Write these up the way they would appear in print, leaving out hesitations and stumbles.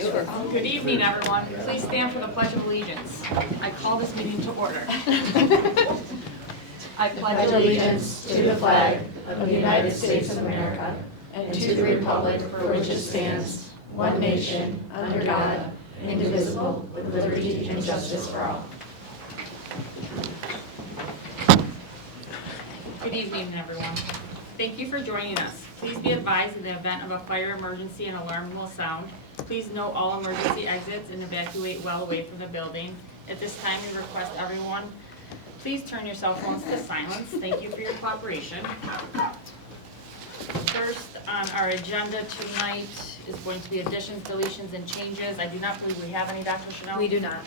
Sure. Good evening, everyone. Please stand for the Pledge of Allegiance. I call this meeting to order. I pledge Allegiance to the flag of the United States of America and to the republic for which it stands, one nation, under God, indivisible, with liberty and justice for all. Good evening, everyone. Thank you for joining us. Please be advised in the event of a fire emergency, an alarm will sound. Please note all emergency exits and evacuate well away from the building. At this time, we request everyone, please turn your cell phones to silence. Thank you for your cooperation. First on our agenda tonight is going to be additions, deletions, and changes. I do not believe we have any, Dr. Chanel? We do not.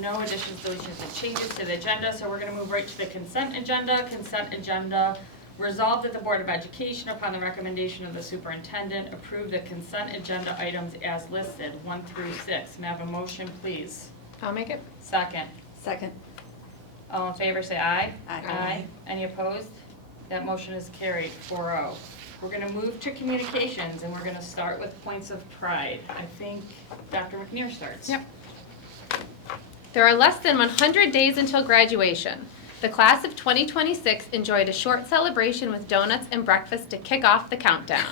No additions, deletions, and changes to the agenda, so we're going to move right to the consent agenda. Consent agenda, resolved that the Board of Education, upon the recommendation of the superintendent, approve the consent agenda items as listed, 1 through 6. May I have a motion, please? I'll make it. Second. Second. All in favor, say aye. Aye. Any opposed? That motion is carried, 4-0. We're going to move to communications, and we're going to start with points of pride. I think Dr. McNear starts. Yep. There are less than 100 days until graduation. The class of 2026 enjoyed a short celebration with donuts and breakfast to kick off the countdown.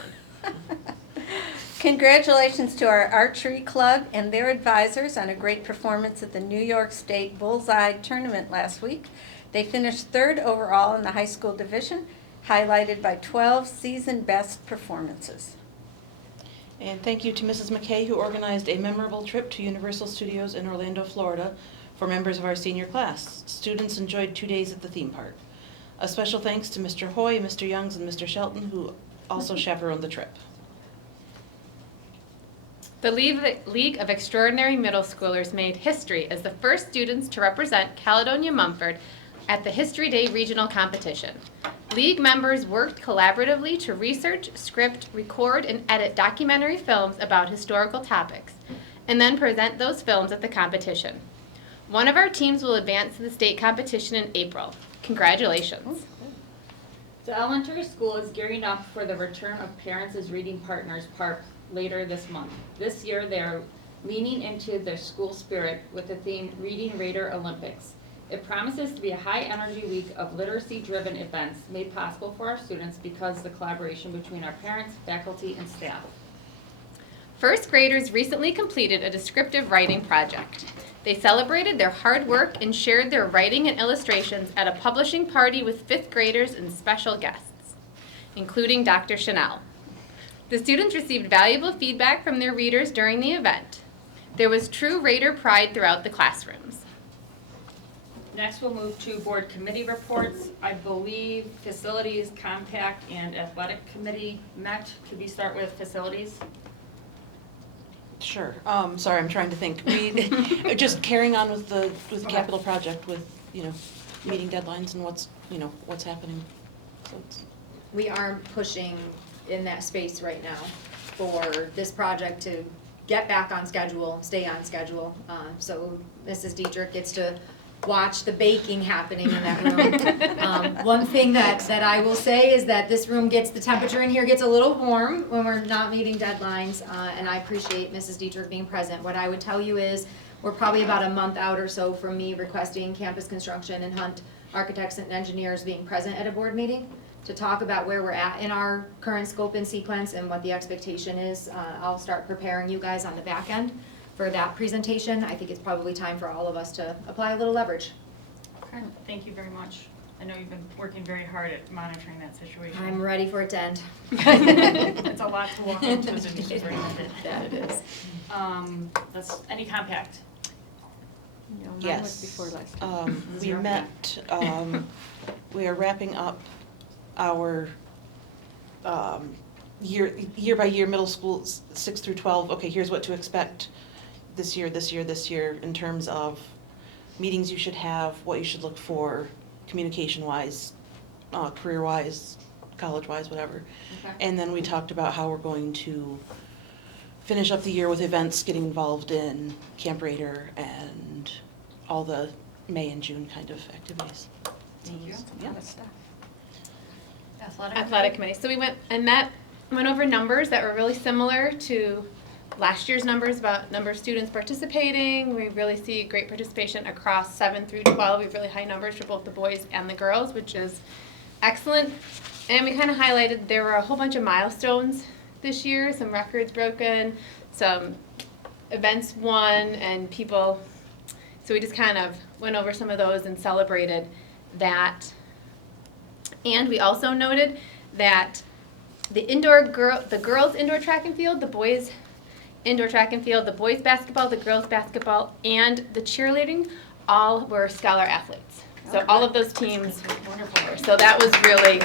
Congratulations to our archery club and their advisors on a great performance at the New York State Bullseye Tournament last week. They finished third overall in the high school division, highlighted by 12 season best performances. And thank you to Mrs. McKay, who organized a memorable trip to Universal Studios in Orlando, Florida for members of our senior class. Students enjoyed 2 days at the theme park. A special thanks to Mr. Hoy, Mr. Youngs, and Mr. Shelton, who also chaperoned the trip. The League of Extraordinary Middle Schoolers made history as the first students to represent Caledonia Mumford at the History Day regional competition. League members worked collaboratively to research, script, record, and edit documentary films about historical topics, and then present those films at the competition. One of our teams will advance to the state competition in April. Congratulations. The elementary school is gearing up for the return of Parents as Reading Partners Park later this month. This year, they're leaning into their school spirit with the theme Reading Raider Olympics. It promises to be a high-energy week of literacy-driven events made possible for our students because of the collaboration between our parents, faculty, and staff. First graders recently completed a descriptive writing project. They celebrated their hard work and shared their writing and illustrations at a publishing party with fifth graders and special guests, including Dr. Chanel. The students received valuable feedback from their readers during the event. There was true Raider pride throughout the classrooms. Next, we'll move to board committee reports. I believe facilities, compact, and athletic committee met. Could we start with facilities? Sure. Sorry, I'm trying to think. We just carrying on with the capital project with, meeting deadlines and what's happening. So We are pushing in that space right now for this project to get back on schedule, stay on schedule. So Mrs. Dietrich gets to watch the baking happening in that room. One thing that I will say is that this room the temperature in here gets a little warm when we're not meeting deadlines, and I appreciate Mrs. Dietrich being present. What I would tell you is we're probably about a month out or so from me requesting Campus Construction and Hunt Architects and Engineers being present at a board meeting to talk about where we're at in our current scope and sequence and what the expectation is. I'll start preparing you guys on the back end for that presentation. I think it's probably time for all of us to apply a little leverage. Okay, thank you very much. I know you've been working very hard at monitoring that situation. I'm ready for it to end. It's a lot to walk into as a new superintendent. That it is. That's any compact. No, mine yes. was before last time. We met. We are wrapping up our year by year middle school 6 through 12. Okay, here's what to expect this year in terms of meetings you should have, what you should look for, communication-wise, career-wise, college-wise, whatever. Okay. And then we talked about how we're going to finish up the year with events, getting involved in Camp Raider and all the May and June kind of activities. Thank you. Yeah. Athletic committee. So we went over numbers that were really similar to last year's numbers about number of students participating. We really see great participation across 7 through 12. We have really high numbers for both the boys and the girls, which is excellent. And we kind of highlighted there were a whole bunch of milestones this year, some records broken, some events won, and people. So we just kind of went over some of those and celebrated that. And we also noted that the girls indoor track and field, the boys indoor track and field, the boys basketball, the girls basketball, and the cheerleading all were scholar athletes. So all of those teams were. So that was really,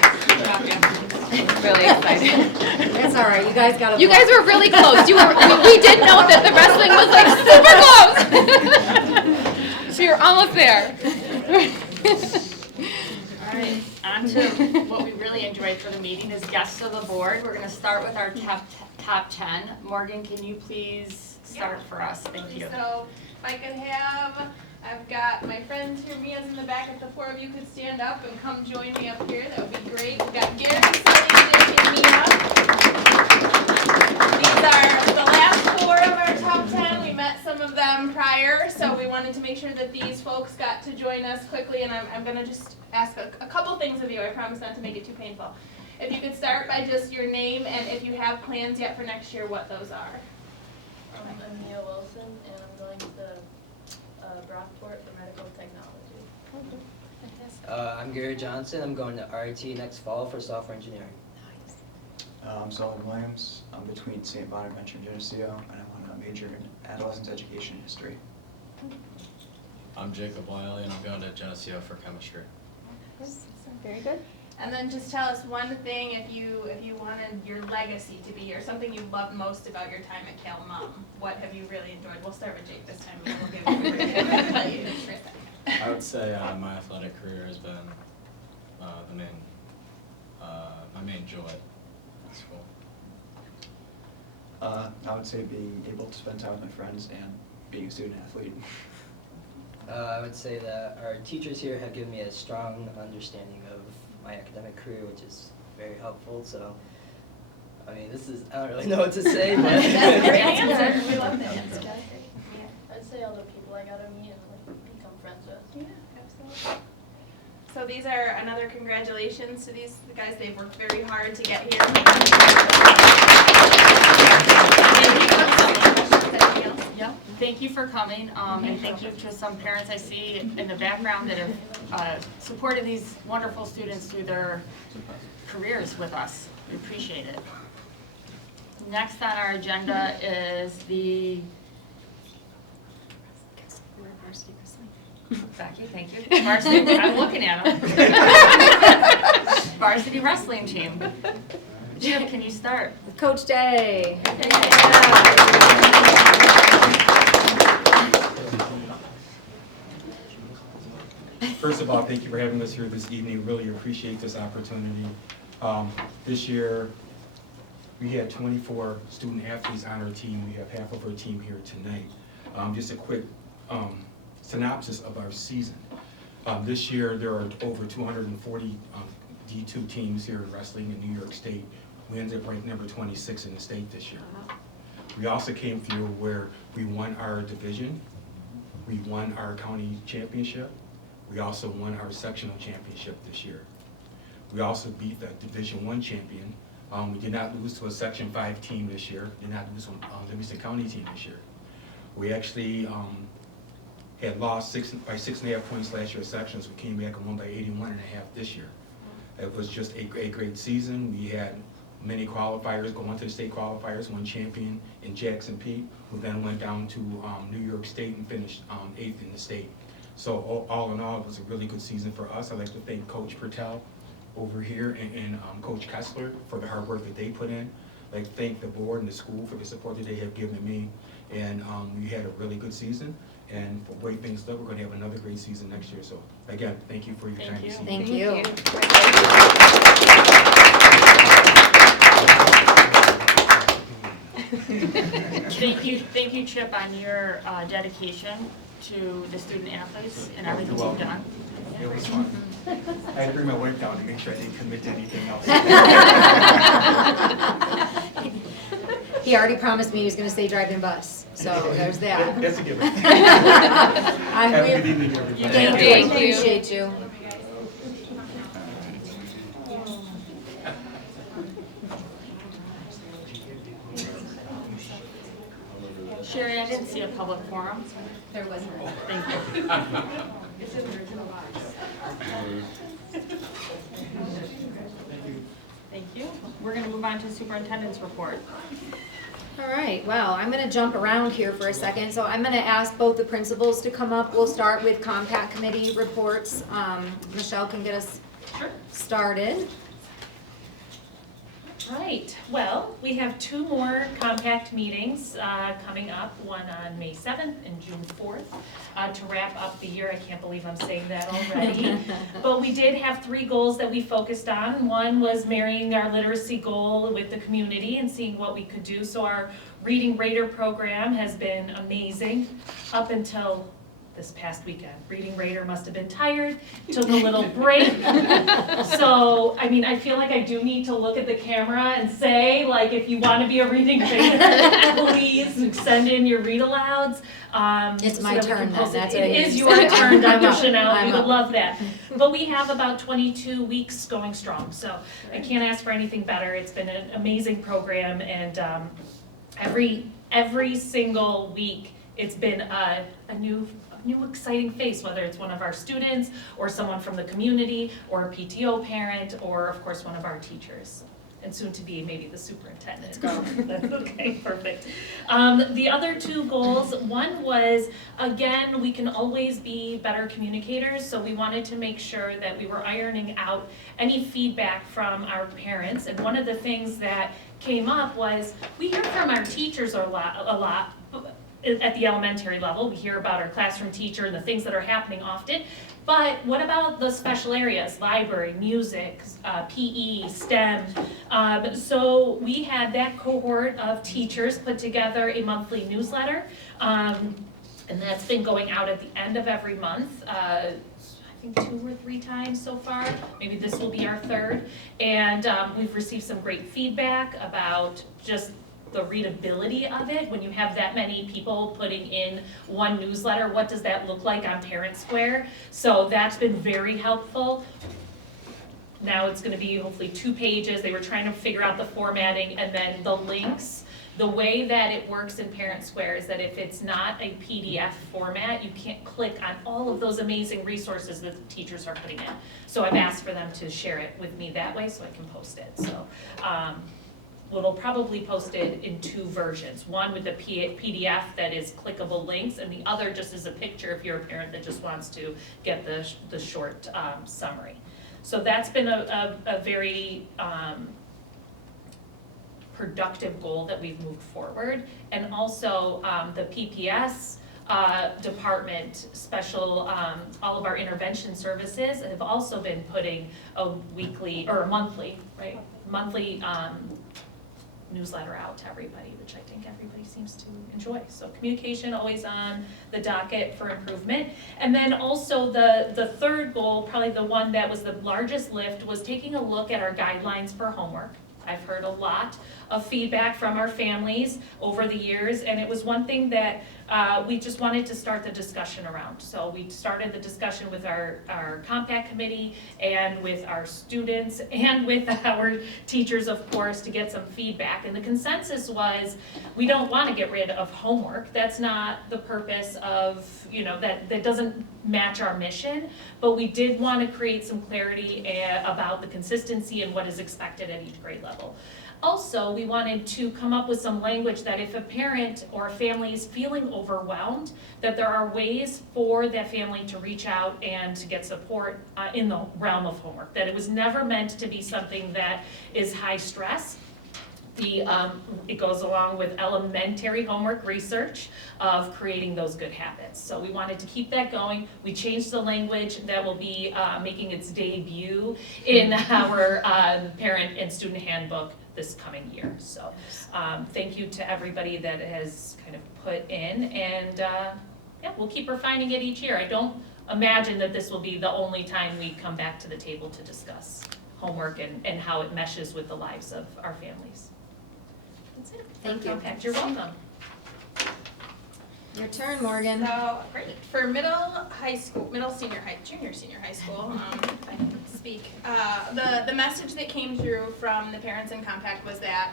really exciting. That's all right, you guys got a. You guys were really close. We did know that the wrestling was like super close. So you're almost there. All right, on to what we really enjoyed for the meeting is guests of the board. We're gonna start with our top 10. Morgan, can you please start for us? Thank you. So if I could have, I've got my friends here, Mia's in the back. If the 4 of you could stand up and come join me up here, that would be great. We've got Gary, Sully, Jake, and Mia. These are the last 4 of our top 10. We met some of them prior, so we wanted to make sure that these folks got to join us quickly, and I'm going to just ask a couple things of you. I promise not to make it too painful. If you could start by just your name and if you have plans yet for next year, what those are. I'm Mia Wilson, and I'm going to Brockport for medical technology. I'm Gary Johnson. I'm going to RIT next fall for software engineering. I'm Sullivan Williams. I'm between St. Bonaventure and Geneseo, and I want to major in adolescent education history. I'm Jacob Wiley, and I'm going to Geneseo for chemistry. Very good. And then just tell us one thing if you wanted your legacy to be or something you loved most about your time at Cal Mom. What have you really enjoyed? We'll start with Jake this time, and then we'll give you a break. I would say my athletic career has been my main joy at school. I would say being able to spend time with my friends and being a student athlete. I would say that our teachers here have given me a strong understanding of my academic career, which is very helpful. So, I mean, I don't really know what to say, but That's a great answer. We love that answer. I'd say all the people I got to meet and like become friends with. Yeah, absolutely. So these are another congratulations to these guys. They've worked very hard to get here. Yep. Thank you for coming, and thank you to some parents I see in the background that have supported these wonderful students through their careers with us. We appreciate it. Next on our agenda is the Becky, thank you. Varsity, I'm looking at them. Varsity wrestling team. Chip, can you start? Coach Day. First of all, thank you for having us here this evening. Really appreciate this opportunity. This year, we had 24 student athletes on our team. We have half of our team here tonight. Just a quick synopsis of our season. This year, there are over 240 D2 teams here in wrestling in New York State. We ended up ranked number 26 in the state this year. We also came through where we won our division, we won our county championship, we also won our sectional championship this year. We also beat the Division I champion. We did not lose to a Section 5 team this year, did not lose to a Livingston County team this year. We actually had lost by 6.5 points last year at sections. We came back and won by 81.5 this year. It was just a great season. We had many qualifiers go on to the state qualifiers, one champion in Jackson Pete, who then went down to New York State and finished 8th in the state. So all in all, it was a really good season for us. I'd like to thank Coach Pertel over here and Coach Kessler for the hard work that they put in. I'd like to thank the board and the school for the support that they have given me. And we had a really good season. And for the way things look, we're going to have another great season next year. So again, thank you for your time this evening. Thank you. Thank you, Chip, on your dedication to the student athletes and everything you've done. It was fun. I had to bring my wife down to make sure I didn't commit to anything else. He already promised me he was gonna stay driving bus, so there's that. That's a given. I Have a really- good evening, everybody. Thank you, Thank you. appreciate you. Sherry, I didn't see a public forum. There wasn't. Thank you. Thank you. We're gonna move on to superintendent's report. All right, well, I'm gonna jump around here for a second, so I'm gonna ask both the principals to come up. We'll start with compact committee reports. Michelle can get us started. Right, well, we have 2 more compact meetings coming up, one on May 7th and June 4th, to wrap up the year. I can't believe I'm saying that already. But we did have 3 goals that we focused on. One was marrying our literacy goal with the community and seeing what we could do. So our Reading Raider program has been amazing up until this past weekend. Reading Raider must have been tired, took a little break. So, I mean, I feel like I do need to look at the camera and say, like, if you want to be a Reading Raider, please send in your read alouds. It's so my that we can turn then, post it. that's what I It need is to your say. turn, I'm Dr. up. Chanel, I'm we would up. love that. But we have about 22 weeks going strong, so I can't ask for anything better. It's been an amazing program, and every single week, it's been a new exciting face, whether it's one of our students or someone from the community or a PTO parent or of course one of our teachers and soon to be maybe the superintendent. Let's go. Okay, perfect. The other 2 goals, one was, again, we can always be better communicators, so we wanted to make sure that we were ironing out any feedback from our parents. And one of the things that came up was we hear from our teachers a lot. At the elementary level, we hear about our classroom teacher and the things that are happening often, but what about the special areas, library, music, PE, STEM? So we had that cohort of teachers put together a monthly newsletter, and that's been going out at the end of every month. I think 2 or 3 times so far, maybe this will be our 3rd, and we've received some great feedback about just the readability of it. When you have that many people putting in one newsletter, what does that look like on Parent Square? So that's been very helpful. Now it's gonna be hopefully 2 pages. They were trying to figure out the formatting, and then the links. The way that it works in Parent Square is that if it's not a PDF format, you can't click on all of those amazing resources that the teachers are putting in. So I've asked for them to share it with me that way so I can post it. So we'll probably post it in 2 versions. One with the PDF that is clickable links, and the other just as a picture if you're a parent that just wants to get the short summary. So that's been a very productive goal that we've moved forward. And also the PPS department, special, all of our intervention services have also been putting a weekly, or a monthly, right? Monthly newsletter out to everybody, which I think everybody seems to enjoy. So communication always on the docket for improvement. And then also the 3rd goal, probably the one that was the largest lift, was taking a look at our guidelines for homework. I've heard a lot of feedback from our families over the years, and it was one thing that we just wanted to start the discussion around. So we started the discussion with our compact committee and with our students and with our teachers, of course, to get some feedback. And the consensus was, we don't want to get rid of homework. That's not the purpose of, that doesn't match our mission, but we did want to create some clarity about the consistency and what is expected at each grade level. Also, we wanted to come up with some language that if a parent or a family is feeling overwhelmed, that there are ways for that family to reach out and to get support in the realm of homework. That it was never meant to be something that is high stress. It goes along with elementary homework research of creating those good habits. So we wanted to keep that going. We changed the language that will be making its debut in our parent and student handbook this coming year. So thank you to everybody that has kind of put in, and yeah, we'll keep refining it each year. I don't imagine that this will be the only time we come back to the table to discuss homework and how it meshes with the lives of our families. That's it. Thank you. Compact. You're welcome. Your turn, Morgan. So, great. For junior, senior high school, if I can speak, the message that came through from the parents in Compact was that,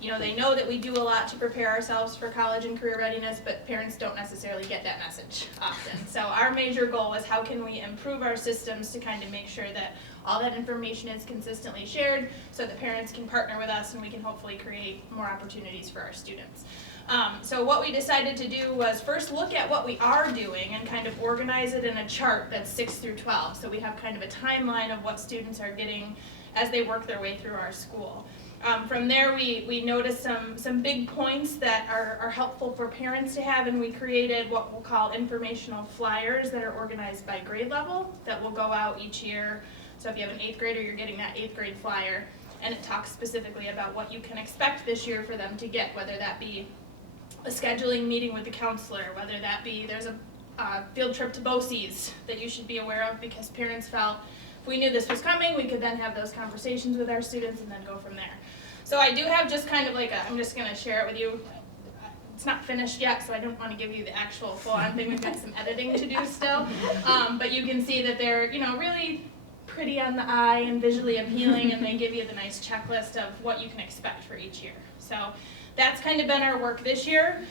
you know, they know that we do a lot to prepare ourselves for college and career readiness, but parents don't necessarily get that message often. So our major goal was how can we improve our systems to kind of make sure that all that information is consistently shared so that parents can partner with us and we can hopefully create more opportunities for our students. So what we decided to do was first look at what we are doing and kind of organize it in a chart that's 6 through 12. So we have kind of a timeline of what students are getting as they work their way through our school. From there, we noticed some big points that are helpful for parents to have, and we created what we'll call informational flyers that are organized by grade level that will go out each year. So if you have an 8th grader, you're getting that 8th grade flyer, and it talks specifically about what you can expect this year for them to get, whether that be a scheduling meeting with the counselor, whether that be there's a field trip to BOCES that you should be aware of, because parents felt if we knew this was coming, we could then have those conversations with our students and then go from there. So I do have just kind of like I'm just going to share it with you. It's not finished yet, so I don't want to give you the actual full-on thing. We've got some editing to do still. But you can see that they're, you know, really pretty on the eye and visually appealing, and they give you the nice checklist of what you can expect for each year. So that's kind of been our work this year.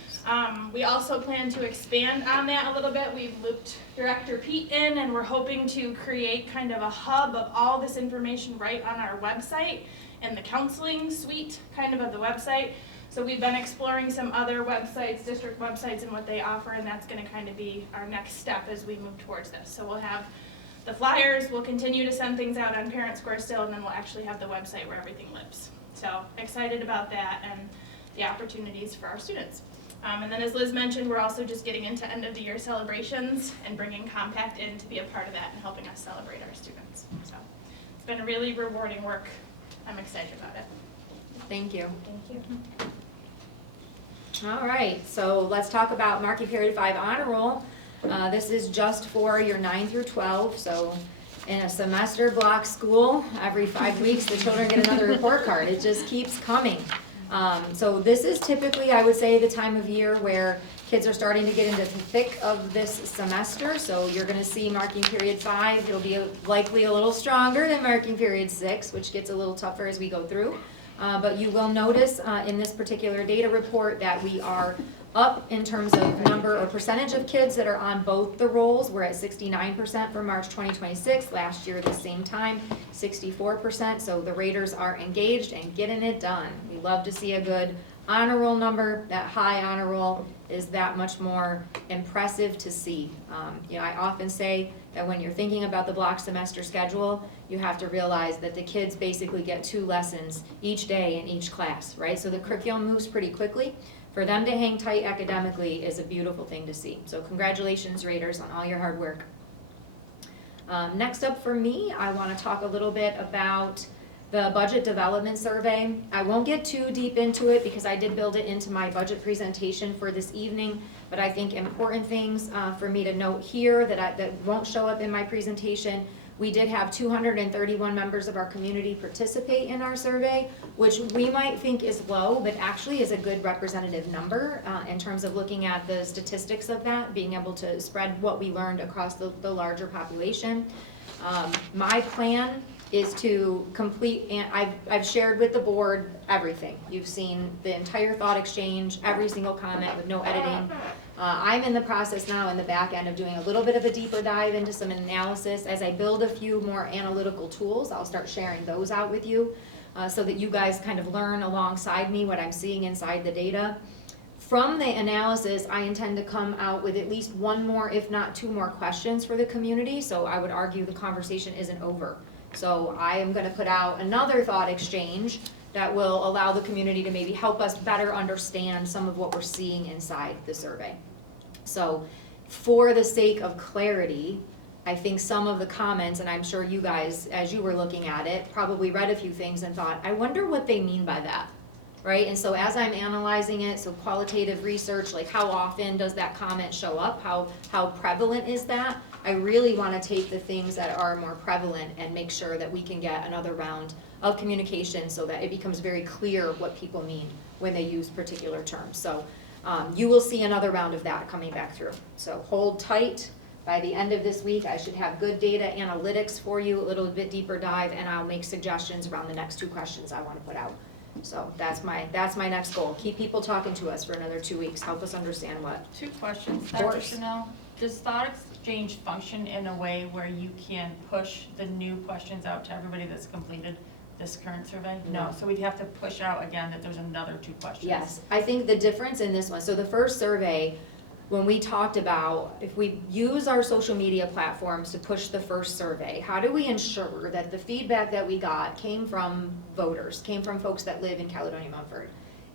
We also plan to expand on that a little bit. We've looped Director Pete in, and we're hoping to create kind of a hub of all this information right on our website and the counseling suite kind of the website. So we've been exploring some other websites, district websites, and what they offer, and that's going to kind of be our next step as we move towards this. So we'll have the flyers, we'll continue to send things out on Parent Square still, and then we'll actually have the website where everything lives. So excited about that and the opportunities for our students. And then as Liz mentioned, we're also just getting into end of the year celebrations and bringing Compact in to be a part of that and helping us celebrate our students. So it's been a really rewarding work. I'm excited about it. Thank you. Thank you. All right, so let's talk about Marking Period 5 Honor Roll. This is just for your 9 through 12, so in a semester block school, every 5 weeks the children get another report card. It just keeps coming. So this is typically, I would say, the time of year where kids are starting to get into the thick of this semester. So you're going to see Marking Period 5. It'll be likely a little stronger than Marking Period 6, which gets a little tougher as we go through. But you will notice in this particular data report that we are up in terms of number or percentage of kids that are on both the rolls. We're at 69% for March 2026. Last year at the same time, 64%. So the raters are engaged and getting it done. We love to see a good honor roll number. That high honor roll is that much more impressive to see. You know, I often say that when you're thinking about the block semester schedule, you have to realize that the kids basically get 2 lessons each day in each class, right? So the curriculum moves pretty quickly. For them to hang tight academically is a beautiful thing to see. So congratulations, raters, on all your hard work. Next up for me, I want to talk a little bit about the budget development survey. I won't get too deep into it because I did build it into my budget presentation for this evening, but I think important things for me to note here that won't show up in my presentation. We did have 231 members of our community participate in our survey, which we might think is low, but actually is a good representative number in terms of looking at the statistics of that, being able to spread what we learned across the larger population. My plan is to complete, and I've shared with the board everything. You've seen the entire thought exchange, every single comment with no editing. I'm in the process now in the back end of doing a little bit of a deeper dive into some analysis. As I build a few more analytical tools, I'll start sharing those out with you so that you guys kind of learn alongside me what I'm seeing inside the data. From the analysis, I intend to come out with at least 1 more, if not 2 more questions for the community. So I would argue the conversation isn't over. So I am going to put out another thought exchange that will allow the community to maybe help us better understand some of what we're seeing inside the survey. So for the sake of clarity, I think some of the comments, and I'm sure you guys, as you were looking at it, probably read a few things and thought, I wonder what they mean by that, right? And so as I'm analyzing it, so qualitative research, like how often does that comment show up? How prevalent is that? I really want to take the things that are more prevalent and make sure that we can get another round of communication so that it becomes very clear what people mean when they use particular terms. So you will see another round of that coming back through. So hold tight. By the end of this week, I should have good data analytics for you, a little bit deeper dive, and I'll make suggestions around the next 2 questions I want to put out. So that's my next goal. Keep people talking to us for another 2 weeks. Help us understand what. 2 questions, Of Dr. course. Chanel. Does Thought Exchange function in a way where you can push the new questions out to everybody that's completed this current survey? No, so we'd have to push out again that there's another 2 questions. Yes, I think the difference in this one, so the first survey, when we talked about if we use our social media platforms to push the first survey, how do we ensure that the feedback that we got came from voters, came from folks that live in Caledonia Mumford?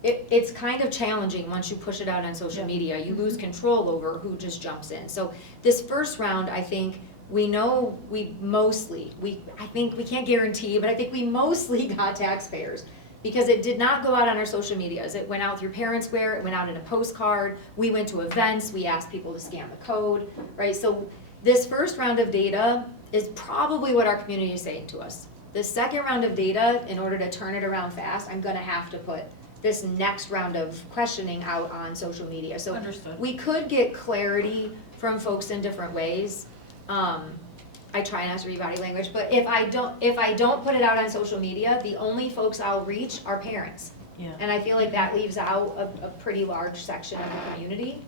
It's kind of challenging once you push it out on social media. You lose control over who just jumps in. So this first round, I think, we know I think we can't guarantee, but I think we mostly got taxpayers because it did not go out on our social medias. It went out through Parent Square, it went out in a postcard, we went to events, we asked people to scan the code, right? So this first round of data is probably what our community is saying to us. The second round of data, in order to turn it around fast, I'm gonna have to put this next round of questioning out on social media. So Understood. we could get clarity from folks in different ways. I try not to read body language, but if I don't put it out on social media, the only folks I'll reach are parents. Yeah. And I feel like that leaves out a pretty large section of the community.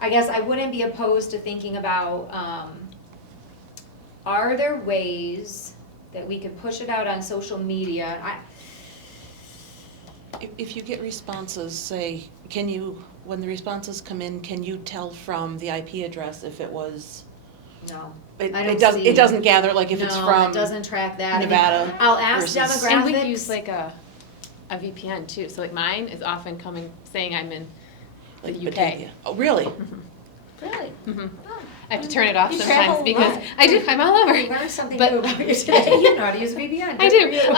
I guess I wouldn't be opposed to thinking about, are there ways that we could push it out on social media? If you get responses, say, when the responses come in, can you tell from the IP address if it was? No. It doesn't gather, like if it's No, from it doesn't track that. I mean, Nevada. I'll ask versus- demographics. And we use like a VPN too, so like mine is often coming, saying I'm in the like UK. Batavia. Oh, really? Really? Mhm. I have to turn it off You sometimes travel a because lot. I do, I'm all over. We learned something But- new about you today. You know how to use VPN. I Good do. for you. So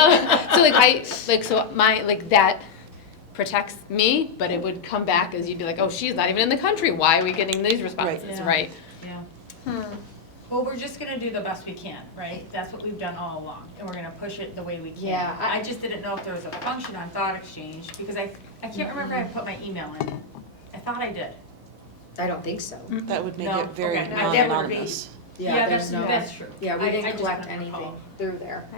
that protects me, but it would come back as you'd be like, oh, she's not even in the country. Why are we getting these responses? Yeah. Right. Yeah. Well, we're just gonna do the best we can, right? That's what we've done all along, and we're gonna push it the way we can. Yeah, I just didn't know if there was a function on Thought Exchange, because I can't remember if I put my email in. I thought I did. I don't think so. That would make No, it very okay. non-anonymous. Yeah, that's there's no. that's true. Yeah, we I didn't just collect couldn't anything recall. through there.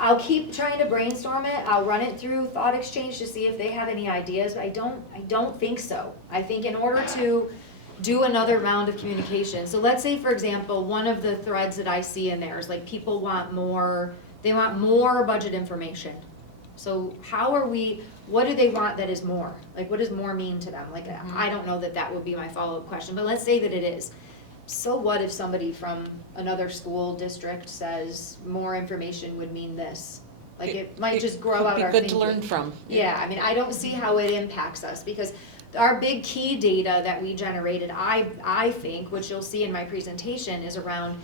I'll keep trying to brainstorm it. I'll run it through Thought Exchange to see if they have any ideas, but I don't think so. I think in order to do another round of communication, so let's say, for example, one of the threads that I see in there is like people want more, they want more budget information. So what do they want that is more? Like, what does more mean to them? Like, I don't know that would be my follow-up question, but let's say that it is. So what if somebody from another school district says more information would mean this? Like, it might just grow out our Could be thinking. good to learn from. Yeah, I mean, I don't see how it impacts us, because our big key data that we generated, I think, which you'll see in my presentation, is around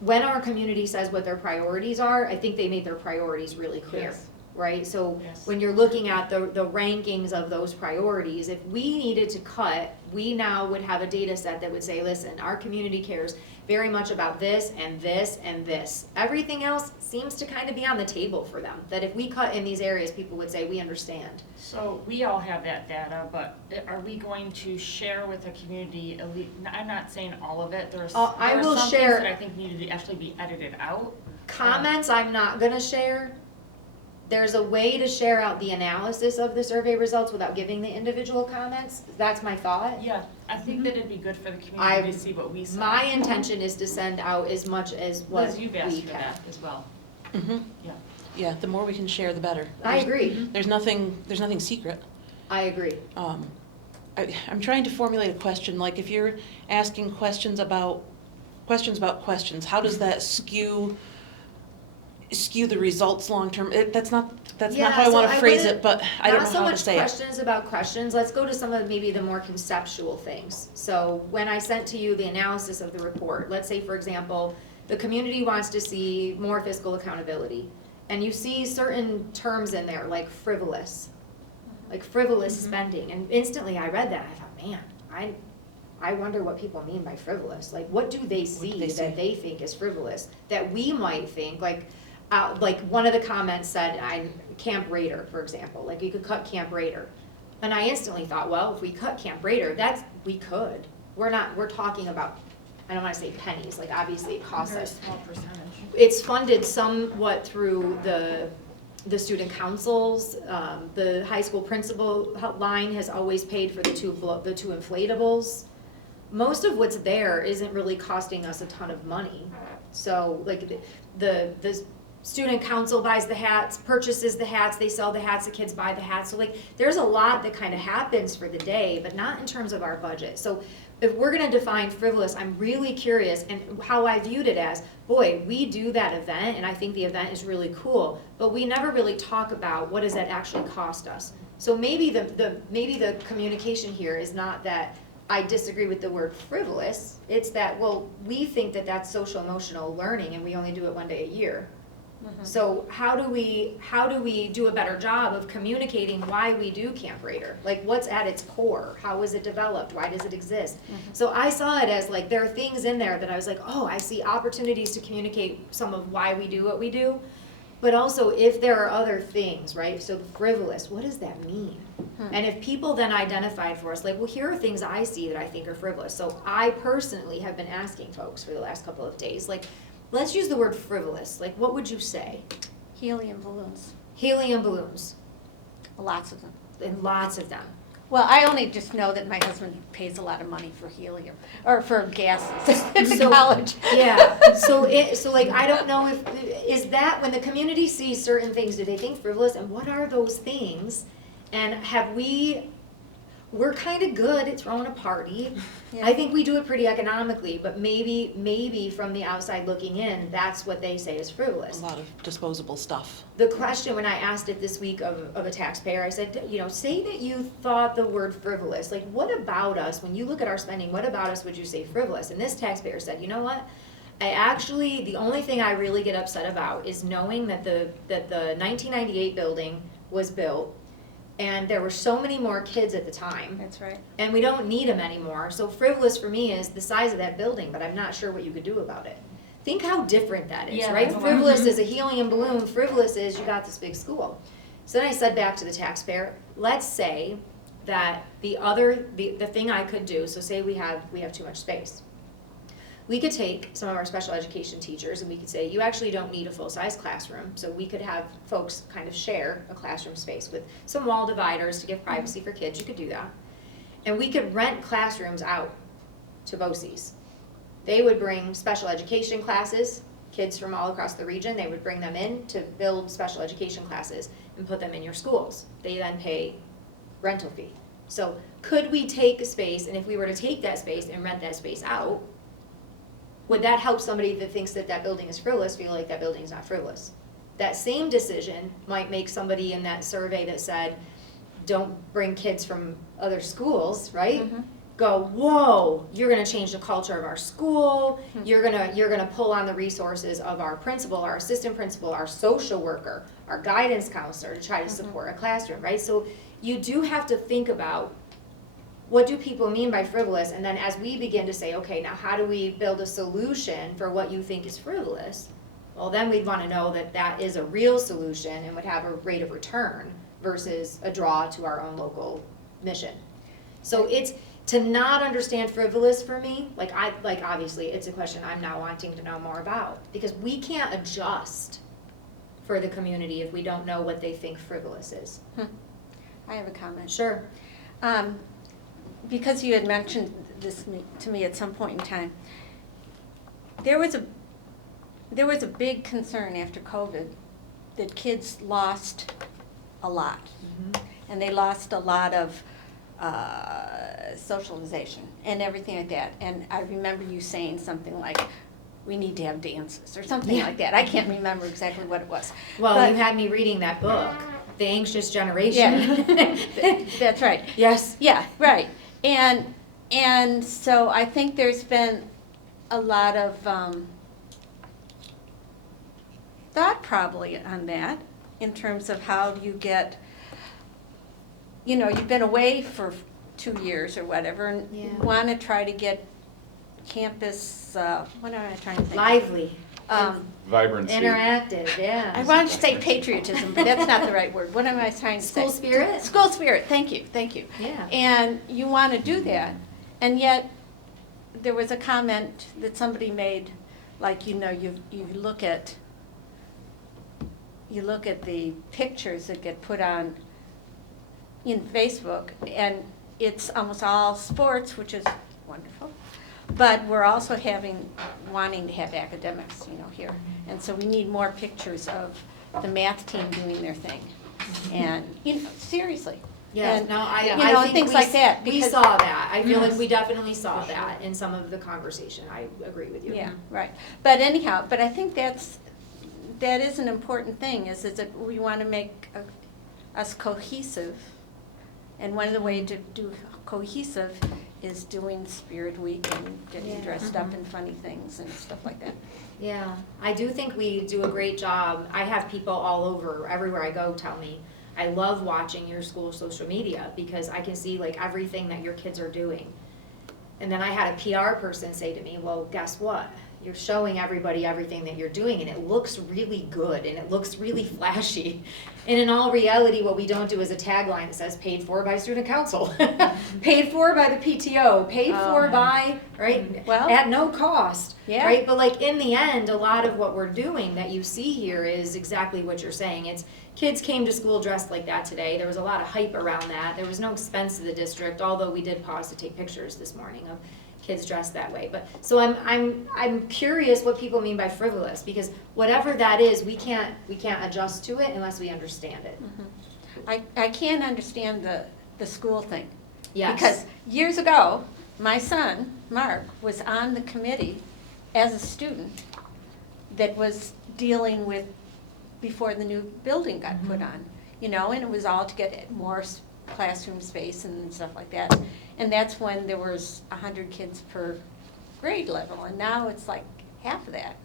when our community says what their priorities are. I think they made their priorities really clear. Yes. Right, so Yes. when you're looking at the rankings of those priorities, if we needed to cut, we now would have a data set that would say, listen, our community cares very much about this and this and this. Everything else seems to kind of be on the table for them, that if we cut in these areas, people would say, we understand. So we all have that data, but are we going to share with the community, I'm not saying all of it, there I are will some share- things that I think needed to actually be edited out. Comments, I'm not gonna share. There's a way to share out the analysis of the survey results without giving the individual comments. That's my thought. Yeah, I think that it'd be good for the I- community to see what we saw. My intention is to send out as much as what Liz, you've we asked for can. that as well. Mm-hmm. Yeah. Yeah, the more we can share, the better. I agree, There's nothing secret. I agree. I'm trying to formulate a question, like if you're asking questions about questions, how does that skew the results long-term? That's not Yeah, how I so want to I phrase wouldn't- it, but I don't know how to say Not it. so much questions about questions, let's go to some of maybe the more conceptual things. So when I sent to you the analysis of the report, let's say, for example, the community wants to see more fiscal accountability, and you see certain terms in there, like frivolous spending, and instantly I read that, I thought, man, I wonder what people mean by frivolous. Like, what do they see they that see? they think is frivolous, that we might think, like, like one of the comments said, Camp Raider, for example, like you could cut Camp Raider. And I instantly thought, well, if we cut Camp Raider, we could. We're talking about, I don't wanna say pennies, like obviously it costs Very us. small percentage. It's funded somewhat through the student councils, the high school principal line has always paid for the two inflatables. Most of what's there isn't really costing us a ton of money. So like the student council buys the hats, purchases the hats, they sell the hats, the kids buy the hats. So like there's a lot that kind of happens for the day, but not in terms of our budget. So if we're gonna define frivolous, I'm really curious, and how I viewed it as, boy, we do that event and I think the event is really cool, but we never really talk about what does that actually cost us. So maybe the communication here is not that I disagree with the word frivolous, it's that, well, we think that that's social emotional learning and we only do it one day a year. So how do we do a better job of communicating why we do Camp Raider? Like what's at its core? How is it developed? Why does it exist? So I saw it as like there are things in there that I was like, oh, I see opportunities to communicate some of why we do what we do. But also if there are other things, right? So the frivolous, what does that mean? And if people then identified for us, like, well, here are things I see that I think are frivolous. So I personally have been asking folks for the last couple of days, like, let's use the word frivolous. Like, what would you say? Helium balloons, Helium balloons, lots of them. and lots of them. Well, I only just know that my husband pays a lot of money for helium, or for gases in So- college. Yeah, so like, I don't know is that, when the community sees certain things, do they think frivolous? And what are those things? And we're kind of good at throwing a party. Yeah. I think we do it pretty economically, but maybe from the outside looking in, that's what they say is A frivolous. lot of disposable stuff. The question when I asked it this week of a taxpayer, I said, say that you thought the word frivolous, like what about us, when you look at our spending, what about us would you say frivolous? And this taxpayer said, you know what? The only thing I really get upset about is knowing that the 1998 building was built and there were so many more kids at the time. That's right. And we don't need them anymore. So frivolous for me is the size of that building, but I'm not sure what you could do about it. Think how different that is, Yeah, right? that's Frivolous is a helium balloon, frivolous is you got this big school. So then I said back to the taxpayer, let's say that the thing I could do, so say we have too much space. We could take some of our special education teachers and we could say, you actually don't need a full-size classroom. So we could have folks kind of share a classroom space with some wall dividers to give privacy for kids. You could do that. And we could rent classrooms out to BOCES. They would bring special education classes, kids from all across the region. They would bring them in to build special education classes and put them in your schools. They then pay rental fee. So could we take a space, and if we were to take that space and rent that space out, would that help somebody that thinks that that building is frivolous feel like that building is not frivolous? That same decision might make somebody in that survey that said, don't bring kids from other schools, right? Go, whoa, you're gonna change the culture of our school, you're gonna pull on the resources of our principal, our assistant principal, our social worker, our guidance counselor to try to support a classroom, right? So you do have to think about what do people mean by frivolous, and then as we begin to say, okay, now how do we build a solution for what you think is frivolous? Well, then we'd wanna know that that is a real solution and would have a rate of return versus a draw to our own local mission. So it's, to not understand frivolous for me, like obviously it's a question I'm now wanting to know more about, because we can't adjust for the community if we don't know what they think frivolous is. I have a comment. Sure. Because you had mentioned this to me at some point in time, there was a big concern after COVID that kids lost a lot. And they lost a lot of socialization and everything like that. And I remember you saying something like, we need to have dances or something like that. I can't remember exactly what it was. Well, But- you had me reading that book, The Anxious Generation. Yeah, that's right. Yes. Yeah, right. And so I think there's been a lot of thought probably on that in terms of how you get, you've been away for 2 years or whatever and Yeah. want to try to get campus, what am I trying to think? Lively. Vibrancy. interactive, yeah. I wanted to say patriotism, but that's not the right word. What am I trying to say? School spirit? School spirit, thank you. Yeah. And you want to do that, and yet there was a comment that somebody made, like, you look at the pictures that get put on in Facebook, and it's almost all sports, which is wonderful. But we're also wanting to have academics, here. And so we need more pictures of the math team doing their thing. And, seriously. Yeah, And, no, I think things we, like that. we because- saw that. I feel Yes. like we definitely saw that in some of the conversation. I agree with you. Yeah, right. But anyhow, I think that is an important thing, is that we want to make us cohesive. And one of the ways to do cohesive is doing Spirit Week and getting Yeah. dressed up in funny things and stuff like that. Yeah, I do think we do a great job. I have people all over, everywhere I go, tell me, I love watching your school social media because I can see like everything that your kids are doing. And then I had a PR person say to me, well, guess what? You're showing everybody everything that you're doing and it looks really good and it looks really flashy. And in all reality, what we don't do is a tagline that says paid for by student council, paid for by the PTO, paid for by, right? Well, at no cost, yeah. right? But like in the end, a lot of what we're doing that you see here is exactly what you're saying. It's kids came to school dressed like that today. There was a lot of hype around that. There was no expense to the district, although we did pause to take pictures this morning of kids dressed that way. But so I'm curious what people mean by frivolous, because whatever that is, we can't adjust to it unless we understand it. I can't understand the school thing. Yes. Because years ago, my son, Mark, was on the committee as a student that was dealing with before the new building got put on, and it was all to get more classroom space and stuff like that. And that's when there was 100 kids per grade level, and now it's like half of that.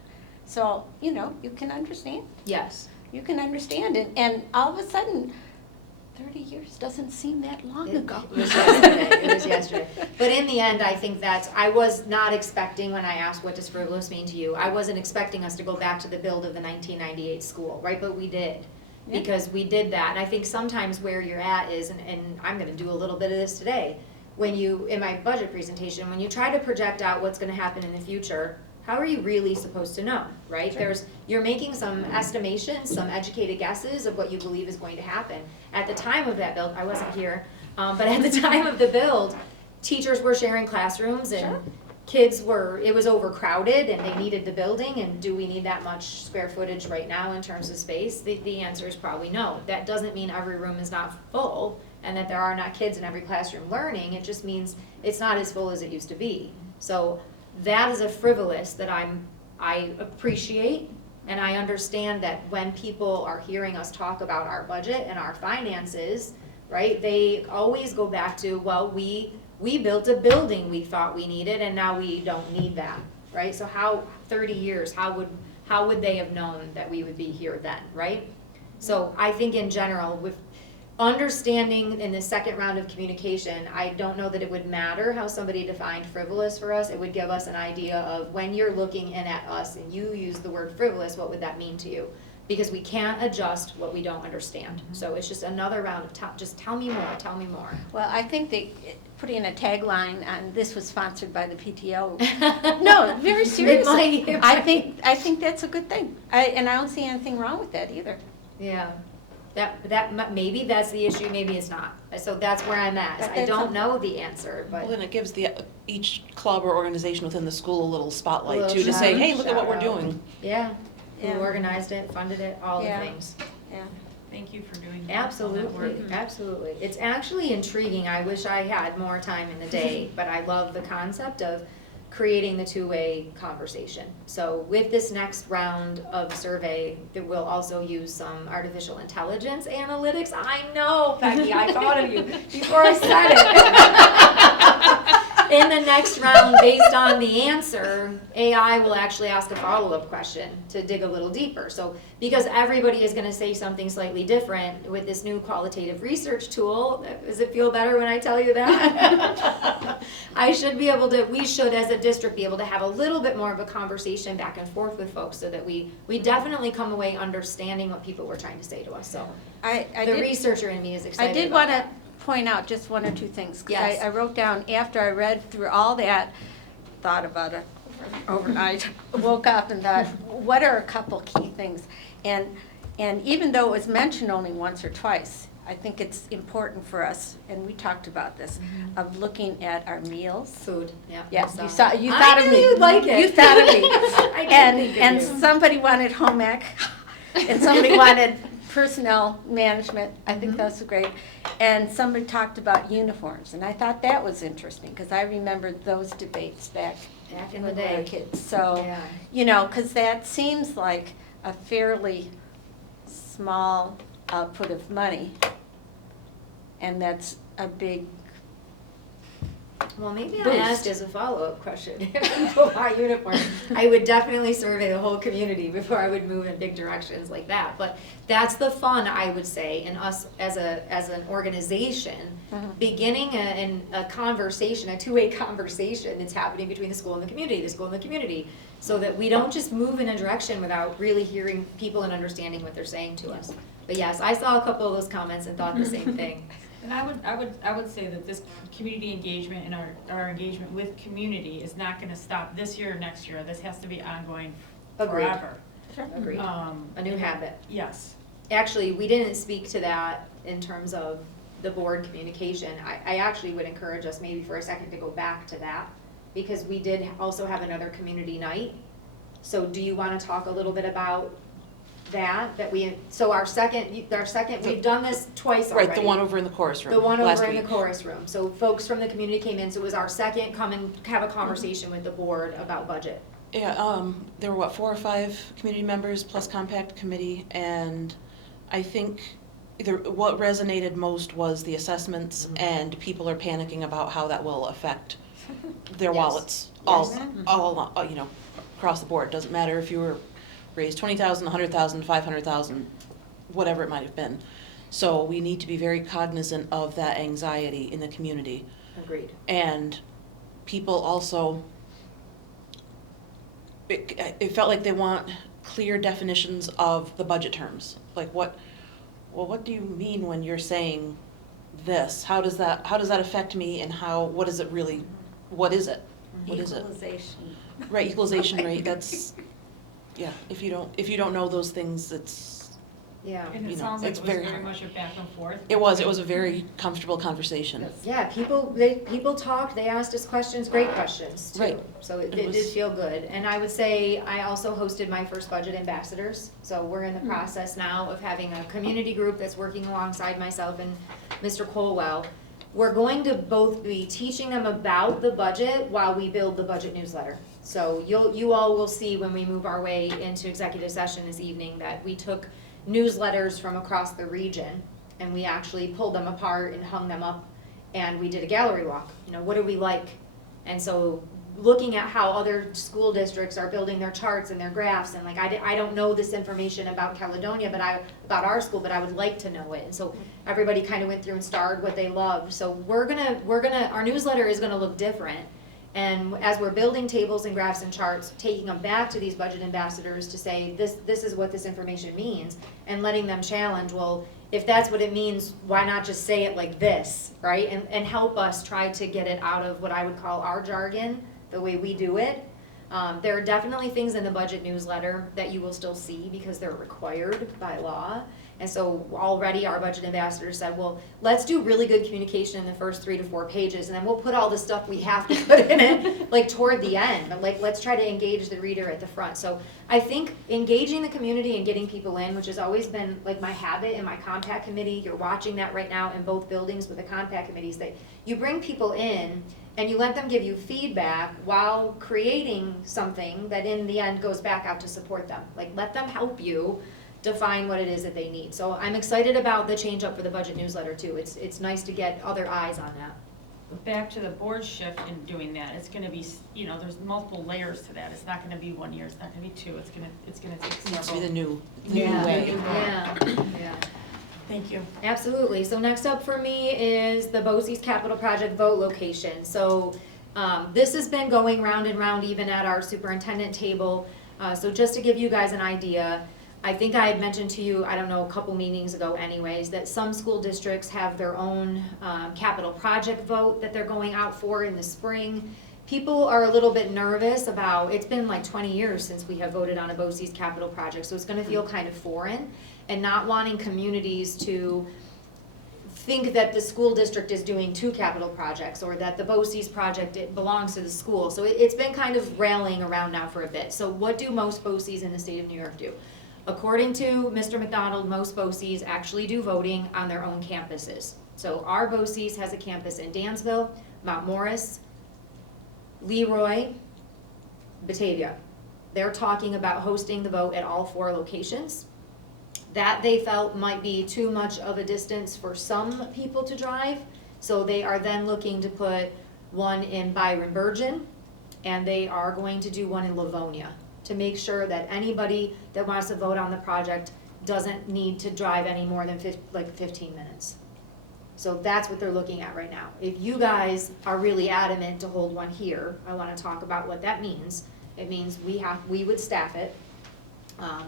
So, you can understand. Yes. You can understand it, and all of a sudden, 30 years doesn't seem that long ago. It was yesterday. It was yesterday. But in the end, I think I was not expecting, when I asked what does frivolous mean to you, I wasn't expecting us to go back to the build of the 1998 school, right? But we did. Yeah. Because we did that. And I think sometimes where you're at is, and I'm going to do a little bit of this today, in my budget presentation, when you try to project out what's going to happen in the future, how are you really supposed to know, right? Sure. You're making some estimations, some educated guesses of what you believe is going to happen. At the time of that build, I wasn't here, but at the time of the build, teachers were sharing classrooms and it was overcrowded and they needed the building, and do we need that much square footage right now in terms of space? The answer is probably no. That doesn't mean every room is not full and that there are not kids in every classroom learning. It just means it's not as full as it used to be. So that is a frivolous that I appreciate, and I understand that when people are hearing us talk about our budget and our finances, right, they always go back to, well, we built a building we thought we needed and now we don't need that, right? So 30 years, how would they have known that we would be here then, right? So I think in general, with understanding in the second round of communication, I don't know that it would matter how somebody defined frivolous for us. It would give us an idea of when you're looking in at us and you use the word frivolous, what would that mean to you? Because we can't adjust what we don't understand. So it's just another round of just tell me more. Well, I think putting a tagline on this was sponsored by the PTO. No, very seriously. I think that's a good thing. And I don't see anything wrong with that either. Yeah. That maybe that's the issue, maybe it's not. So that's where I'm at. But I that's don't know the answer, but Well, then it gives each club or organization within the school a little spotlight Little too, to say, shout- hey, look at what we're shout out. doing. yeah. Who Yeah. organized it, funded it, all Yeah. the things. Yeah. Thank you for doing all that Absolutely, work. absolutely. It's actually intriguing. I wish I had more time in the day, but I love the concept of creating the two-way conversation. So with this next round of survey, that we'll also use some artificial intelligence analytics. I know, Becky, I thought of you before I said it. In the next round, based on the answer, AI will actually ask a follow-up question to dig a little deeper. So because everybody is going to say something slightly different with this new qualitative research tool, does it feel better when I tell you that? I should be able to, we should as a district be able to have a little bit more of a conversation back and forth with folks so that we definitely come away understanding what people were trying to say to us, so. I The did, researcher in me is I excited did about want to that. point out just one or two things. 'Cause Yes. I wrote down, after I read through all that, thought about it overnight, woke up and thought, what are a couple key things? And even though it was mentioned only once or twice, I think it's important for us, and we talked about this, of looking at our meals. Food, yeah. Yes, you So- thought of me. I knew you'd like it. You thought of me. I did And, think of and you. somebody wanted home ec, and somebody wanted personnel management. I think that's great. And somebody talked about uniforms, and I thought that was interesting, because I remembered those debates back Back in the when we were day. kids. So, Yeah. you know, because that seems like a fairly small output of money, and that's a big, Well, maybe I Boost. asked as a follow-up question, if people buy uniforms, I would definitely survey the whole community before I would move in big directions like that. But that's the fun, I would say, in us as an organization, beginning a conversation, a two-way conversation that's happening between the school and the community, so that we don't just move in a direction without really hearing people and understanding what they're saying to us. But yes, I saw a couple of those comments and thought the same thing. And I would say that this community engagement and our engagement with community is not gonna stop this year or next year. This has to be ongoing Agreed. forever. Agreed. A new habit. Yes. Actually, we didn't speak to that in terms of the board communication. I actually would encourage us maybe for a second to go back to that, because we did also have another community night. So do you wanna talk a little bit about that so our second, we've done this twice already. Right, the one over in the chorus room. The one last over in week. the chorus room. So folks from the community came in, so it was our second come and have a conversation with the board about budget. Yeah, there were 4 or 5 community members plus compact committee, and I think what resonated most was the assessments, and people are panicking about how that will affect their Yes. wallets, all, you know, across the board. Doesn't matter if you were raised 20,000, 100,000, 500,000, whatever it might have been. So we need to be very cognizant of that anxiety in the community. Agreed. And people also, it felt like they want clear definitions of the budget terms. Like what do you mean when you're saying this? How does that affect me, and what is it really, what is it? What is it? equalization. Right, equalization rate, that's, yeah, if you don't know those things, it's, Yeah. And You it know, sounds like it's it was very very hard. much a back and forth. it was a very comfortable conversation. Yeah, people talked, they asked us questions, great questions too. Right. So it It did was- feel good. And I would say I also hosted my first budget ambassadors. So we're in the process now of having a community group that's working alongside myself and Mr. Colwell. We're going to both be teaching them about the budget while we build the budget newsletter. So you all will see when we move our way into executive session this evening that we took newsletters from across the region and we actually pulled them apart and hung them up and we did a gallery walk. You know, what do we like? And so looking at how other school districts are building their charts and their graphs and like I don't know this information about Caledonia about our school, but I would like to know it. And so everybody kind of went through and starred what they loved. So we're gonna our newsletter is gonna look different. And as we're building tables and graphs and charts, taking them back to these budget ambassadors to say, this is what this information means, and letting them challenge, well, if that's what it means, why not just say it like this, right? And help us try to get it out of what I would call our jargon, the way we do it. There are definitely things in the budget newsletter that you will still see because they're required by law. And so already our budget ambassador said, well, let's do really good communication in the first 3 to 4 pages, and then we'll put all the stuff we have to put in it, like toward the end. But like, let's try to engage the reader at the front. So I think engaging the community and getting people in, which has always been like my habit in my compact committee, you're watching that right now in both buildings with the compact committees, that you bring people in and you let them give you feedback while creating something that in the end goes back out to support them. Like, let them help you define what it is that they need. So I'm excited about the change up for the budget newsletter too. It's nice to get other eyes on that. Back to the board shift in doing that, it's gonna be, you know, there's multiple layers to that. It's not gonna be 1 year, it's not gonna be 2, it's gonna take It needs to be several. the new Yeah. way. Yeah. Thank you. Absolutely. So next up for me is the BOCES Capital Project vote location. So This has been going round and round even at our superintendent table. So just to give you guys an idea, I think I had mentioned to you, I don't know, a couple meetings ago anyways, that some school districts have their own capital project vote that they're going out for in the spring. People are a little bit nervous about, it's been like 20 years since we have voted on a BOCES capital project, so it's gonna feel kind of foreign, and not wanting communities to think that the school district is doing 2 capital projects, or that the BOCES project, it belongs to the school. So it's been kind of rallying around now for a bit. So what do most BOCES in the state of New York do? According to Mr. McDonald, most BOCES actually do voting on their own campuses. So our BOCES has a campus in Dansville, Mount Morris, Leroy, Batavia. They're talking about hosting the vote at all 4 locations. That they felt might be too much of a distance for some people to drive, so they are then looking to put one in Byron Bergen, and they are going to do one in Livonia, to make sure that anybody that wants to vote on the project doesn't need to drive any more than 15 minutes. So that's what they're looking at right now. If you guys are really adamant to hold one here, I wanna talk about what that means. It means we would staff it.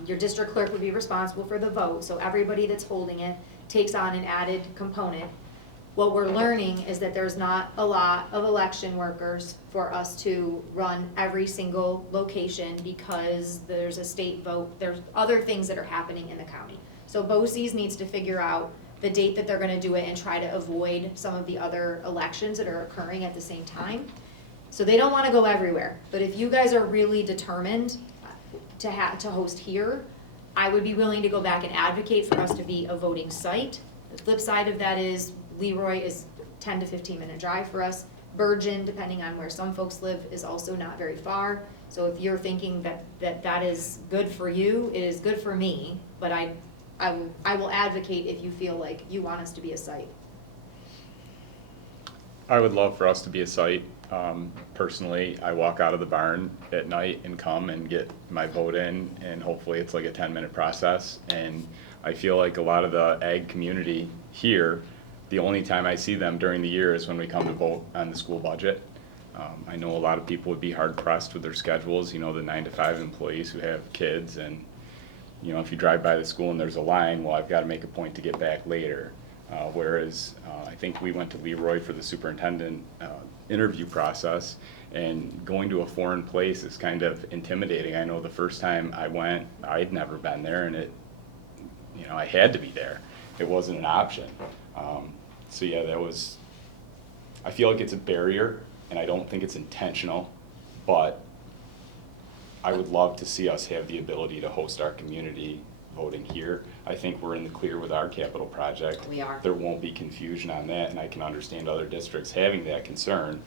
Your district clerk would be responsible for the vote, so everybody that's holding it takes on an added component. What we're learning is that there's not a lot of election workers for us to run every single location because there's a state vote, there's other things that are happening in the county. So BOCES needs to figure out the date that they're gonna do it and try to avoid some of the other elections that are occurring at the same time. So they don't wanna go everywhere, but if you guys are really determined to host here, I would be willing to go back and advocate for us to be a voting site. The flip side of that is Leroy is 10 to 15 minute drive for us. Bergen, depending on where some folks live, is also not very far. So if you're thinking that is good for you, it is good for me, but I will advocate if you feel like you want us to be a site. I would love for us to be a site. Personally, I walk out of the barn at night and come and get my vote in, and hopefully it's like a 10-minute process. And I feel like a lot of the ag community here, the only time I see them during the year is when we come to vote on the school budget. I know a lot of people would be hard pressed with their schedules, you know, the 9-to-5 employees who have kids, and you know, if you drive by the school and there's a line, well, I've got to make a point to get back later. Whereas I think we went to Leroy for the superintendent interview process, and going to a foreign place is kind of intimidating. I know the first time I went, I'd never been there, and I had to be there. It wasn't an option. So yeah, I feel like it's a barrier, and I don't think it's intentional, but I would love to see us have the ability to host our community voting here. I think we're in the clear with our capital project. We are. There won't be confusion on that, and I can understand other districts having that concern.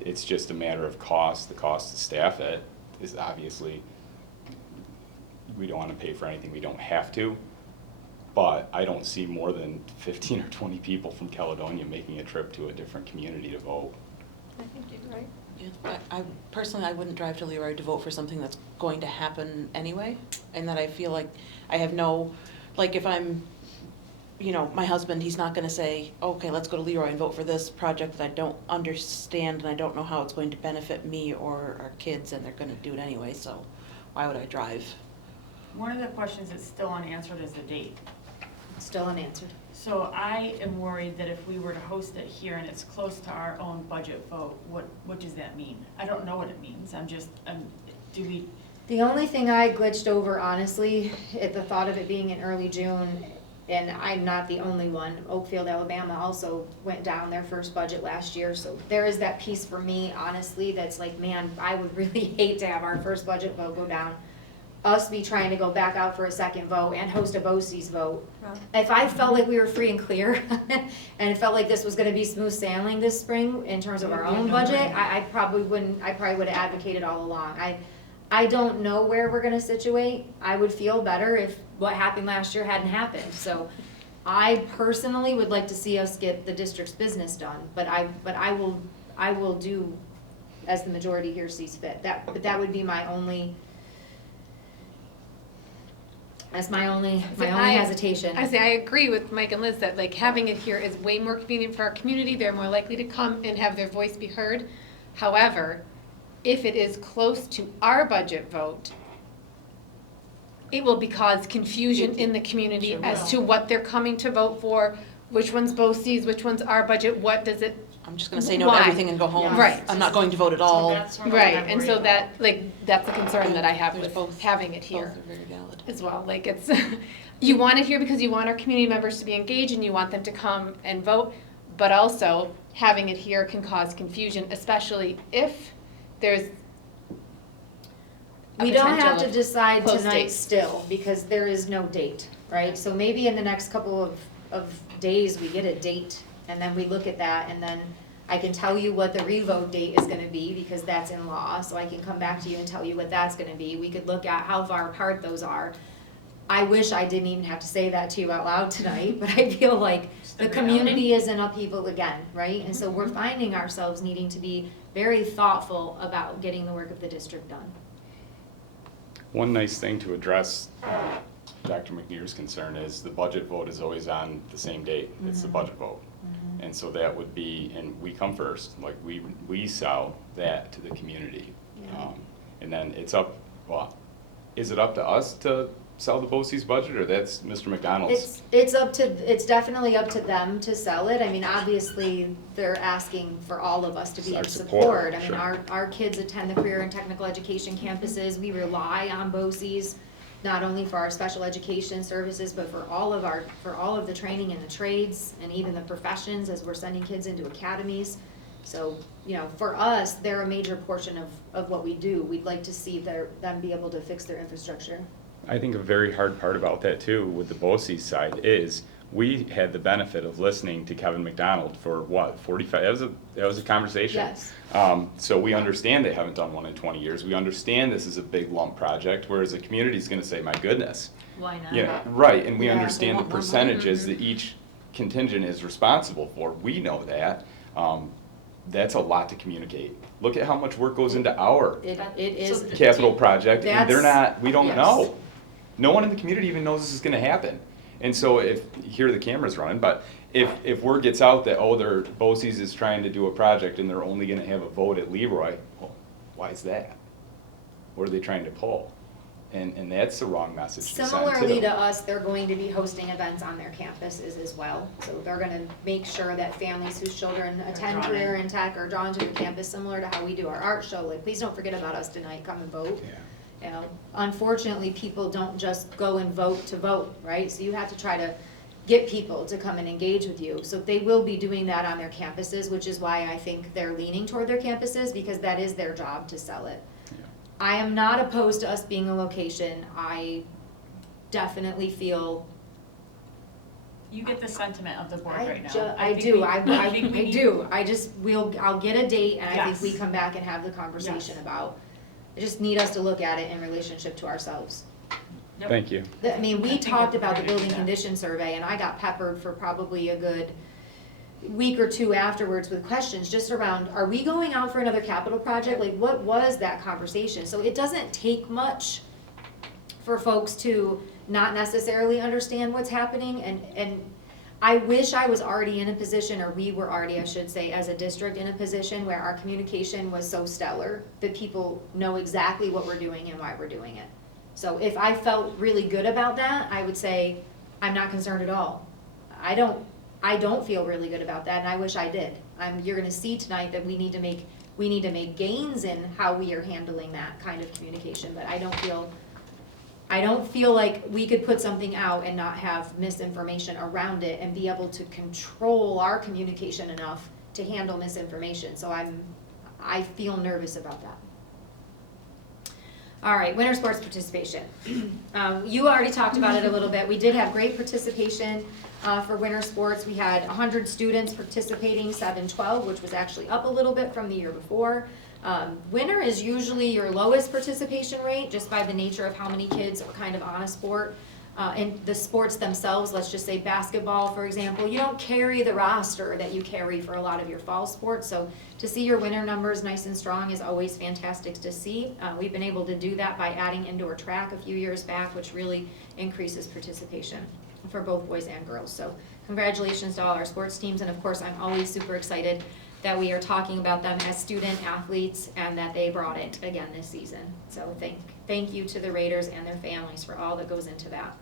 It's just a matter of cost. The cost to staff it is obviously, we don't want to pay for anything we don't have to, but I don't see more than 15 or 20 people from Caledonia making a trip to a different community to vote. I think you're right. Yeah, I personally, I wouldn't drive to Leroy to vote for something that's going to happen anyway, and that I feel like I have no, like if I'm, my husband, he's not gonna say, okay, let's go to Leroy and vote for this project that I don't understand and I don't know how it's going to benefit me or our kids, and they're gonna do it anyway, so why would I drive? One of the questions that's still unanswered is the date. Still unanswered. So I am worried that if we were to host it here and it's close to our own budget vote, what does that mean? I don't know what it means. The only thing I glitched over, honestly, at the thought of it being in early June, and I'm not the only one, Oakfield, Alabama also went down their first budget last year, so there is that piece for me, honestly, that's like, man, I would really hate to have our first budget vote go down. Us be trying to go back out for a second vote and host a BOCES vote. If I felt like we were free and clear, and it felt like this was gonna be smooth sailing this spring in terms of our own budget, I probably would have advocated all along. I don't know where we're gonna situate. I would feel better if what happened last year hadn't happened. So I personally would like to see us get the district's business done, but I will do as the majority here sees fit. But that would be my only, that's my only hesitation. I agree with Mike and Liz that like having it here is way more convenient for our community. They're more likely to come and have their voice be heard. However, if it is close to our budget vote, it will cause confusion in the community Sure as will. to what they're coming to vote for, which one's BOCES, which one's our budget, what does it, I'm just gonna say no to Why? everything and go home. Yeah. Right. I'm not going to vote at all. right, and so that, like, that's the concern that I have There's with both- having it here Both are very valid. as well. Like, it's, you want it here because you want our community members to be engaged and you want them to come and vote, but also having it here can cause confusion, especially if there's a We don't have potential to of decide close tonight dates. still, because there is no date, right? So maybe in the next couple of days, we get a date, and then we look at that, and then I can tell you what the revote date is gonna be, because that's in law, so I can come back to you and tell you what that's gonna be. We could look at how far apart those are. I wish I didn't even have to say that to you out loud tonight, but I feel like the community is in upheaval again, right? And so we're finding ourselves needing to be very thoughtful about getting the work of the district done. One nice thing to address Dr. McNear's concern is the budget vote is always on the same date. It's the budget vote. And so that would be, and we come first, like we sell that to the community. And then it's up, well, is it up to us to sell the BOCES budget, or that's Mr. McDonald's? It's definitely up to them to sell it. I mean, obviously, they're asking for all of us to be Our in support, support. I mean, sure. our kids attend the career and technical education campuses. We rely on BOCES, not only for our special education services, but for all of the training in the trades and even the professions as we're sending kids into academies. So, for us, they're a major portion of what we do. We'd like to see them be able to fix their infrastructure. I think a very hard part about that too, with the BOCES side, is we had the benefit of listening to Kevin McDonald for what, 45, that was a conversation. Yes. So we understand they haven't done one in 20 years. We understand this is a big lump project, whereas the community's gonna say, my goodness. Why not? Yeah, right, and we Yeah, understand they the want more money. percentages that each contingent is responsible for. We know that. That's a lot to communicate. Look at how much work goes into our It is. capital project, and they're That's- we don't yes. know. No one in the community even knows this is gonna happen. And so if, here the camera's running, but if word gets out that, BOCES is trying to do a project and they're only gonna have a vote at Leroy, well, why is that? What are they trying to pull? And that's the wrong message to send Similarly too. to us, they're going to be hosting events on their campuses as well. So they're gonna make sure that families whose children attend drawn career and tech are drawn to the campus, similar to how we do our art show. Like, please don't forget about us tonight, come and vote. Unfortunately, people don't just go and vote to vote, right? So you have to try to get people to come and engage with you. So they will be doing that on their campuses, which is why I think they're leaning toward their campuses, because that is their job to sell it. I am not opposed to us being a location. I definitely feel, You get the sentiment of the board I right now. ju- I think do, we- I think we need- do. I'll get a date and I think Yes. we come back and have the conversation Yes. about. I just need us to look at it in relationship to ourselves. Yep. Thank you. I mean, I we think talked we're about the ready to do building that. condition survey, and I got peppered for probably a good week or two afterwards with questions just around, are we going out for another capital project? Like, what was that conversation? So it doesn't take much for folks to not necessarily understand what's happening, and I wish I was already in a position, or we were already, I should say, as a district, in a position where our communication was so stellar that people know exactly what we're doing and why we're doing it. So if I felt really good about that, I would say, I'm not concerned at all. I don't feel really good about that, and I wish I did. You're gonna see tonight that we need to make gains in how we are handling that kind of communication, but I don't feel like we could put something out and not have misinformation around it and be able to control our communication enough to handle misinformation. So I feel nervous about that. All right, winter sports participation. You already talked about it a little bit. We did have great participation for winter sports. We had 100 students participating, 712, which was actually up a little bit from the year before. Winter is usually your lowest participation rate, just by the nature of how many kids are kind of on a sport. And the sports themselves, let's just say basketball, for example, you don't carry the roster that you carry for a lot of your fall sports. So to see your winter numbers nice and strong is always fantastic to see. We've been able to do that by adding indoor track a few years back, which really increases participation for both boys and girls. So congratulations to all our sports teams, and of course, I'm always super excited that we are talking about them as student athletes and that they brought it again this season. So thank you to the Raiders and their families for all that goes into that.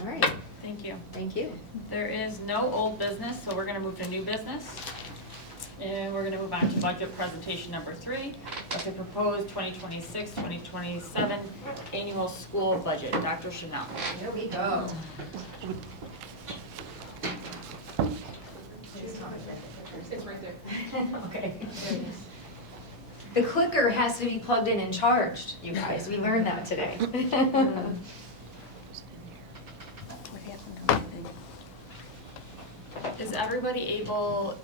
All right, Thank you. thank you. There is no old business, so we're gonna move to new business. And we're gonna move on to budget presentation number 3, with the proposed 2026-2027 annual school budget. Dr. Chanel. Here we go. It's right there. Okay. The clicker has to be plugged in and charged, you guys. We learned that today. Is everybody able,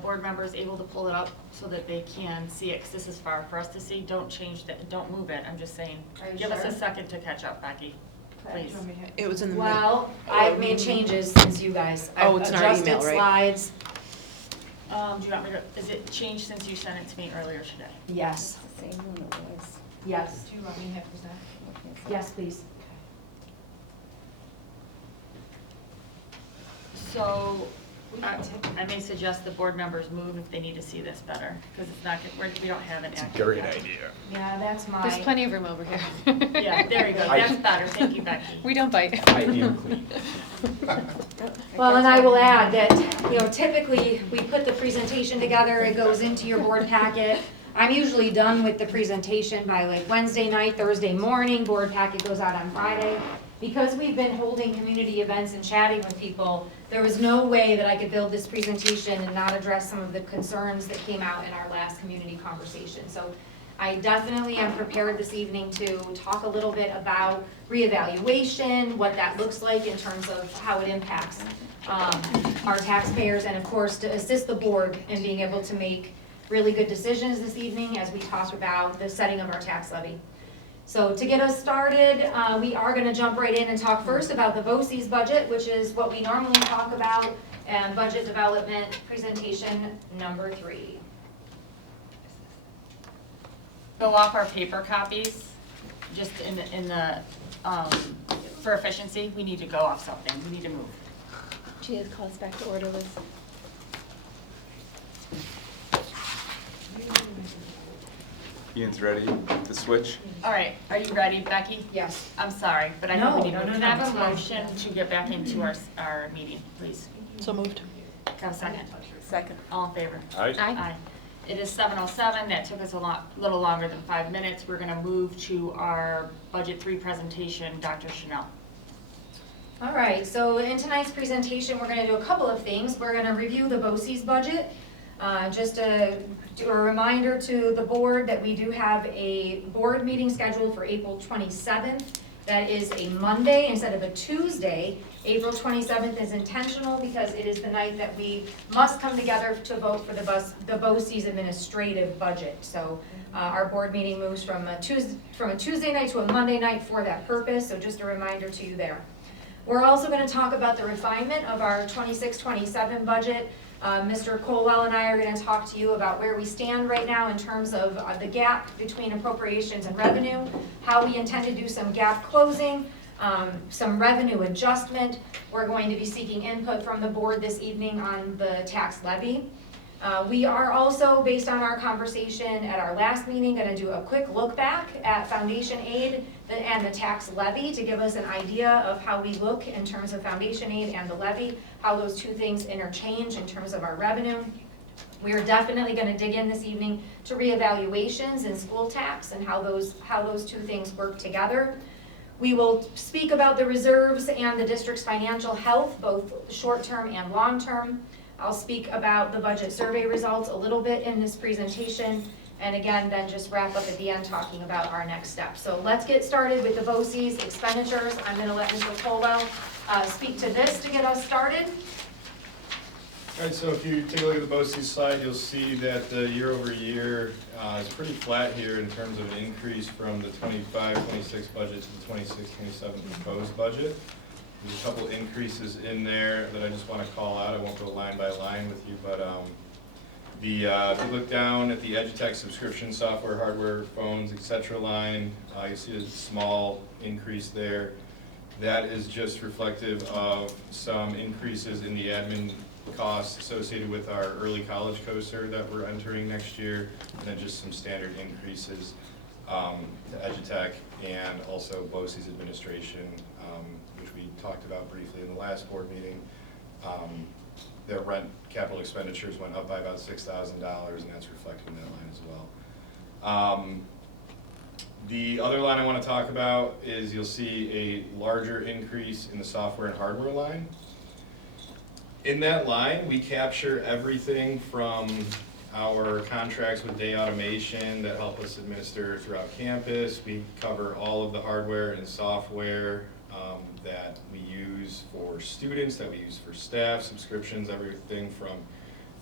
board members able to pull it up so that they can see it? 'Cause this is far for us to see. Don't change that, don't move it. I'm just saying. Are you Give us a sure? second to catch up, Becky, please. It was in the. Well, I've made changes since you guys. Oh, it's in our email, I've right? adjusted slides. Do you want me to, is it changed since you sent it to me earlier today? Yes. Same one it was. Yes. Do you want me to have present? Yes, please. So, I may suggest the board members move if they need to see this better, because it's not, we don't have an accurate. idea. Yeah, that's my. There's plenty of room over here. Yeah, there you go, that's better, thank you, Becky. We don't bite. I am clean. Well, and I will add that, you know, typically, we put the presentation together, it goes into your board packet. I'm usually done with the presentation by like Wednesday night, Thursday morning, board packet goes out on Friday. Because we've been holding community events and chatting with people, there was no way that I could build this presentation and not address some of the concerns that came out in our last community conversation. So I definitely am prepared this evening to talk a little bit about reevaluation, what that looks like in terms of how it impacts our taxpayers, and of course, to assist the board in being able to make really good decisions this evening as we talk about the setting of our tax levy. So to get us started, we are gonna jump right in and talk first about the BOCES budget, which is what we normally talk about, and budget development presentation number 3. Go off our paper copies, just in the, for efficiency, we need to go off something, we need to move. Gia, call us back to order, Liz. Ian's ready to switch? All right, are you ready, Becky? Yes. I'm sorry, but I know No, we need no, to. no, Can no, I have it's a fine. motion to get back into our meeting, please? So moved. Can I have a second? Second. All in favor? Aye. Aye. It is 7:07, that took us little longer than 5 minutes. We're gonna move to our budget 3 presentation, Dr. Chanel. All right, so in tonight's presentation, we're gonna do a couple of things. We're gonna review the BOCES budget. Just do a reminder to the board that we do have a board meeting scheduled for April 27th. That is a Monday instead of a Tuesday. April 27th is intentional because it is the night that we must come together to vote for the BOCES administrative budget. So our board meeting moves from a Tuesday night to a Monday night for that purpose, so just a reminder to you there. We're also going to talk about the refinement of our 26-27 budget. Mr. Colwell and I are going to talk to you about where we stand right now in terms of the gap between appropriations and revenue, how we intend to do some gap closing, some revenue adjustment. We're going to be seeking input from the board this evening on the tax levy. We are also, based on our conversation at our last meeting, going to do a quick look back at foundation aid and the tax levy to give us an idea of how we look in terms of foundation aid and the levy, how those two things interchange in terms of our revenue. We are definitely going to dig in this evening to reevaluations and school tax and how those two things work together. We will speak about the reserves and the district's financial health, both short-term and long-term. I'll speak about the budget survey results a little bit in this presentation, and again, then just wrap up at the end talking about our next steps. So let's get started with the BOCES expenditures. I'm going to let Mr. Colwell speak to this to get us started. All right, so if you take a look at the BOCES slide, you'll see that year over year is pretty flat here in terms of an increase from the 25-26 budget to the 26-27 proposed budget. There's a couple increases in there that I just want to call out. I won't go line by line with you, but if you look down at the EduTech subscription software, hardware, phones, etc. line, you see a small increase there. That is just reflective of some increases in the admin costs associated with our early college coaster that we're entering next year, and then just some standard increases to EduTech and also BOCES administration, which we talked about briefly in the last board meeting. Their rent capital expenditures went up by about $6,000, and that's reflected in that line as well. The other line I want to talk about is you'll see a larger increase in the software and hardware line. In that line, we capture everything from our contracts with Day Automation that help us administer throughout campus. We cover all of the hardware and software that we use for students, that we use for staff, subscriptions, everything from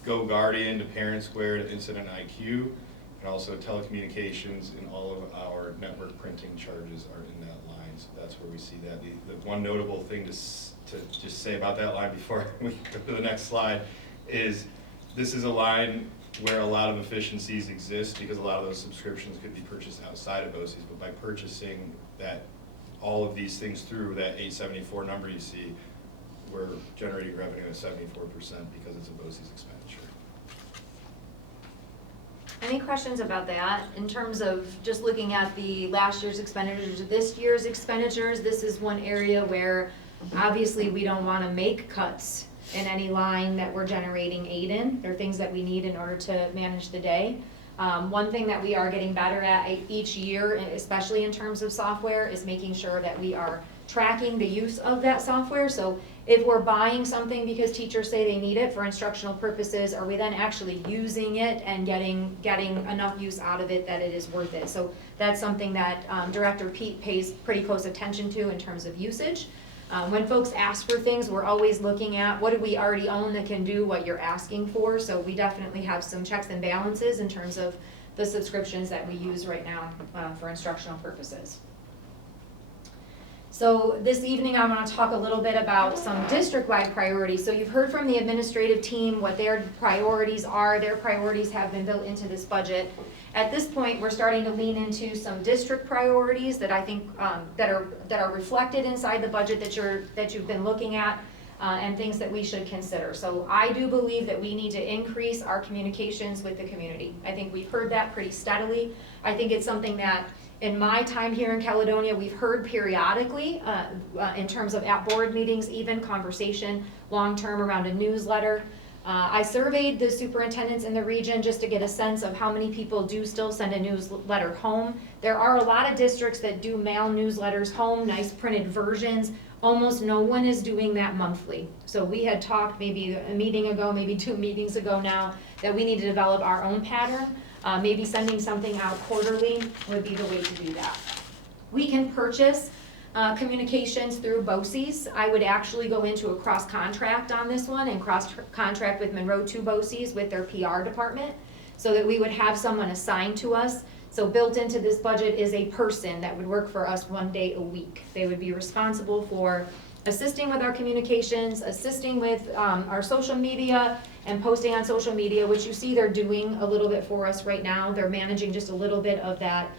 GoGuardian to ParentSquare to Incident IQ, and also telecommunications, and all of our network printing charges are in that line. So that's where we see that. The one notable thing to just say about that line before we go to the next slide is this is a line where a lot of efficiencies exist because a lot of those subscriptions could be purchased outside of BOCES, but by purchasing that, all of these things through that 874 number you see, we're generating revenue at 74% because it's a BOCES expenditure. Any questions about that? In terms of just looking at the last year's expenditures, this year's expenditures, this is one area where obviously we don't want to make cuts in any line that we're generating aid in. There are things that we need in order to manage the day. One thing that we are getting better at each year, especially in terms of software, is making sure that we are tracking the use of that software. So if we're buying something because teachers say they need it for instructional purposes, are we then actually using it and getting enough use out of it that it is worth it? So that's something that Director Pete pays pretty close attention to in terms of usage. When folks ask for things, we're always looking at what do we already own that can do what you're asking for. So we definitely have some checks and balances in terms of the subscriptions that we use right now for instructional purposes. So this evening I want to talk a little bit about some district-wide priorities. So you've heard from the administrative team what their priorities are. Their priorities have been built into this budget. At this point, we're starting to lean into some district priorities that I think that are reflected inside the budget that you've been looking at, and things that we should consider. So I do believe that we need to increase our communications with the community. I think we've heard that pretty steadily. I think it's something that in my time here in Caledonia, we've heard periodically in terms of at board meetings, even conversation long-term around a newsletter. I surveyed the superintendents in the region just to get a sense of how many people do still send a newsletter home. There are a lot of districts that do mail newsletters home, nice printed versions. Almost no one is doing that monthly. So we had talked maybe a meeting ago, maybe 2 meetings ago now, that we need to develop our own pattern. Maybe sending something out quarterly would be the way to do that. We can purchase communications through BOCES. I would actually go into a cross-contract on this one and cross-contract with Monroe 2 BOCES with their PR department so that we would have someone assigned to us. So built into this budget is a person that would work for us 1 day a week. They would be responsible for assisting with our communications, assisting with our social media, and posting on social media, which you see they're doing a little bit for us right now. They're managing just a little bit of that,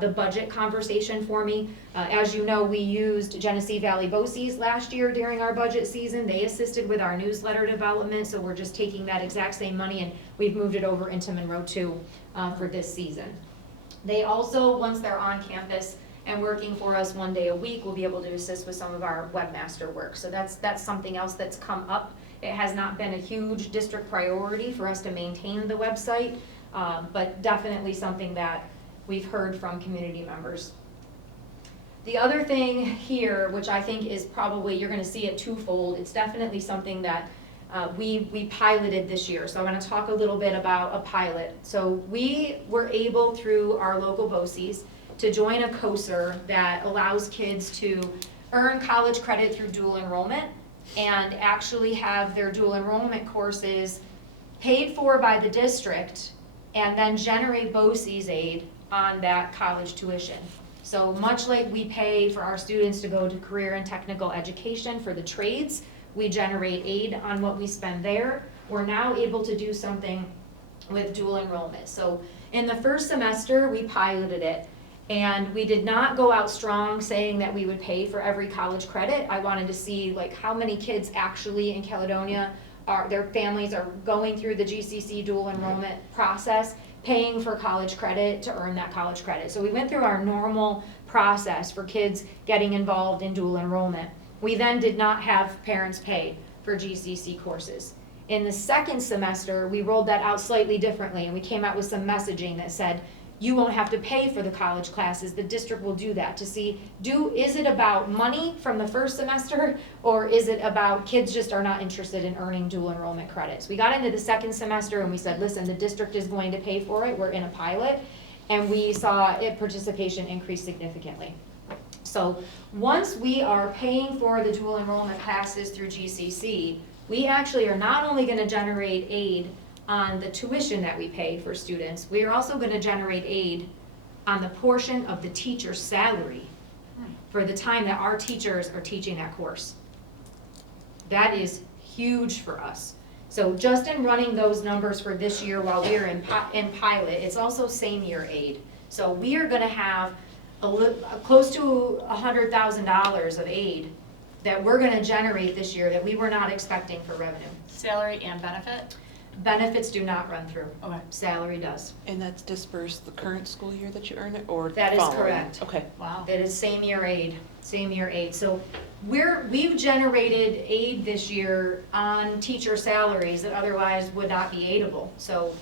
the budget conversation for me. As you know, we used Genesee Valley BOCES last year during our budget season. They assisted with our newsletter development, so we're just taking that exact same money and we've moved it over into Monroe 2 for this season. They also, once they're on campus and working for us 1 day a week, will be able to assist with some of our webmaster work. So that's something else that's come up. It has not been a huge district priority for us to maintain the website, but definitely something that we've heard from community members. The other thing here, which I think is probably, you're gonna see it twofold, it's definitely something that we piloted this year. So I want to talk a little bit about a pilot. So we were able, through our local BOCES, to join a COSER that allows kids to earn college credit through dual enrollment and actually have their dual enrollment courses paid for by the district and then generate BOCES aid on that college tuition. So much like we pay for our students to go to career and technical education for the trades, we generate aid on what we spend there. We're now able to do something with dual enrollment. So in the first semester, we piloted it, And we did not go out strong saying that we would pay for every college credit. I wanted to see like how many kids actually in Caledonia their families are going through the GCC dual enrollment process, paying for college credit to earn that college credit. So we went through our normal process for kids getting involved in dual enrollment. We then did not have parents pay for GCC courses. In the second semester, we rolled that out slightly differently, and we came out with some messaging that said, you won't have to pay for the college classes, the district will do that to see, is it about money from the first semester, or is it about kids just are not interested in earning dual enrollment credits? We got into the second semester and we said, listen, the district is going to pay for it, we're in a pilot, and we saw participation increase significantly. So once we are paying for the dual enrollment classes through GCC, we actually are not only gonna generate aid on the tuition that we pay for students, we are also going to generate aid on the portion of the teacher's salary for the time that our teachers are teaching that course. That is huge for us. So just in running those numbers for this year while we are in pilot, it's also same year aid. So we are going to have close to $100,000 of aid that we're going to generate this year that we were not expecting for revenue. Salary and benefit? Benefits do not run through. Okay. Salary does. And that's dispersed the current school year that you earn it, or That is following? correct. Okay. Wow. That is same year aid, same year aid. So we've generated aid this year on teacher salaries that otherwise would not be aidable. So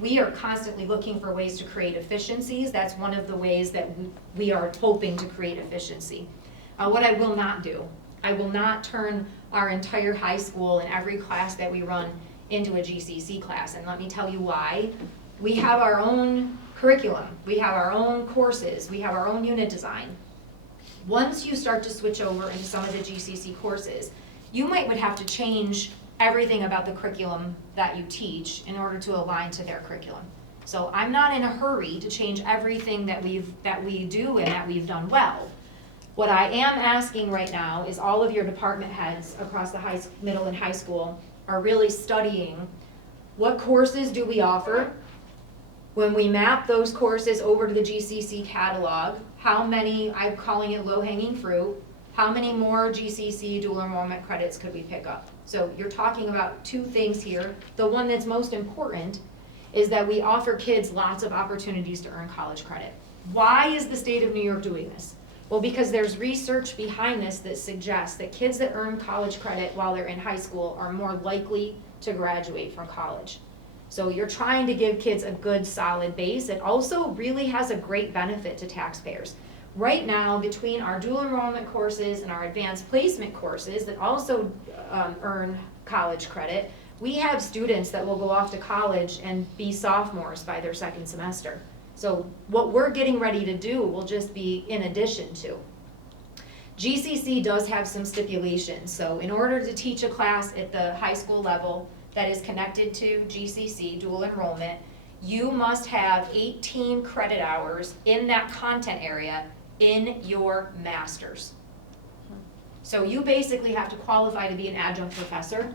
we are constantly looking for ways to create efficiencies. That's one of the ways that we are hoping to create efficiency. What I will not do, I will not turn our entire high school and every class that we run into a GCC class, and let me tell you why. We have our own curriculum, we have our own courses, we have our own unit design. Once you start to switch over into some of the GCC courses, you would have to change everything about the curriculum that you teach in order to align to their curriculum. So I'm not in a hurry to change everything that we do and that we've done well. What I am asking right now is all of your department heads across the middle and high school are really studying what courses do we offer. When we map those courses over to the GCC catalog, how many, I'm calling it low-hanging fruit, how many more GCC dual enrollment credits could we pick up? So you're talking about two things here. The one that's most important is that we offer kids lots of opportunities to earn college credit. Why is the state of New York doing this? Well, because there's research behind this that suggests that kids that earn college credit while they're in high school are more likely to graduate from college. So you're trying to give kids a good, solid base. It also really has a great benefit to taxpayers. Right now, between our dual enrollment courses and our advanced placement courses that also earn college credit, we have students that will go off to college and be sophomores by their second semester. So what we're getting ready to do will just be in addition to. GCC does have some stipulations. So in order to teach a class at the high school level that is connected to GCC, dual enrollment, you must have 18 credit hours in that content area in your master's. So you basically have to qualify to be an adjunct professor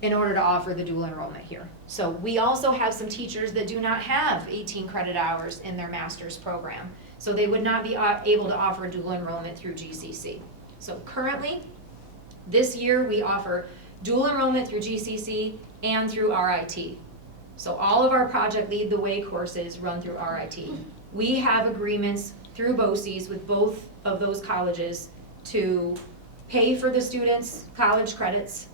in order to offer the dual enrollment here. So we also have some teachers that do not have 18 credit hours in their master's program. So they would not be able to offer dual enrollment through GCC. So currently, this year we offer dual enrollment through GCC and through RIT. So all of our Project Lead the Way courses run through RIT. We have agreements through BOCES with both of those colleges to pay for the students' college credits,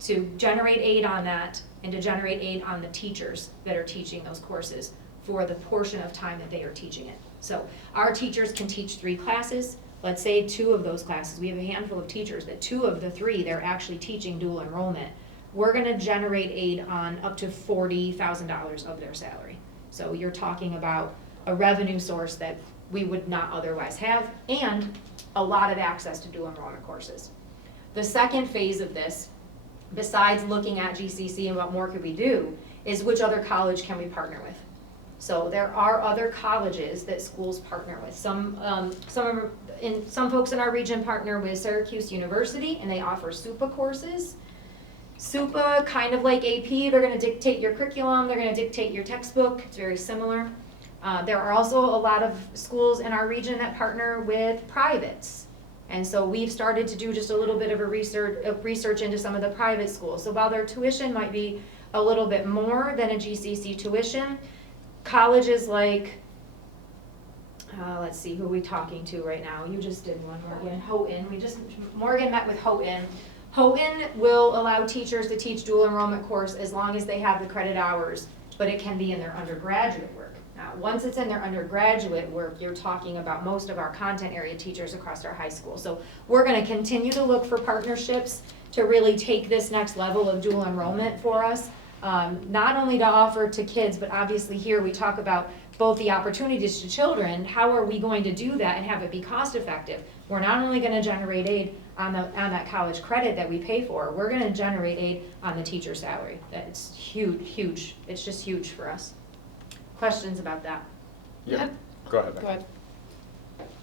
to generate aid on that, and to generate aid on the teachers that are teaching those courses for the portion of time that they are teaching it. So our teachers can teach 3 classes. Let's say 2 of those classes, we have a handful of teachers that 2 of the 3, they're actually teaching dual enrollment. We're gonna generate aid on up to $40,000 of their salary. So you're talking about a revenue source that we would not otherwise have, and a lot of access to dual enrollment courses. The second phase of this, besides looking at GCC and what more could we do, is which other college can we partner with? So there are other colleges that schools partner with. Some folks in our region partner with Syracuse University, and they offer SUPA courses. SUPA, kind of like AP, they're gonna dictate your curriculum, they're gonna dictate your textbook, it's very similar. There are also a lot of schools in our region that partner with privates. And so we've started to do just a little bit of a research into some of the private schools. So while their tuition might be a little bit more than a GCC tuition, colleges like, let's see, who are we talking to right now? You just did one, Morgan. Houghton. Morgan met with Houghton. Houghton will allow teachers to teach dual enrollment course as long as they have the credit hours, but it can be in their undergraduate work. Now, once it's in their undergraduate work, you're talking about most of our content area teachers across our high school. So we're gonna continue to look for partnerships to really take this next level of dual enrollment for us. Not only to offer to kids, but obviously here we talk about both the opportunities to children. How are we going to do that and have it be cost effective? We're not only gonna generate aid on that college credit that we pay for, we're gonna generate aid on the teacher salary. It's huge, it's just huge for us. Questions about that? Yeah, go ahead. Go ahead.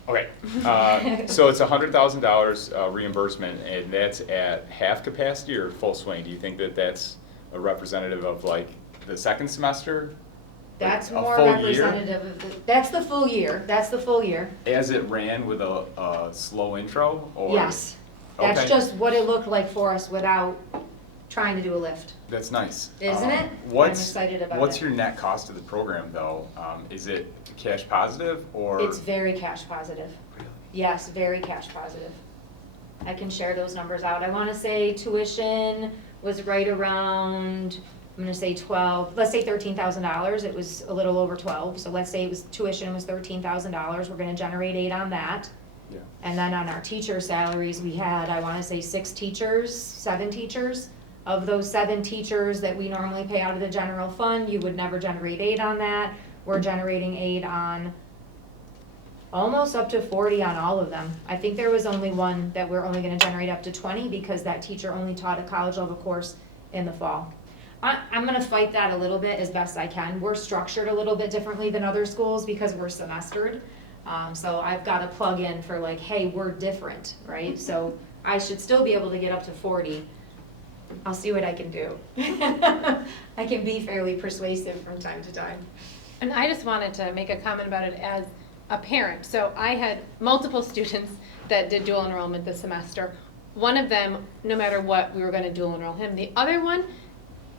Okay, so it's $100,000 reimbursement, and that's at half capacity or full swing? Do you think that that's a representative of like the second semester? That's Like a more full representative of that's the full year, As it ran with a slow intro, or? Yes, that's Okay. just what it looked like for us without trying to do a lift. That's nice. Isn't it? I'm excited about What's it. your net cost of the program though? Is it cash positive or? It's very cash positive. Really? Yes, very cash positive. I can share those numbers out. I wanna say tuition was right around, I'm gonna say let's say $13,000. It was a little over 12, so let's say tuition was $13,000. We're gonna generate 8 on that. Yeah. And then on our teacher salaries, we had, I wanna say 7 teachers. Of those 7 teachers that we normally pay out of the general fund, you would never generate 8 on that. We're generating 8 on almost up to 40 on all of them. I think there was only one that we're only gonna generate up to 20 because that teacher only taught a college level course in the fall. I'm gonna fight that a little bit as best I can. We're structured a little bit differently than other schools because we're semestered. So I've gotta plug in for like, hey, we're different, right? So I should still be able to get up to 40. I'll see what I can do. I can be fairly persuasive from time to time. And I just wanted to make a comment about it as a parent. So I had multiple students that did dual enrollment this semester. One of them, no matter what, we were going to dual enroll him. The other one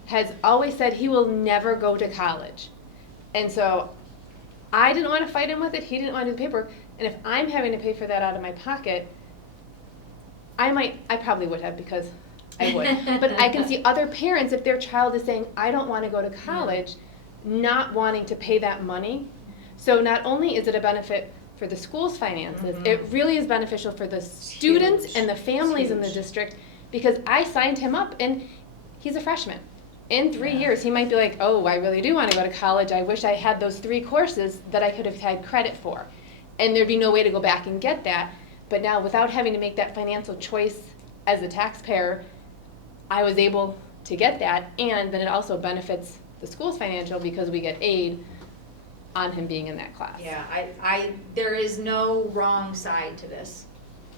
has always said he will never go to college. And so I didn't want to fight him with it. He didn't want to do the paperwork. And if I'm having to pay for that out of my pocket, I probably would have because I would. But I can see other parents, if their child is saying, I don't want to go to college, not wanting to pay that money. So not only is it a benefit for the school's finances, it really is beneficial for the students and the families in the district because I signed him up and he's a freshman. In 3 years, he might be like, oh, I really do want to go to college. I wish I had those 3 courses that I could have had credit for. And there'd be no way to go back and get that. But now without having to make that financial choice as a taxpayer, I was able to get that, and then it also benefits the school's financial because we get aid on him being in that class. Yeah, there is no wrong side to this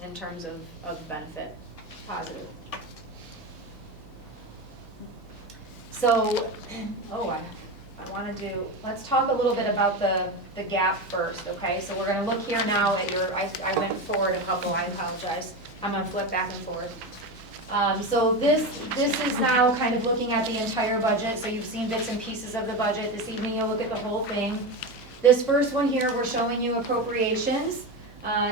in terms of benefit, positive. So, let's talk a little bit about the gap first, okay? So we're gonna look here now at I went forward a couple, I apologize. I'm gonna flip back and forth. So this is now kind of looking at the entire budget. So you've seen bits and pieces of the budget. This evening you'll look at the whole thing. This first one here, we're showing you appropriations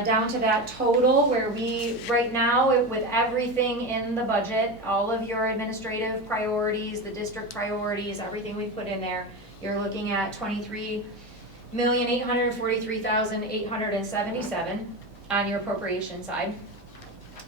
down to that total where we, right now, with everything in the budget, all of your administrative priorities, the district priorities, everything we put in there, you're looking at $23,843,877 on your appropriation side.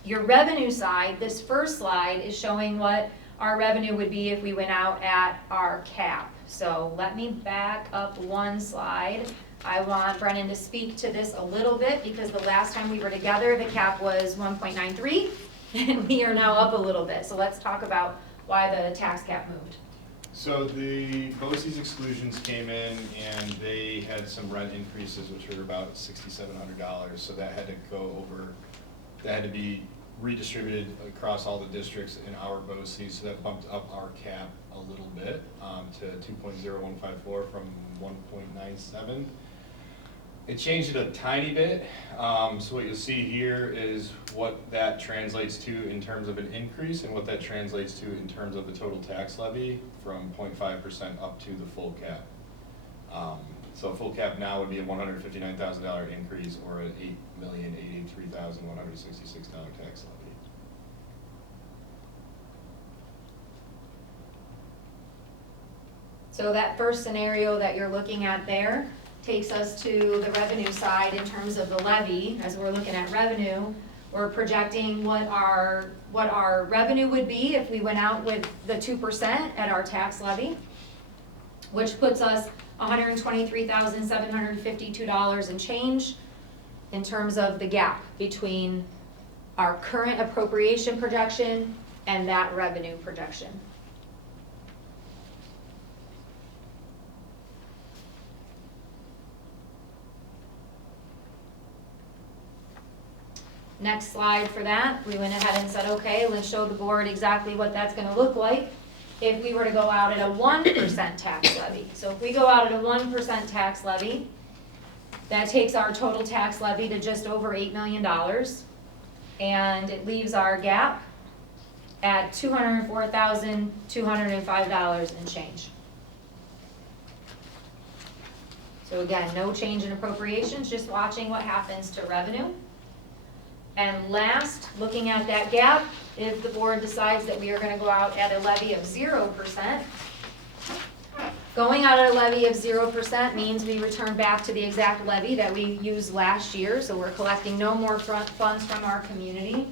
Your revenue side, this first slide is showing what our revenue would be if we went out at our cap. So let me back up one slide. I want Brennan to speak to this a little bit because the last time we were together, the cap was 1.93 and we are now up a little bit. So let's talk about why the tax cap moved. So the BOCES exclusions came in and they had some rent increases which were about $6,700. So that had to that had to be redistributed across all the districts in our BOCES, so that bumped up our cap a little bit. to 2.0154 from 1.97. It changed it a tiny bit, so what you'll see here is what that translates to in terms of an increase and what that translates to in terms of the total tax levy from 0.5% up to the full cap. So a full cap now would be a $159,000 increase or an $8,083,166 tax levy. So that first scenario that you're looking at there takes us to the revenue side in terms of the levy. As we're looking at revenue, we're projecting what our revenue would be if we went out with the 2% at our tax levy, which puts us $123,752 and change in terms of the gap between our current appropriation projection and that revenue projection. Next slide for that, we went ahead and said, okay, let's show the board exactly what that's gonna look like if we were to go out at a 1% tax levy. So if we go out at a 1% tax levy, that takes our total tax levy to just over $8 million. And it leaves our gap at $204,205 and change. So again, no change in appropriations, just watching what happens to revenue. And last, looking at that gap, if the board decides that we are going to go out at a levy of 0%, going out at a levy of 0% means we return back to the exact levy that we used last year, so we're collecting no more funds from our community,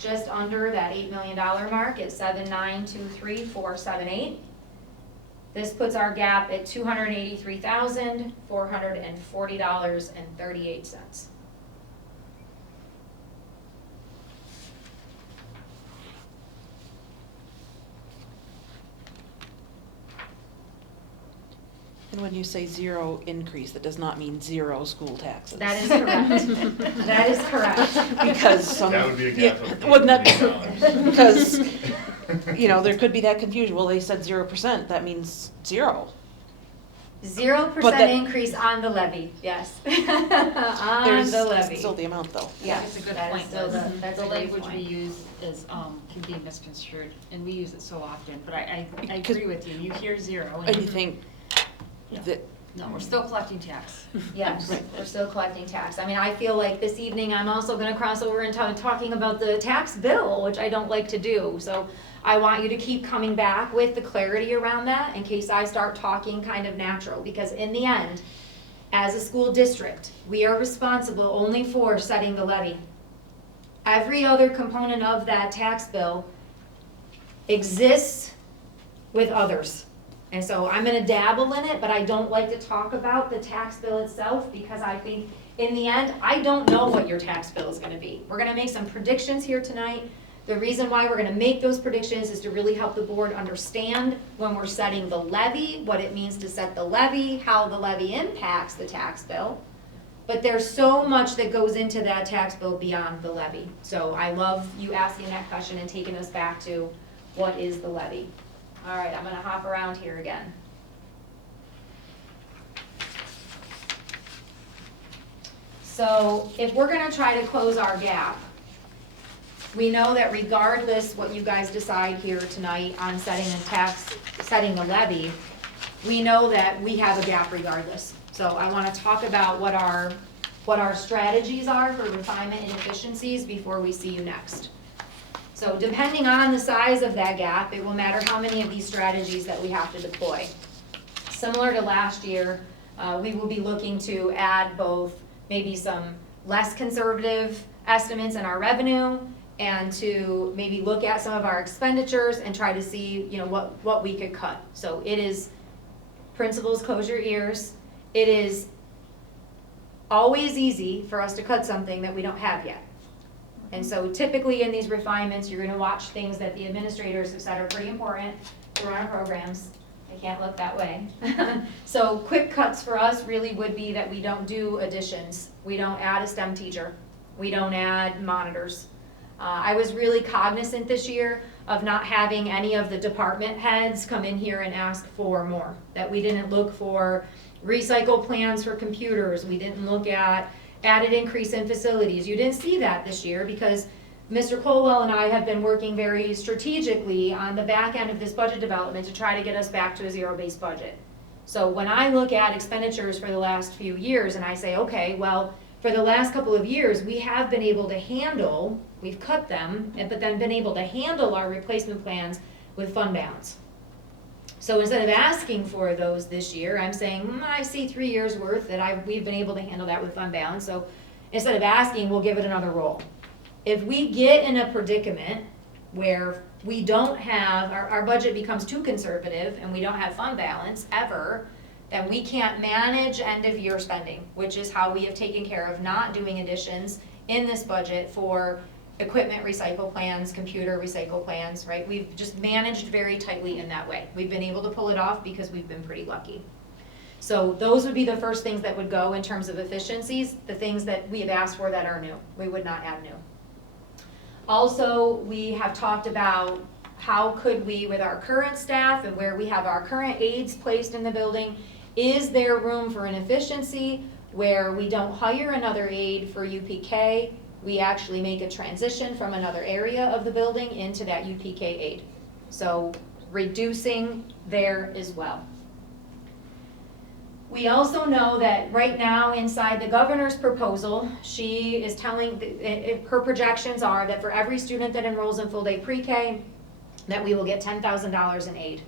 just under that $8 million mark at 7,923,478. This puts our gap at $283,440.38. And when you say zero increase, that does not mean zero school taxes. That is correct. That is correct. Because some. That would be a gap of Wouldn't that $8 million. Because, you know, there could be that confusion. Well, they said 0%, that means zero. 0% But that- increase on the levy, yes. On There's the levy. still the amount though. Yes, That's a good that is point. still the- that's The a great language we point. use is, can be misconstrued, and we use it so often, but I Because- agree with you. You hear zero. And you think Yeah. that, No, we're still collecting tax. Yes, Right. we're still collecting tax. I mean, I feel like this evening I'm also gonna cross over into talking about the tax bill, which I don't like to do. So I want you to keep coming back with the clarity around that in case I start talking kind of natural. Because in the end, as a school district, we are responsible only for setting the levy. Every other component of that tax bill exists with others. And so I'm gonna dabble in it, but I don't like to talk about the tax bill itself because I think in the end, I don't know what your tax bill is gonna be. We're gonna make some predictions here tonight. The reason why we're gonna make those predictions is to really help the board understand when we're setting the levy, what it means to set the levy, how the levy impacts the tax bill. But there's so much that goes into that tax bill beyond the levy. So I love you asking that question and taking us back to what is the levy. All right, I'm gonna hop around here again. So if we're gonna try to close our gap, we know that regardless what you guys decide here tonight on setting the levy, we know that we have a gap regardless. So I wanna talk about what our strategies are for refinement and efficiencies before we see you next. So depending on the size of that gap, it will matter how many of these strategies that we have to deploy. Similar to last year, we will be looking to add both maybe some less conservative estimates in our revenue and to maybe look at some of our expenditures and try to see, you know, what we could cut. So it is, principals, close your ears. It is always easy for us to cut something that we don't have yet. And so typically in these refinements, you're gonna watch things that the administrators have said are pretty important to run our programs. I can't look that way. So quick cuts for us really would be that we don't do additions. We don't add a STEM teacher. We don't add monitors. I was really cognizant this year of not having any of the department heads come in here and ask for more. That we didn't look for recycle plans for computers, we didn't look at added increase in facilities. You didn't see that this year because Mr. Colwell and I have been working very strategically on the back end of this budget development to try to get us back to a zero-based budget. So when I look at expenditures for the last few years and I say, okay, well, for the last couple of years, we have been able to handle, we've cut them, but then been able to handle our replacement plans with fund balance. So instead of asking for those this year, I'm saying, I see 3 years worth that we've been able to handle that with fund balance. So instead of asking, we'll give it another roll. If we get in a predicament where we don't have, our budget becomes too conservative and we don't have fund balance ever, then we can't manage end of year spending, which is how we have taken care of not doing additions in this budget for equipment recycle plans, computer recycle plans, right? We've just managed very tightly in that way. We've been able to pull it off because we've been pretty lucky. So those would be the first things that would go in terms of efficiencies, the things that we have asked for that are new. We would not add new. Also, we have talked about how could we, with our current staff and where we have our current aides placed in the building, is there room for an efficiency where we don't hire another aide for UPK, we actually make a transition from another area of the building into that UPK aide. So reducing there as well. We also know that right now inside the governor's proposal, she is telling, her projections are that for every student that enrolls in full-day pre-K, that we will get $10,000 in aid.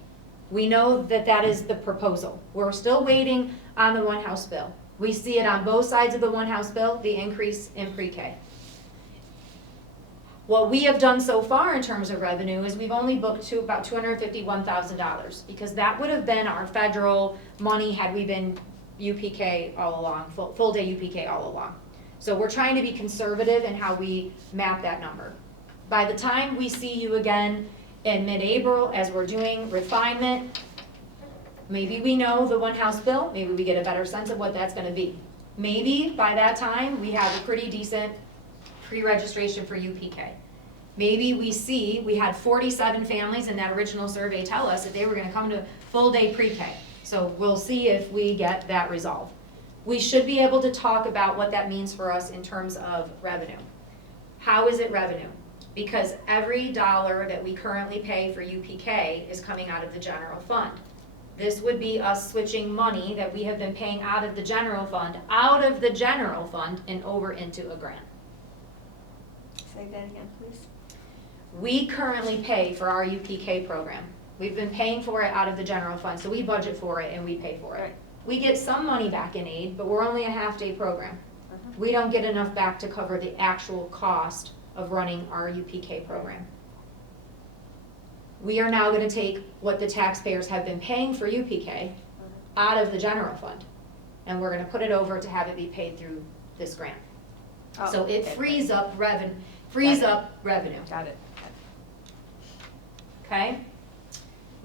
We know that that is the proposal. We're still waiting on the one House bill. We see it on both sides of the one House bill, the increase in pre-K. What we have done so far in terms of revenue is we've only booked to about $251,000 because that would have been our federal money had we been UPK all along, full day UPK all along. So we're trying to be conservative in how we map that number. By the time we see you again in mid-April as we're doing refinement, maybe we know the one House bill, maybe we get a better sense of what that's gonna be. Maybe by that time we have a pretty decent pre-registration for UPK. Maybe we had 47 families in that original survey tell us that they were gonna come to full day pre-K. So we'll see if we get that resolved. We should be able to talk about what that means for us in terms of revenue. How is it revenue? Because every dollar that we currently pay for UPK is coming out of the general fund. This would be us switching money that we have been paying out of the general fund and over into a grant. Say that again, please. We currently pay for our UPK program. We've been paying for it out of the general fund, so we budget for it and we pay for it. Right. We get some money back in aid, but we're only a half-day program. We don't get enough back to cover the actual cost of running our UPK program. We are now going to take what the taxpayers have been paying for UPK out of the general fund, and we're going to put it over to have it be paid through this grant. Oh, So it okay. frees up revenue. Got it. Okay?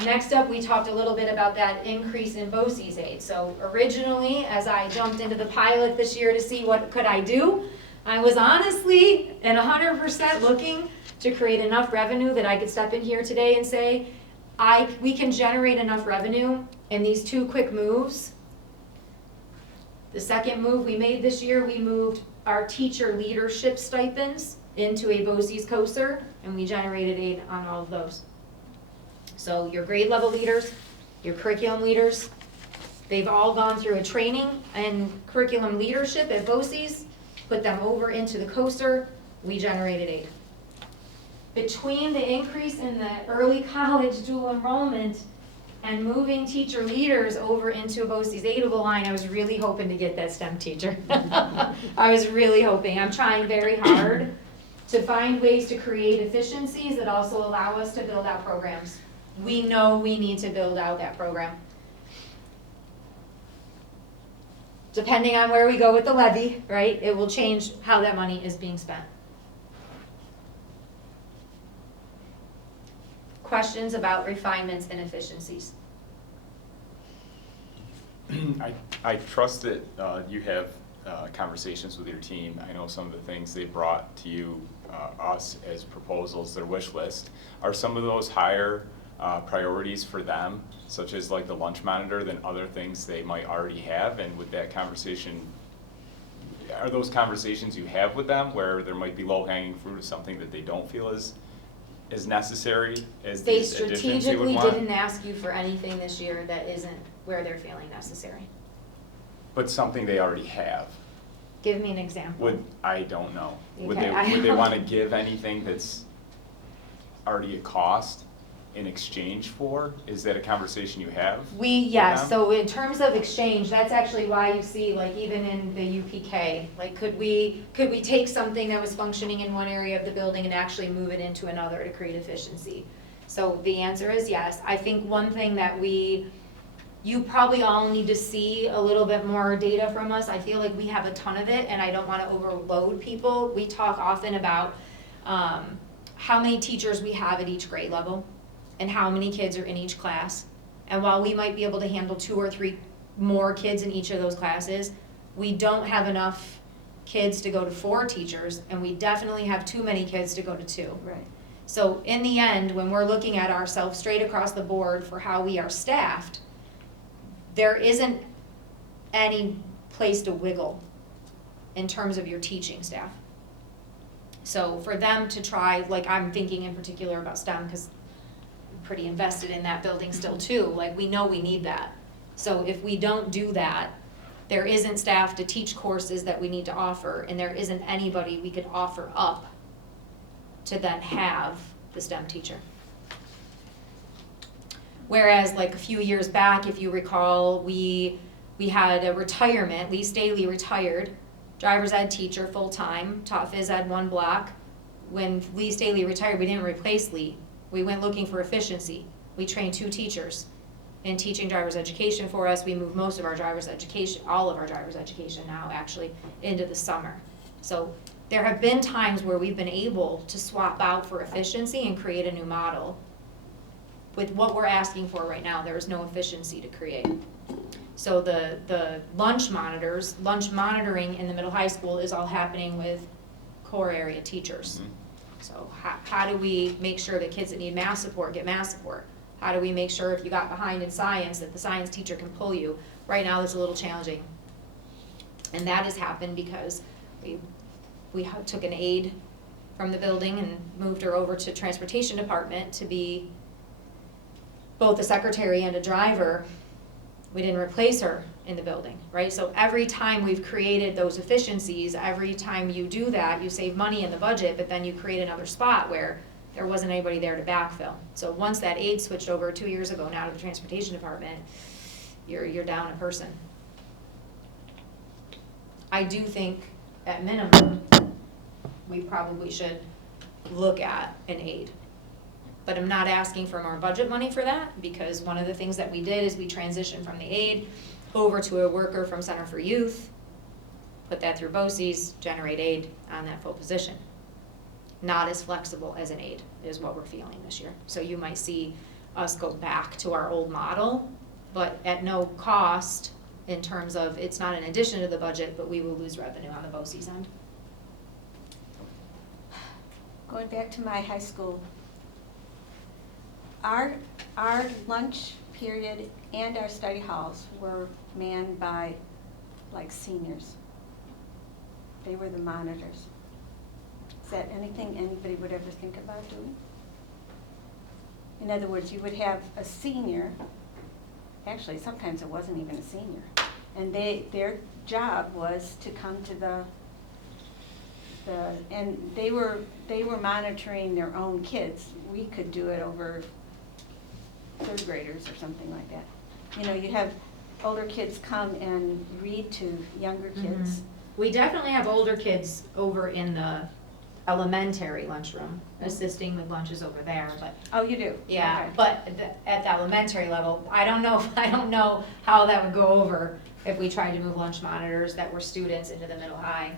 Next up, we talked a little bit about that increase in BOCES aid. So originally, as I jumped into the pilot this year to see what could I do, I was honestly and 100% looking to create enough revenue that I could step in here today and say, we can generate enough revenue in these two quick moves. The second move we made this year, we moved our teacher leadership stipends into a BOCES COSER, and we generated aid on all of those. So your grade level leaders, your curriculum leaders, they've all gone through a training and curriculum leadership at BOCES, put them over into the COSER, we generated aid. Between the increase in the early college dual enrollment and moving teacher leaders over into a BOCES aidable line, I was really hoping to get that STEM teacher. I was really hoping. I'm trying very hard to find ways to create efficiencies that also allow us to build out programs. We know we need to build out that program. Depending on where we go with the levy, right, it will change how that money is being spent. Questions about refinements and efficiencies? I trust that you have conversations with your team. I know some of the things they brought to you us as proposals, their wish list. Are some of those higher priorities for them, such as like the lunch monitor, than other things they might already have? And would that conversation, are those conversations you have with them where there might be low-hanging fruit of something that they don't feel is necessary as They these additions they would strategically want? didn't ask you for anything this year that isn't where they're feeling necessary. But something they already have. Give me an example. I don't know. Would Okay, I they don't- want to give anything that's already a cost in exchange for? Is that a conversation you have? Yes, them? so in terms of exchange, that's actually why you see, like, even in the UPK, like, could we take something that was functioning in one area of the building and actually move it into another to create efficiency? So the answer is yes. I think one thing that you probably all need to see a little bit more data from us. I feel like we have a ton of it, and I don't want to overload people. We talk often about how many teachers we have at each grade level and how many kids are in each class. And while we might be able to handle 2 or 3 more kids in each of those classes, we don't have enough kids to go to 4 teachers, and we definitely have too many kids to go to 2. Right. So in the end, when we're looking at ourselves straight across the board for how we are staffed, there isn't any place to wiggle in terms of your teaching staff. So for them to try, like, I'm thinking in particular about STEM because I'm pretty invested in that building still too. Like, we know we need that. So if we don't do that, there isn't staff to teach courses that we need to offer, and there isn't anybody we could offer up to then have the STEM teacher. Whereas like a few years back, if you recall, we had a retirement. Lee Staley retired, driver's ed teacher full-time, taught phys ed 1 block. When Lee Staley retired, we didn't replace Lee. We went looking for efficiency. We trained 2 teachers in teaching driver's education for us. We moved most of our driver's education, all of our driver's education now actually, into the summer. So there have been times where we've been able to swap out for efficiency and create a new model. With what we're asking for right now, there is no efficiency to create. So the lunch monitoring in the middle high school is all happening with core area teachers. So how do we make sure that kids that need math support get math support? How do we make sure if you got behind in science that the science teacher can pull you? Right now, that's a little challenging. And that has happened because we took an aide from the building and moved her over to transportation department to be both a secretary and a driver. We didn't replace her in the building, right? So every time we've created those efficiencies, every time you do that, you save money in the budget, but then you create another spot where there wasn't anybody there to backfill. So once that aide switched over 2 years ago now to the transportation department, you're down a person. I do think at minimum, we probably should look at an aide. But I'm not asking for more budget money for that, because one of the things that we did is we transitioned from the aide over to a worker from Center for Youth, put that through BOCES, generate aide on that full position. Not as flexible as an aide is what we're feeling this year. So you might see us go back to our old model, but at no cost in terms of, it's not an addition to the budget, but we will lose revenue on the BOCES end. Going back to my high school, our lunch period and our study halls were manned by like seniors. They were the monitors. Is that anything anybody would ever think about doing? In other words, you would have a senior, actually sometimes it wasn't even a senior, and their job was to come to and they were monitoring their own kids. We could do it over 3rd graders or something like that. You know, you have older kids come and read to younger kids. We definitely have older kids over in the elementary lunchroom, assisting with lunches over there, but. Oh, you do? Yeah, Okay. but at the elementary level, I don't know how that would go over if we tried to move lunch monitors that were students into the middle high.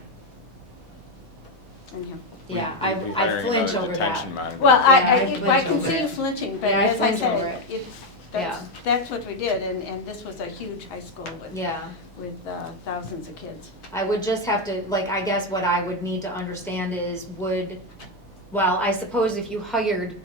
Anyhow. Yeah, We'd be I hiring flinch another over that. detention monitor. Well, Yeah, I flinch can over see you it. flinching, but Yeah, I as I flinch over said, it. That's what we did, and this was a huge high school with thousands of kids. I would just have to, like, I guess what I would need to understand is well, I suppose if you hired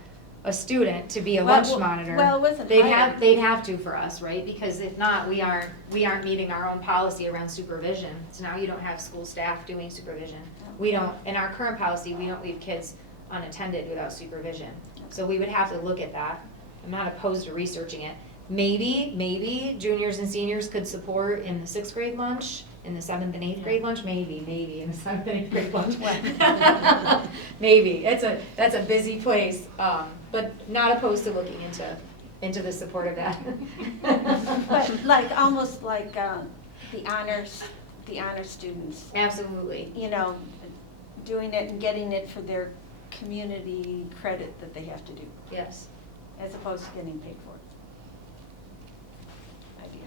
a student to be a lunch monitor. Well, it wasn't They'd hired. have to for us, right? Because if not, we aren't meeting our own policy around supervision. So now you don't have school staff doing supervision. We don't, in our current policy, we don't leave kids unattended without supervision. So we would have to look at that. I'm not opposed to researching it. Maybe juniors and seniors could support in the 6th grade lunch, in the 7th and 8th grade lunch, maybe in the 7th and 8th grade lunch. Maybe, that's a busy place, but not opposed to looking into the support of that. But like, almost like the honors students. Absolutely. You know, doing it and getting it for their community credit that they have to do. Yes. As opposed to getting paid for it. Idea.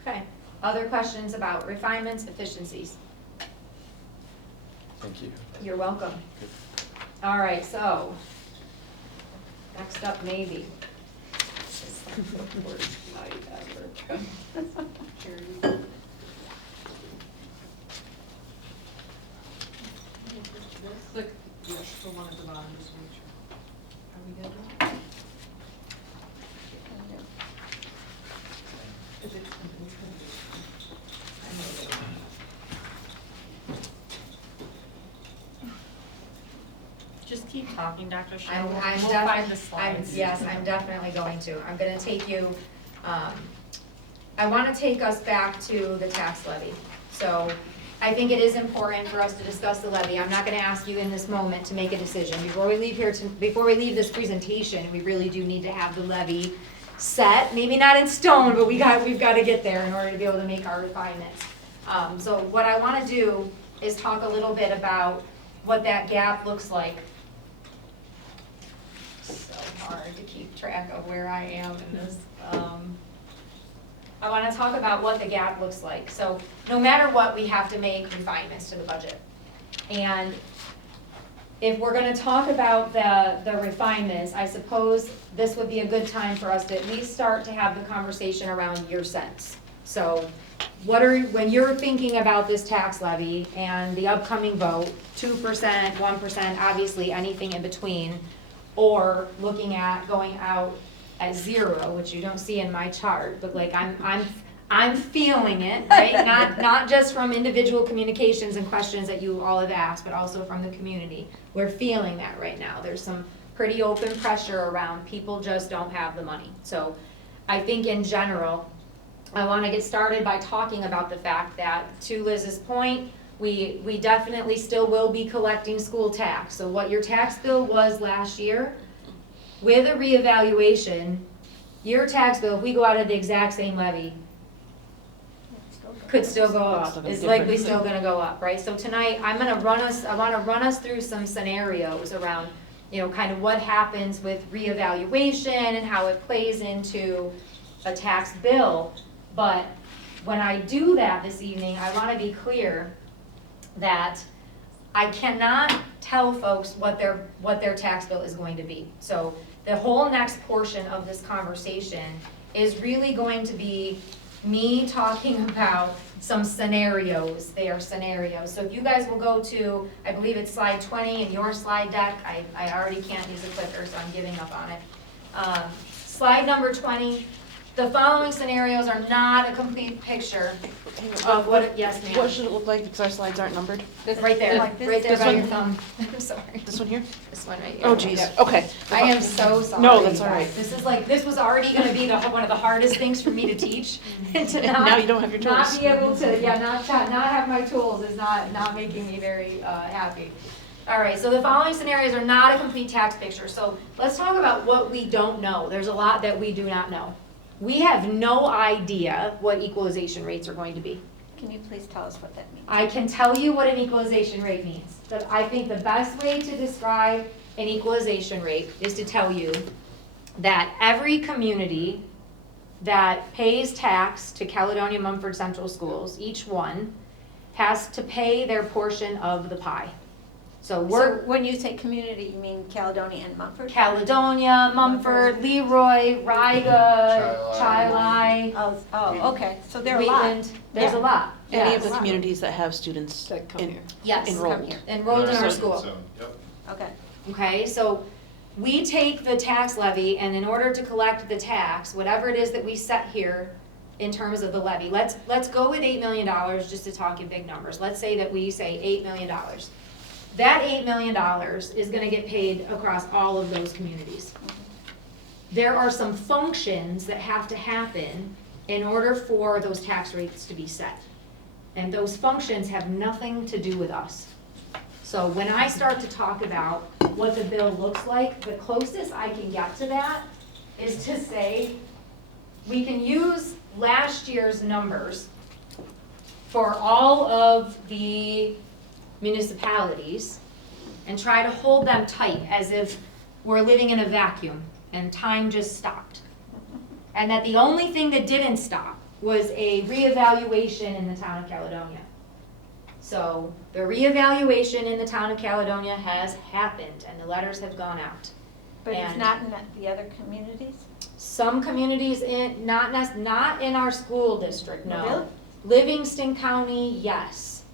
Okay. Other questions about refinements, efficiencies? Thank you. You're welcome. All right, so next up, maybe. It's like the worst night ever. Click yes for one at the bottom, just to make sure. Are we good now? If it's I know that. Just keep talking, Dr. I'm Sherrill. We'll def- find the slides. Yes, I'm definitely going to. I'm gonna take you, I wanna take us back to the tax levy. So I think it is important for us to discuss the levy. I'm not gonna ask you in this moment to make a decision. Before we leave this presentation, we really do need to have the levy set, maybe not in stone, but we've gotta get there in order to be able to make our refinements. So what I wanna do is talk a little bit about what that gap looks like. So hard to keep track of where I am in this. I want to talk about what the gap looks like. So no matter what, we have to make refinements to the budget. And if we're going to talk about the refinements, I suppose this would be a good time for us to at least start to have the conversation around year cents. So when you're thinking about this tax levy and the upcoming vote, 2%, 1%, obviously anything in between, or looking at going out at 0, which you don't see in my chart, but like I'm feeling it, right? Not just from individual communications and questions that you all have asked, but also from the community. We're feeling that right now. There's some pretty open pressure around. People just don't have the money. So I think in general, I want to get started by talking about the fact that, to Liz's point, we definitely still will be collecting school tax. So what your tax bill was last year, with a reevaluation, your tax bill, if we go out at the exact same levy, could still go up. It's likely still gonna go up, right? So tonight, I wanna run us through some scenarios around, kind of what happens with reevaluation and how it plays into a tax bill. But when I do that this evening, I wanna be clear that I cannot tell folks what their tax bill is going to be. So the whole next portion of this conversation is really going to be me talking about some scenarios. They are scenarios. So if you guys will go to, I believe it's slide 20 in your slide deck. I already can't use a clicker, so I'm giving up on it. Slide number 20. The following scenarios are not a complete picture of what, yes ma'am. What should it look like, because our slides aren't numbered? Right there, Like this? right there This by one? your thumb. I'm sorry. This one here? This one right here. Oh, geez, Yep. okay. I am so sorry. No, that's you all guys. right. This was already gonna be one of the hardest things for me to teach. And to Now you don't have your tools. Not be able to, not have my tools is not making me very happy. All right, so the following scenarios are not a complete tax picture. So let's talk about what we don't know. There's a lot that we do not know. We have no idea what equalization rates are going to be. Can you please tell us what that means? I can tell you what an equalization rate means. I think the best way to describe an equalization rate is to tell you that every community that pays tax to Caledonia Mumford Central Schools, each one, has to pay their portion of the pie. So So when you say community, you mean Caledonia and Mumford? Caledonia, Mumford, Leroy, Riga, Chi-Li. Chi-Li, Oh, okay, so there are a lot. Wheatland, there's a Yeah. lot. Any Yes. of the communities that have students That come in- here. Yes. enrolled. Come here. Enrolled in our So- school. Yep. Okay. Okay, so we take the tax levy, and in order to collect the tax, whatever it is that we set here in terms of the levy, let's go with $8 million, just to talk in big numbers. Let's say that we say $8 million. That $8 million is gonna get paid across all of those communities. There are some functions that have to happen in order for those tax rates to be set. And those functions have nothing to do with us. So when I start to talk about what the bill looks like, the closest I can get to that is to say, we can use last year's numbers for all of the municipalities and try to hold them tight as if we're living in a vacuum and time just stopped. And that the only thing that didn't stop was a reevaluation in the town of Caledonia. So the reevaluation in the town of Caledonia has happened and the letters have gone out. But it's And not in the other communities? some communities in, not in our school district, no. Really? Livingston County, yes.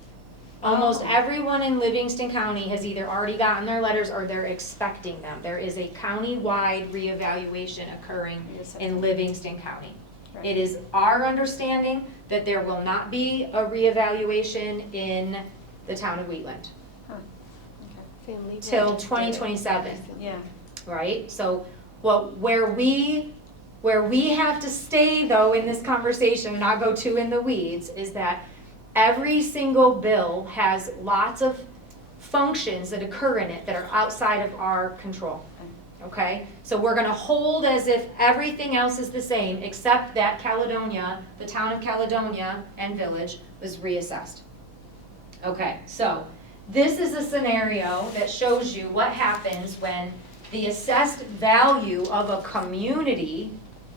Almost Oh. everyone in Livingston County has either already gotten their letters or they're expecting them. There is a county-wide reevaluation occurring in Livingston County. Right. It is our understanding that there will not be a reevaluation in the town of Wheatland till 2027. Yeah. Right? So, well, where we have to stay though in this conversation, and not go too in the weeds, is that every single bill has lots of functions that occur in it that are outside of our control. Okay? So we're gonna hold as if everything else is the same, except that Caledonia, the town of Caledonia and village was reassessed. Okay, so this is a scenario that shows you what happens when the assessed value of a community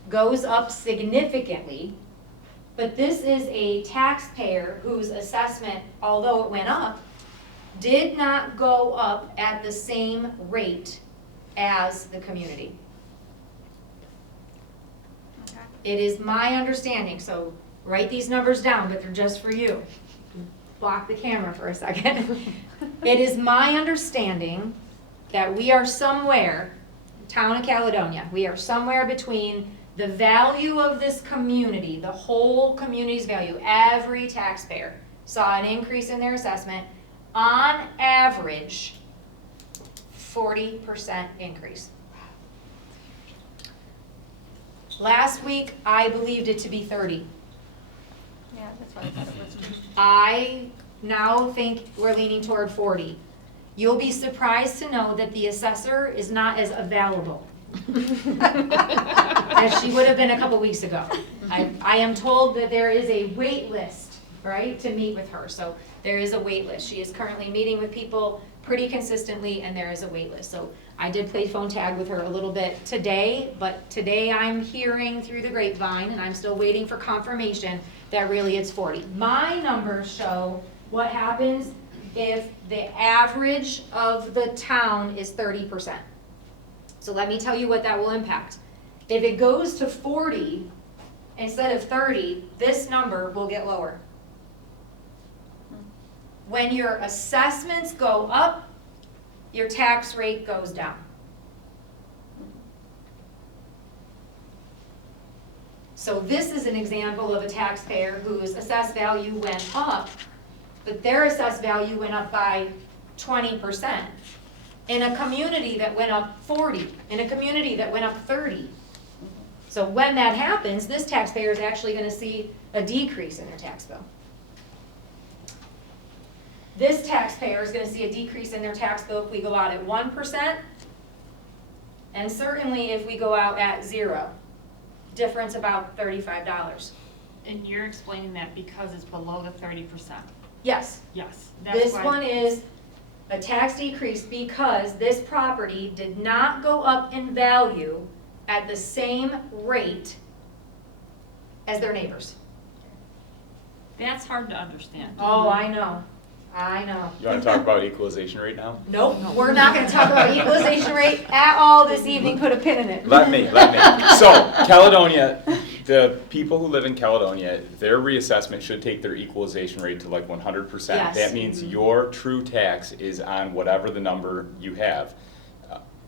goes up significantly, but this is a taxpayer whose assessment, although it went up, did not go up at the same rate as the community. Okay. It is my understanding, so write these numbers down, but they're just for you. Block the camera for a second. It is my understanding that we are somewhere, town of Caledonia, we are somewhere between the value of this community, the whole community's value, every taxpayer saw an increase in their assessment, on average, 40% increase. Last week, I believed it to be 30. Yeah, that's what I thought it was. I now think we're leaning toward 40. You'll be surprised to know that the assessor is not as available as she would have been a couple weeks ago. I am told that there is a wait list, right, to meet with her. So there is a wait list. She is currently meeting with people pretty consistently, and there is a wait list. So I did play phone tag with her a little bit today, but today I'm hearing through the grapevine, and I'm still waiting for confirmation that really it's 40. My numbers show what happens if the average of the town is 30%. So let me tell you what that will impact. If it goes to 40 instead of 30, this number will get lower. When your assessments go up, your tax rate goes down. So this is an example of a taxpayer whose assessed value went up, but their assessed value went up by 20%. In a community that went up 40, in a community that went up 30. So when that happens, this taxpayer is actually going to see a decrease in their tax bill. This taxpayer is going to see a decrease in their tax bill if we go out at 1%, and certainly if we go out at 0. Difference about $35. And you're explaining that because it's below the 30%? Yes. Yes. This one is a tax decrease because this property did not go up in value at the same rate as their neighbors. That's hard to understand. Oh, I know. I know. You wanna talk about equalization rate now? Nope, we're not gonna talk about equalization rate at all this evening, put a pin in it. Let me. So, Caledonia, the people who live in Caledonia, their reassessment should take their equalization rate to like 100%. Yes. That means your true tax is on whatever the number you have,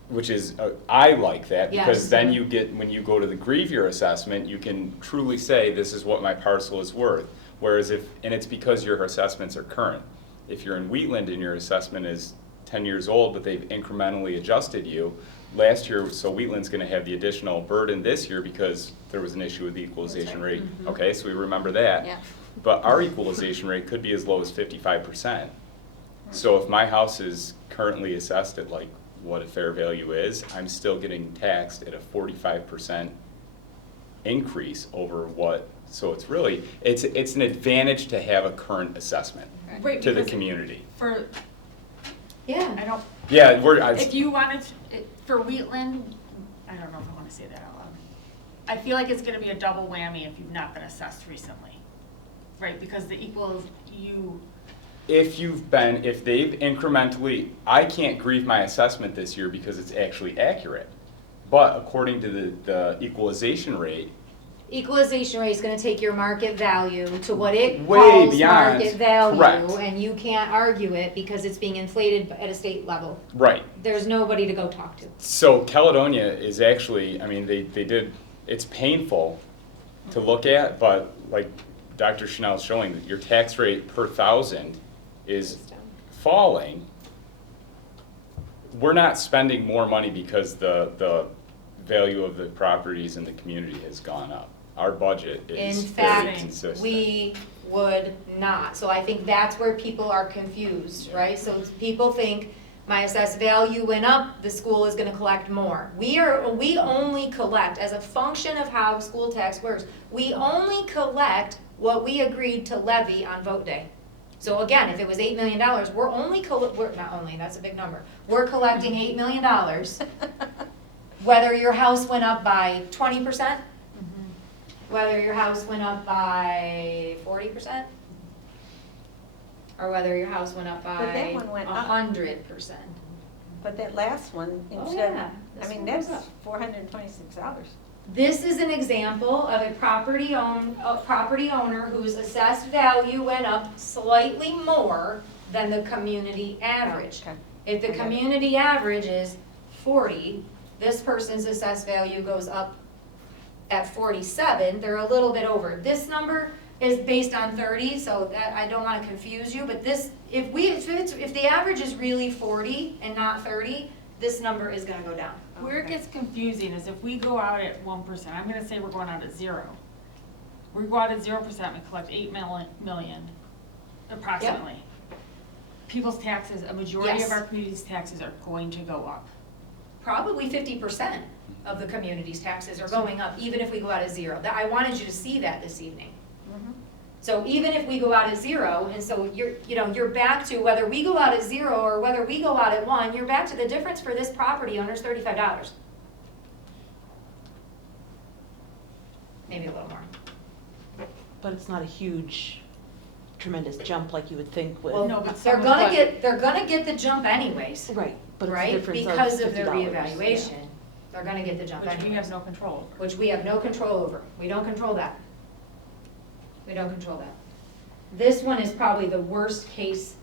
which is, I like that, because Yes. then you get, when you go to the grieve your assessment, you can truly say, this is what my parcel is worth. Whereas and it's because your assessments are current. If you're in Wheatland and your assessment is 10 years old, but they've incrementally adjusted you, last year, so Wheatland's gonna have the additional burden this year because there was an issue with the equalization rate. Okay, so we remember that. Yeah. But our equalization rate could be as low as 55%. So if my house is currently assessed at like what a fair value is, I'm still getting taxed at a 45% increase over what, so it's really, it's an advantage to have a current assessment Right, to the because community. For, Yeah. I don't, Yeah, if you wanted, for Wheatland, I don't know if I wanna say that out loud. I feel like it's gonna be a double whammy if you've not been assessed recently, right? Because the equals, if they've incrementally, I can't grieve my assessment this year because it's actually accurate. But according to the equalization rate, Equalization rate is gonna take your market value to what it Way calls beyond, market value, correct. and you can't argue it because it's being inflated at a state level. right. There's nobody to go talk to. So Caledonia is actually, I mean, they did, it's painful to look at, but like Dr. Chanel's showing, that your tax rate per thousand is falling. We're not spending more money because the value of the properties in the community has gone up. Our budget In is very fact, consistent. we would not. So I think that's where people are confused, right? So people think my assessed value went up, the school is gonna collect more. We only collect, as a function of how school tax works, we only collect what we agreed to levy on vote day. So again, if it was $8 million, we're not only, that's a big number. We're collecting $8 million, whether your house went up by 20%, whether your house went up by 40%, or whether your house went up But by that one went up. 100%. But that last one, Oh, instead, yeah. I This mean, one that's was up. $426. This is an example of a property owner whose assessed value went up slightly more than the community average. Okay. If the community average is 40, this person's assessed value goes up at 47, they're a little bit over. This number is based on 30, so that, I don't wanna confuse you, but this, if the average is really 40 and not 30, this number is gonna go down. where it gets confusing is if we go out at 1%, I'm gonna say we're going out at 0. We go out at 0%, we collect 8 million, approximately. People's taxes, a majority of Yes. our community's taxes are going to go up. Probably 50% of the community's taxes are going up, even if we go out at 0. I wanted you to see that this evening. So even if we go out at 0, and so you're back to whether we go out at 0 or whether we go out at 1, you're back to the difference for this property owner is $35. Maybe a little more. But it's not a huge, tremendous jump like you would think with. Well, No, but they're someone- gonna get the jump anyways, Right, but it's the right? difference of Because of their $50, reevaluation, they're gonna get the jump Which we anyways. have no control over. Which we have no control over. We don't control that. We don't control that. This one is probably the worst case.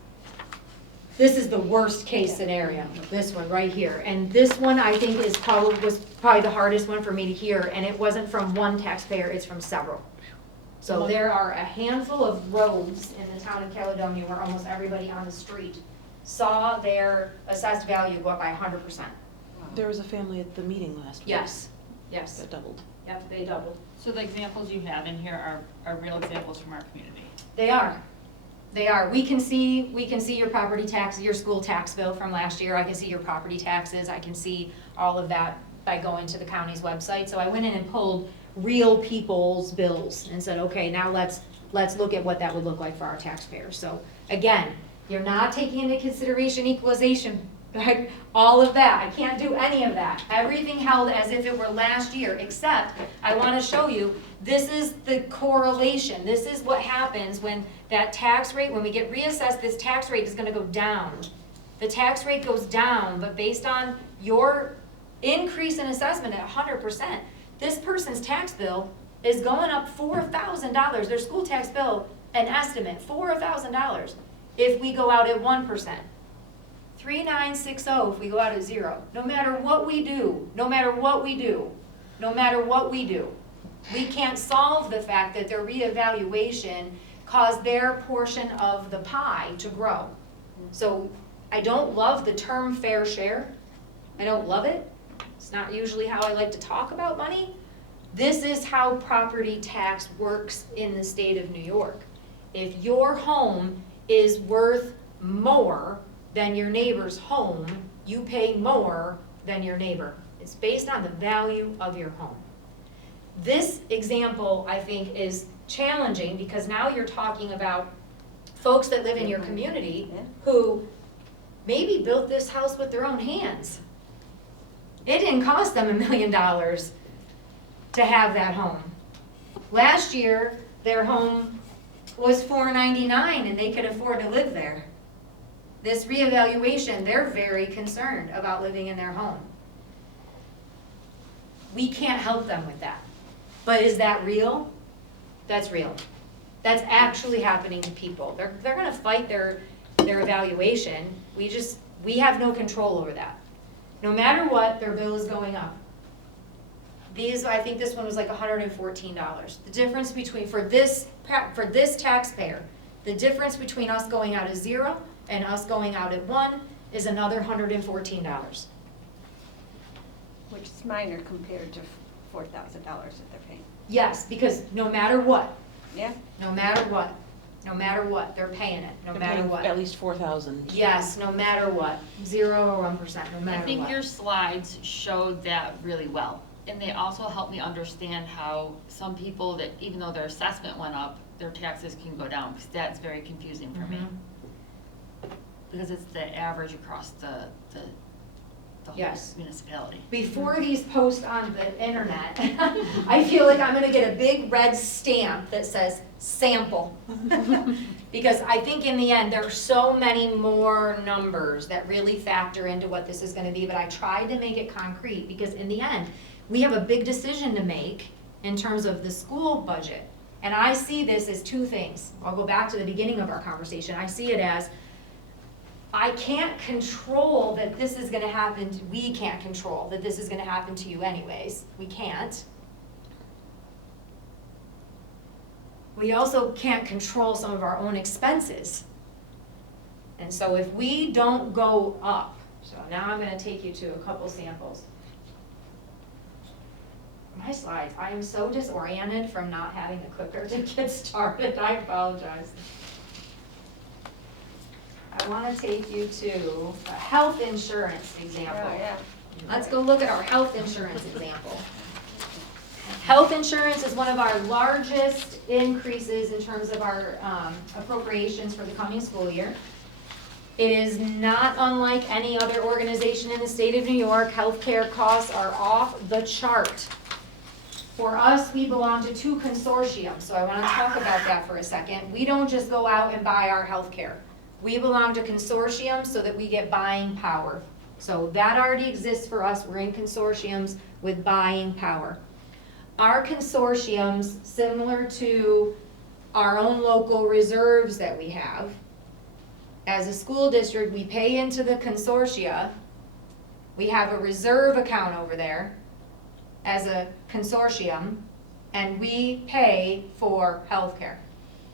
This is the worst case scenario, this one right here. And this one I think was probably the hardest one for me to hear, and it wasn't from one taxpayer, it's from several. So there are a handful of roads in the town of Caledonia where almost everybody on the street saw their assessed value go up by 100%. There was a family at the meeting last week. Yes, yes. That doubled. Yep, they doubled. So the examples you have in here are real examples from our community. They are. They are. We can see your property tax, your school tax bill from last year. I can see your property taxes. I can see all of that by going to the county's website. So I went in and pulled real people's bills and said, okay, now let's look at what that would look like for our taxpayers. So again, you're not taking into consideration equalization right? All of that, I can't do any of that. Everything held as if it were last year, except I wanna show you, this is the correlation. This is what happens when that tax rate, when we get reassessed, this tax rate is gonna go down. The tax rate goes down, but based on your increase in assessment at 100%, this person's tax bill is going up $4,000. Their school tax bill, an estimate, $4,000 if we go out at 1%. 3,960 if we go out at 0. No matter what we do, no matter what we do, no matter what we do, we can't solve the fact that their reevaluation caused their portion of the pie to grow. So I don't love the term fair share. I don't love it. It's not usually how I like to talk about money. This is how property tax works in the state of New York. If your home is worth more than your neighbor's home, you pay more than your neighbor. It's based on the value of your home. This example, I think, is challenging because now you're talking about folks that live in your community who maybe built this house with their own hands. It didn't cost them $1 million to have that home. Last year, their home was $499 and they could afford to live there. This reevaluation, they're very concerned about living in their home. We can't help them with that. But is that real? That's real. That's actually happening to people. They're gonna fight their evaluation. We have no control over that. No matter what, their bill is going up. I think this one was like $114. The difference between, for this taxpayer, the difference between us going out at 0 and us going out at 1 is another $114. Which is minor compared to $4,000 that they're paying. Yes, because no matter what, Yeah. no matter what, they're paying it, no They're matter paying what. At least 4,000. Yes, no matter what, 0 or 1%, no matter I what. think your slides showed that really well. And they also helped me understand how some people that, even though their assessment went up, their taxes can go down, because that's very confusing for me. Because it's the average across the whole Yes. municipality. Before these post on the internet, I feel like I'm gonna get a big red stamp that says sample. Because I think in the end, there are so many more numbers that really factor into what this is gonna be, but I tried to make it concrete, because in the end, we have a big decision to make in terms of the school budget. And I see this as two things. I'll go back to the beginning of our conversation. I see it as, I can't control that this is gonna happen, we can't control that this is gonna happen to you anyways. We can't. We also can't control some of our own expenses. And so if we don't go up, so now I'm gonna take you to a couple samples. My slides, I am so disoriented from not having a clicker to get started, I apologize. I wanna take you to a health insurance example. Oh, yeah. Let's go look at our health insurance example. Health insurance is one of our largest increases in terms of our appropriations for the coming school year. It is not unlike any other organization in the state of New York. Healthcare costs are off the chart. For us, we belong to 2 consortiums, so I want to talk about that for a second. We don't just go out and buy our healthcare. We belong to consortiums so that we get buying power. So that already exists for us. We're in consortiums with buying power. Our consortiums, similar to our own local reserves that we have, as a school district, we pay into the consortia. We have a reserve account over there as a consortium, and we pay for healthcare.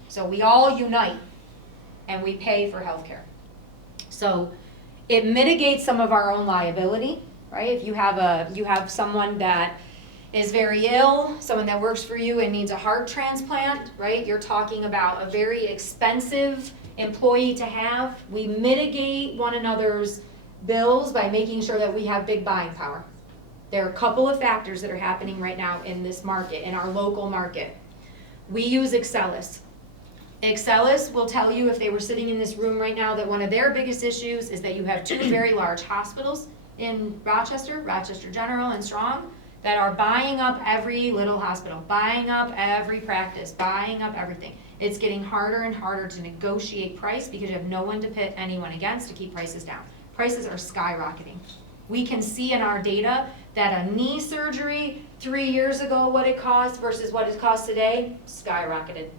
So we all unite and we pay for healthcare. So it mitigates some of our own liability, right? If you have someone that is very ill, someone that works for you and needs a heart transplant, right? You're talking about a very expensive employee to have. We mitigate one another's bills by making sure that we have big buying power. There are a couple of factors that are happening right now in this market, in our local market. We use Excelis. Excellus will tell you if they were sitting in this room right now that one of their biggest issues is that you have two very large hospitals in Rochester, Rochester General and Strong, that are buying up every little hospital, buying up every practice, buying up everything. It's getting harder and harder to negotiate price because you have no one to pit anyone against to keep prices down. Prices are skyrocketing. We can see in our data that a knee surgery 3 years ago, what it cost versus what it costs today, skyrocketed.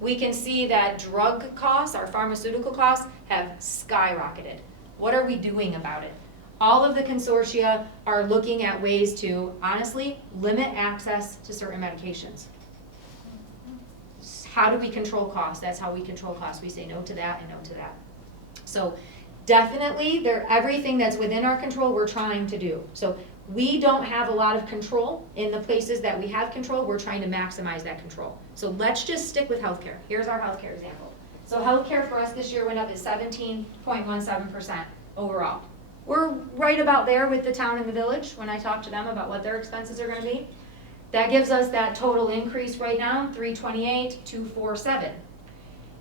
We can see that drug costs, our pharmaceutical costs, have skyrocketed. What are we doing about it? All of the consortia are looking at ways to, honestly, limit access to certain medications. How do we control costs? That's how we control costs. We say no to that and no to that. So definitely, everything that's within our control, we're trying to do. So we don't have a lot of control. In the places that we have control, we're trying to maximize that control. So let's just stick with healthcare. Here's our healthcare example. So healthcare for us this year went up at 17.17% overall. We're right about there with the town and the village when I talk to them about what their expenses are going to be. That gives us that total increase right now, 328,247.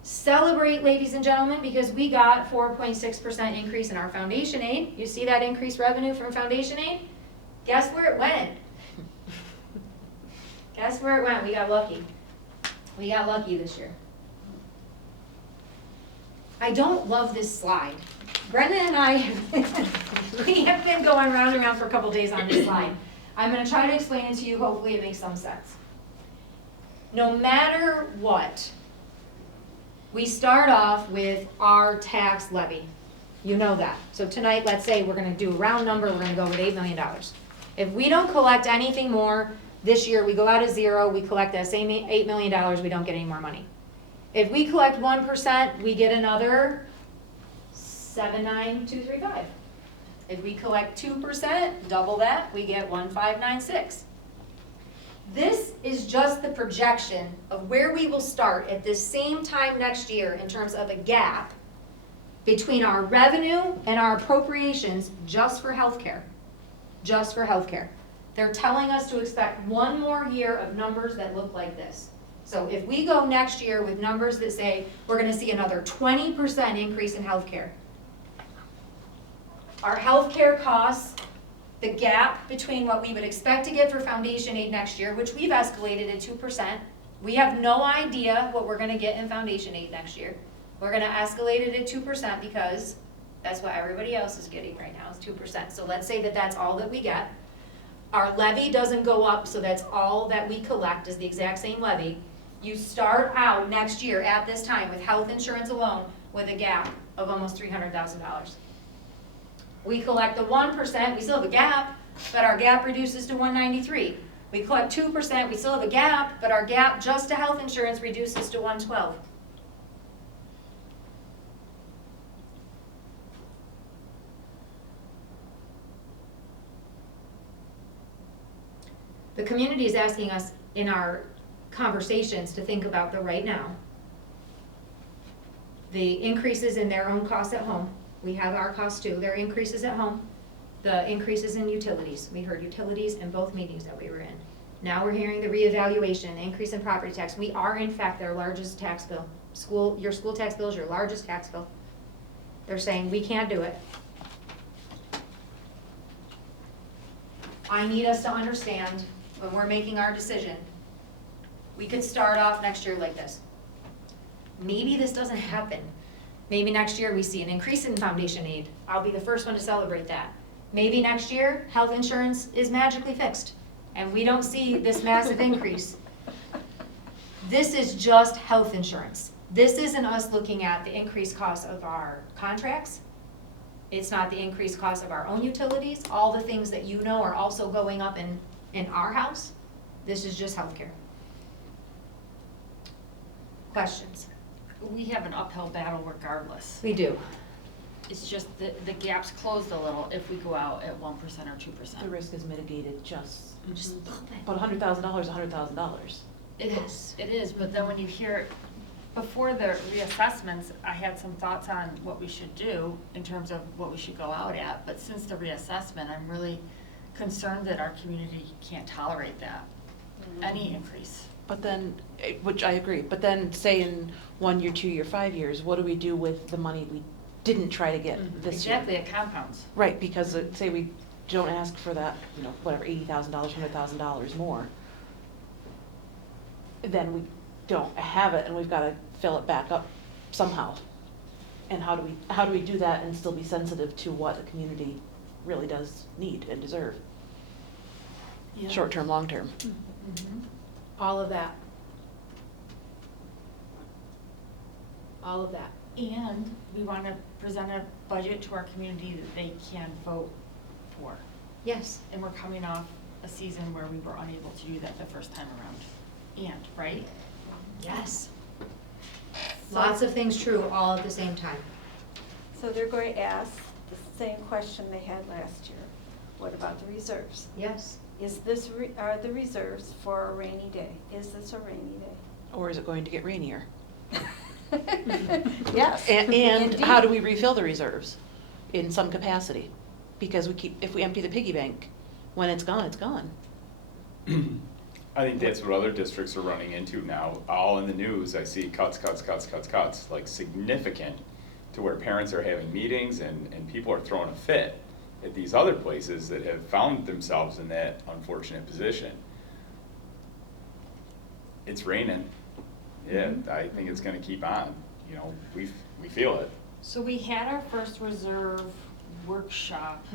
Celebrate, ladies and gentlemen, because we got 4.6% increase in our foundation aid. You see that increased revenue from foundation aid? Guess where it went? Guess where it went? We got lucky. We got lucky this year. I don't love this slide. Brenda and I, we have been going round and round for a couple days on this slide. I'm going to try to explain it to you. Hopefully it makes some sense. No matter what, we start off with our tax levy. You know that. So tonight, let's say we're going to do a round number. We're going to go with $8 million. If we don't collect anything more this year, we go out of zero. We collect that same $8 million. We don't get any more money. If we collect 1%, we get another 79235. If we collect 2%, double that, we get 1596. This is just the projection of where we will start at this same time next year in terms of a gap between our revenue and our appropriations just for healthcare. Just for healthcare. They're telling us to expect one more year of numbers that look like this. So if we go next year with numbers that say we're going to see another 20% increase in healthcare, our healthcare costs, the gap between what we would expect to get for foundation aid next year, which we've escalated at 2%. We have no idea what we're going to get in foundation aid next year. We're going to escalate it at 2% because that's what everybody else is getting right now is 2%. So let's say that that's all that we get. Our levy doesn't go up, so that's all that we collect is the exact same levy. You start out next year at this time with health insurance alone with a gap of almost $300,000. We collect the 1%, we still have a gap, but our gap reduces to 193. We collect 2%, we still have a gap, but our gap just to health insurance reduces to 112. The community is asking us in our conversations to think about the right now. The increases in their own costs at home. We have our costs too. There are increases at home. The increases in utilities. We heard utilities in both meetings that we were in. Now we're hearing the reevaluation, the increase in property tax. We are in fact their largest tax bill. Your school tax bill is your largest tax bill. They're saying we can't do it. I need us to understand when we're making our decision, we could start off next year like this. Maybe this doesn't happen. Maybe next year we see an increase in foundation aid. I'll be the first one to celebrate that. Maybe next year health insurance is magically fixed and we don't see this massive increase. This is just health insurance. This isn't us looking at the increased cost of our contracts. It's not the increased cost of our own utilities. All the things that you know are also going up in our house. This is just healthcare. Questions? We have an uphill battle regardless. We do. It's just the gap's closed a little if we go out at 1% or 2%. The risk is mitigated just a little bit. But $100,000, $100,000. It is, but then when you hear, before the reassessments, I had some thoughts on what we should do in terms of what we should go out at, but since the reassessment, I'm really concerned that our community can't tolerate that, any increase. But then, which I agree, but then say in 1 year, 2 year, 5 years, what do we do with the money we didn't try to get this year? Exactly, it compounds. Right, because say we don't ask for that, whatever, $80,000, $100,000 more, then we don't have it and we've got to fill it back up somehow. And how do we do that and still be sensitive to what the community really does need and deserve? Yeah. Short term, long term. All of that. All of that. And we want to present a budget to our community that they can vote for. Yes. And we're coming off a season where we were unable to do that the first time around. And, right? Yes. Lots of things true all at the same time. So they're going to ask the same question they had last year. What about the reserves? Yes. Is this, are the reserves for a rainy day? Is this a rainy day? Or is it going to get rainier? Yes. And how do indeed. we refill the reserves in some capacity? Because if we empty the piggy bank, when it's gone, it's gone. I think that's what other districts are running into now. All in the news, I see cuts, like significant, to where parents are having meetings and people are throwing a fit at these other places that have found themselves in that unfortunate position. It's raining. Yeah, I think it's gonna keep on. We feel it. So we had our first reserve workshop.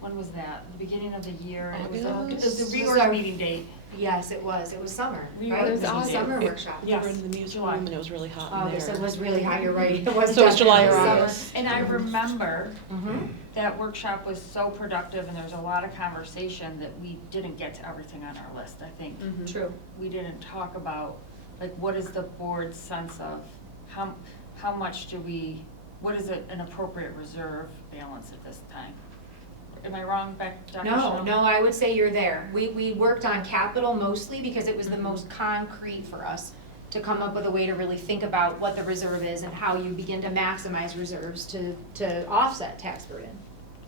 When was that? The beginning of the year? It was August. the reorg meeting date. Yes, it was. It was summer, Reorg right? It was a meeting. summer workshop. We were in the music room and it was really hot in August, there. it was really hot, you're right. It was So it was July or definitely summer. August. And I remember Mhm. that workshop was so productive and there was a lot of conversation that we didn't get to everything on our list, I think. True. We didn't talk about, like, what is the board's sense of, how much do we, what is an appropriate reserve balance at this time? Am I wrong, Dr. No, Chanel? no, I would say you're there. We worked on capital mostly because it was the most concrete for us to come up with a way to really think about what the reserve is and how you begin to maximize reserves to offset tax burden.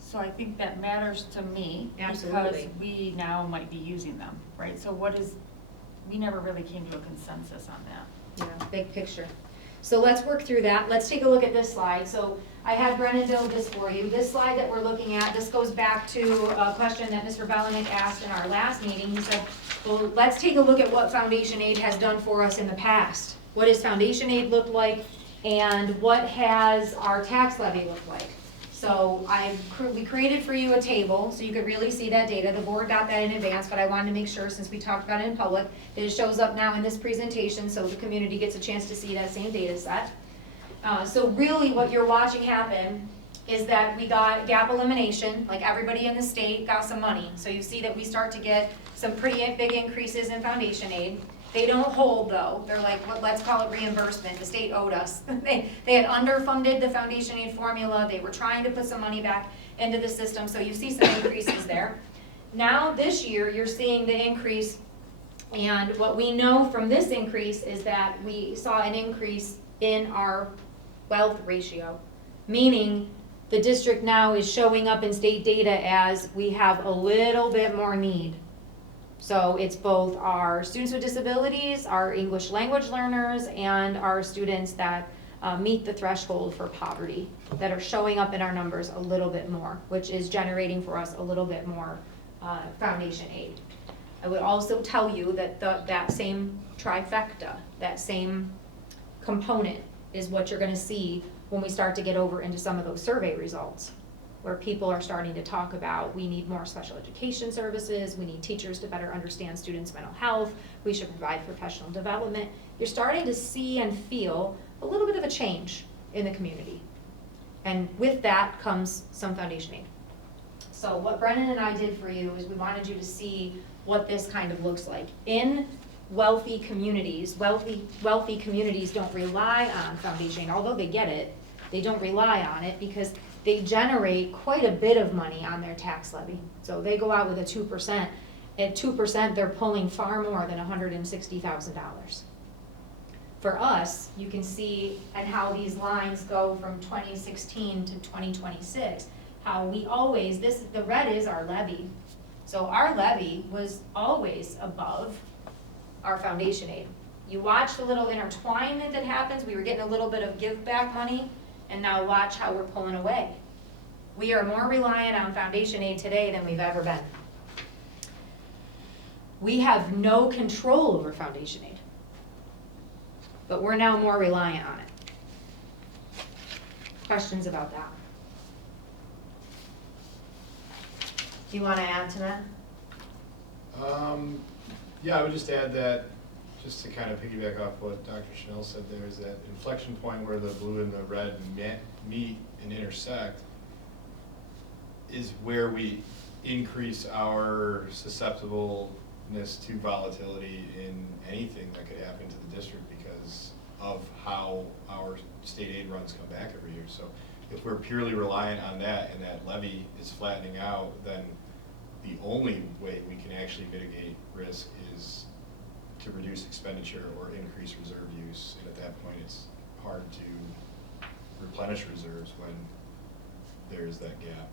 So I think that matters to me. Absolutely. Because we now might be using them, right? So we never really came to a consensus on that. Yeah, big picture. So let's work through that. Let's take a look at this slide. So I had Brennan build this for you. This slide that we're looking at, this goes back to a question that Mr. Belenick asked in our last meeting. He said, well, let's take a look at what Foundation Aid has done for us in the past. What does Foundation Aid look like? And what has our tax levy look like? So we created for you a table so you could really see that data. The board got that in advance, but I wanted to make sure, since we talked about it in public, that it shows up now in this presentation so the community gets a chance to see that same data set. So really what you're watching happen is that we got gap elimination, like everybody in the state got some money. So you see that we start to get some pretty big increases in Foundation Aid. They don't hold though. They're like, let's call it reimbursement. The state owed us. They had underfunded the Foundation Aid formula. They were trying to put some money back into the system. So you see some increases there. Now this year, you're seeing the increase. And what we know from this increase is that we saw an increase in our wealth ratio, meaning the district now is showing up in state data as we have a little bit more need. So it's both our students with disabilities, our English language learners, and our students that meet the threshold for poverty that are showing up in our numbers a little bit more, which is generating for us a little bit more Foundation Aid. I would also tell you that that same trifecta, that same component is what you're gonna see when we start to get over into some of those survey results, where people are starting to talk about, we need more special education services, we need teachers to better understand students' mental health, we should provide professional development. You're starting to see and feel a little bit of a change in the community. And with that comes some Foundation Aid. So what Brennan and I did for you is we wanted you to see what this kind of looks like. In wealthy communities don't rely on Foundation Aid, although they get it, they don't rely on it because they generate quite a bit of money on their tax levy. So they go out with a 2%. At 2%, they're pulling far more than $160,000. For us, you can see and how these lines go from 2016 to 2026, how we always, the red is our levy. So our levy was always above our foundation aid. You watch the little intertwinement that happens, we were getting a little bit of give back money, and now watch how we're pulling away. We are more reliant on foundation aid today than we've ever been. We have no control over foundation aid, but we're now more reliant on it. Questions about that? Do you want to add to that? Yeah, I would just add that, just to kind of piggyback off what Dr. Chanel said, there is that inflection point where the blue and the red meet and intersect is where we increase our susceptibleness to volatility in anything that could happen to the district because of how our state aid runs come back every year. So if we're purely reliant on that and that levy is flattening out, then the only way we can actually mitigate risk is to reduce expenditure or increase reserve use. And at that point, it's hard to replenish reserves when there's that gap.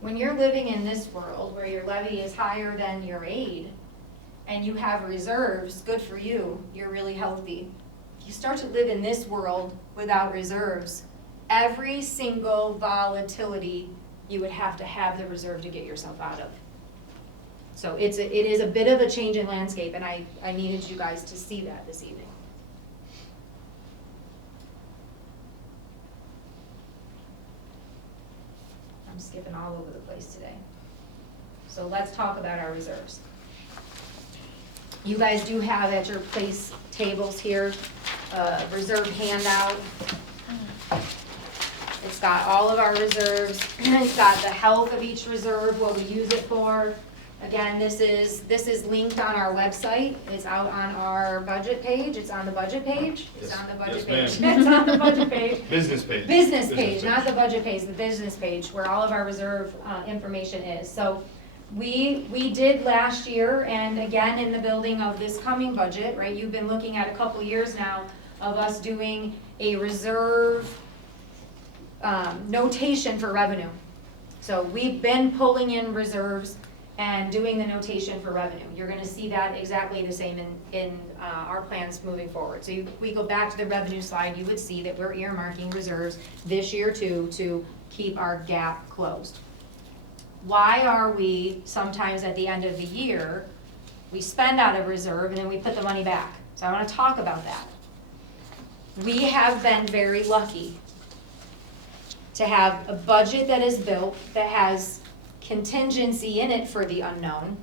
When you're living in this world where your levy is higher than your aid and you have reserves, good for you, you're really healthy. You start to live in this world without reserves, every single volatility you would have to have the reserve to get yourself out of. So it is a bit of a change in landscape, and I needed you guys to see that this evening. I'm skipping all over the place today. So let's talk about our reserves. You guys do have at your place tables here, a reserve handout. It's got all of our reserves. It's got the health of each reserve, what we use it for. Again, this is linked on our website. It's out on our budget page. It's on the budget page. It's Yes. on the budget Yes, page. ma'am. It's on the budget page. Business page. Business page, not the budget page, the business page, where all of our reserve information is. So we did last year, and again in the building of this coming budget, right? You've been looking at a couple years now of us doing a reserve notation for revenue. So we've been pulling in reserves and doing the notation for revenue. You're gonna see that exactly the same in our plans moving forward. So we go back to the revenue slide, you would see that we're earmarking reserves this year too to keep our gap closed. Why are we sometimes at the end of the year, we spend out of reserve and then we put the money back? So I wanna talk about that. We have been very lucky to have a budget that is built that has contingency in it for the unknown.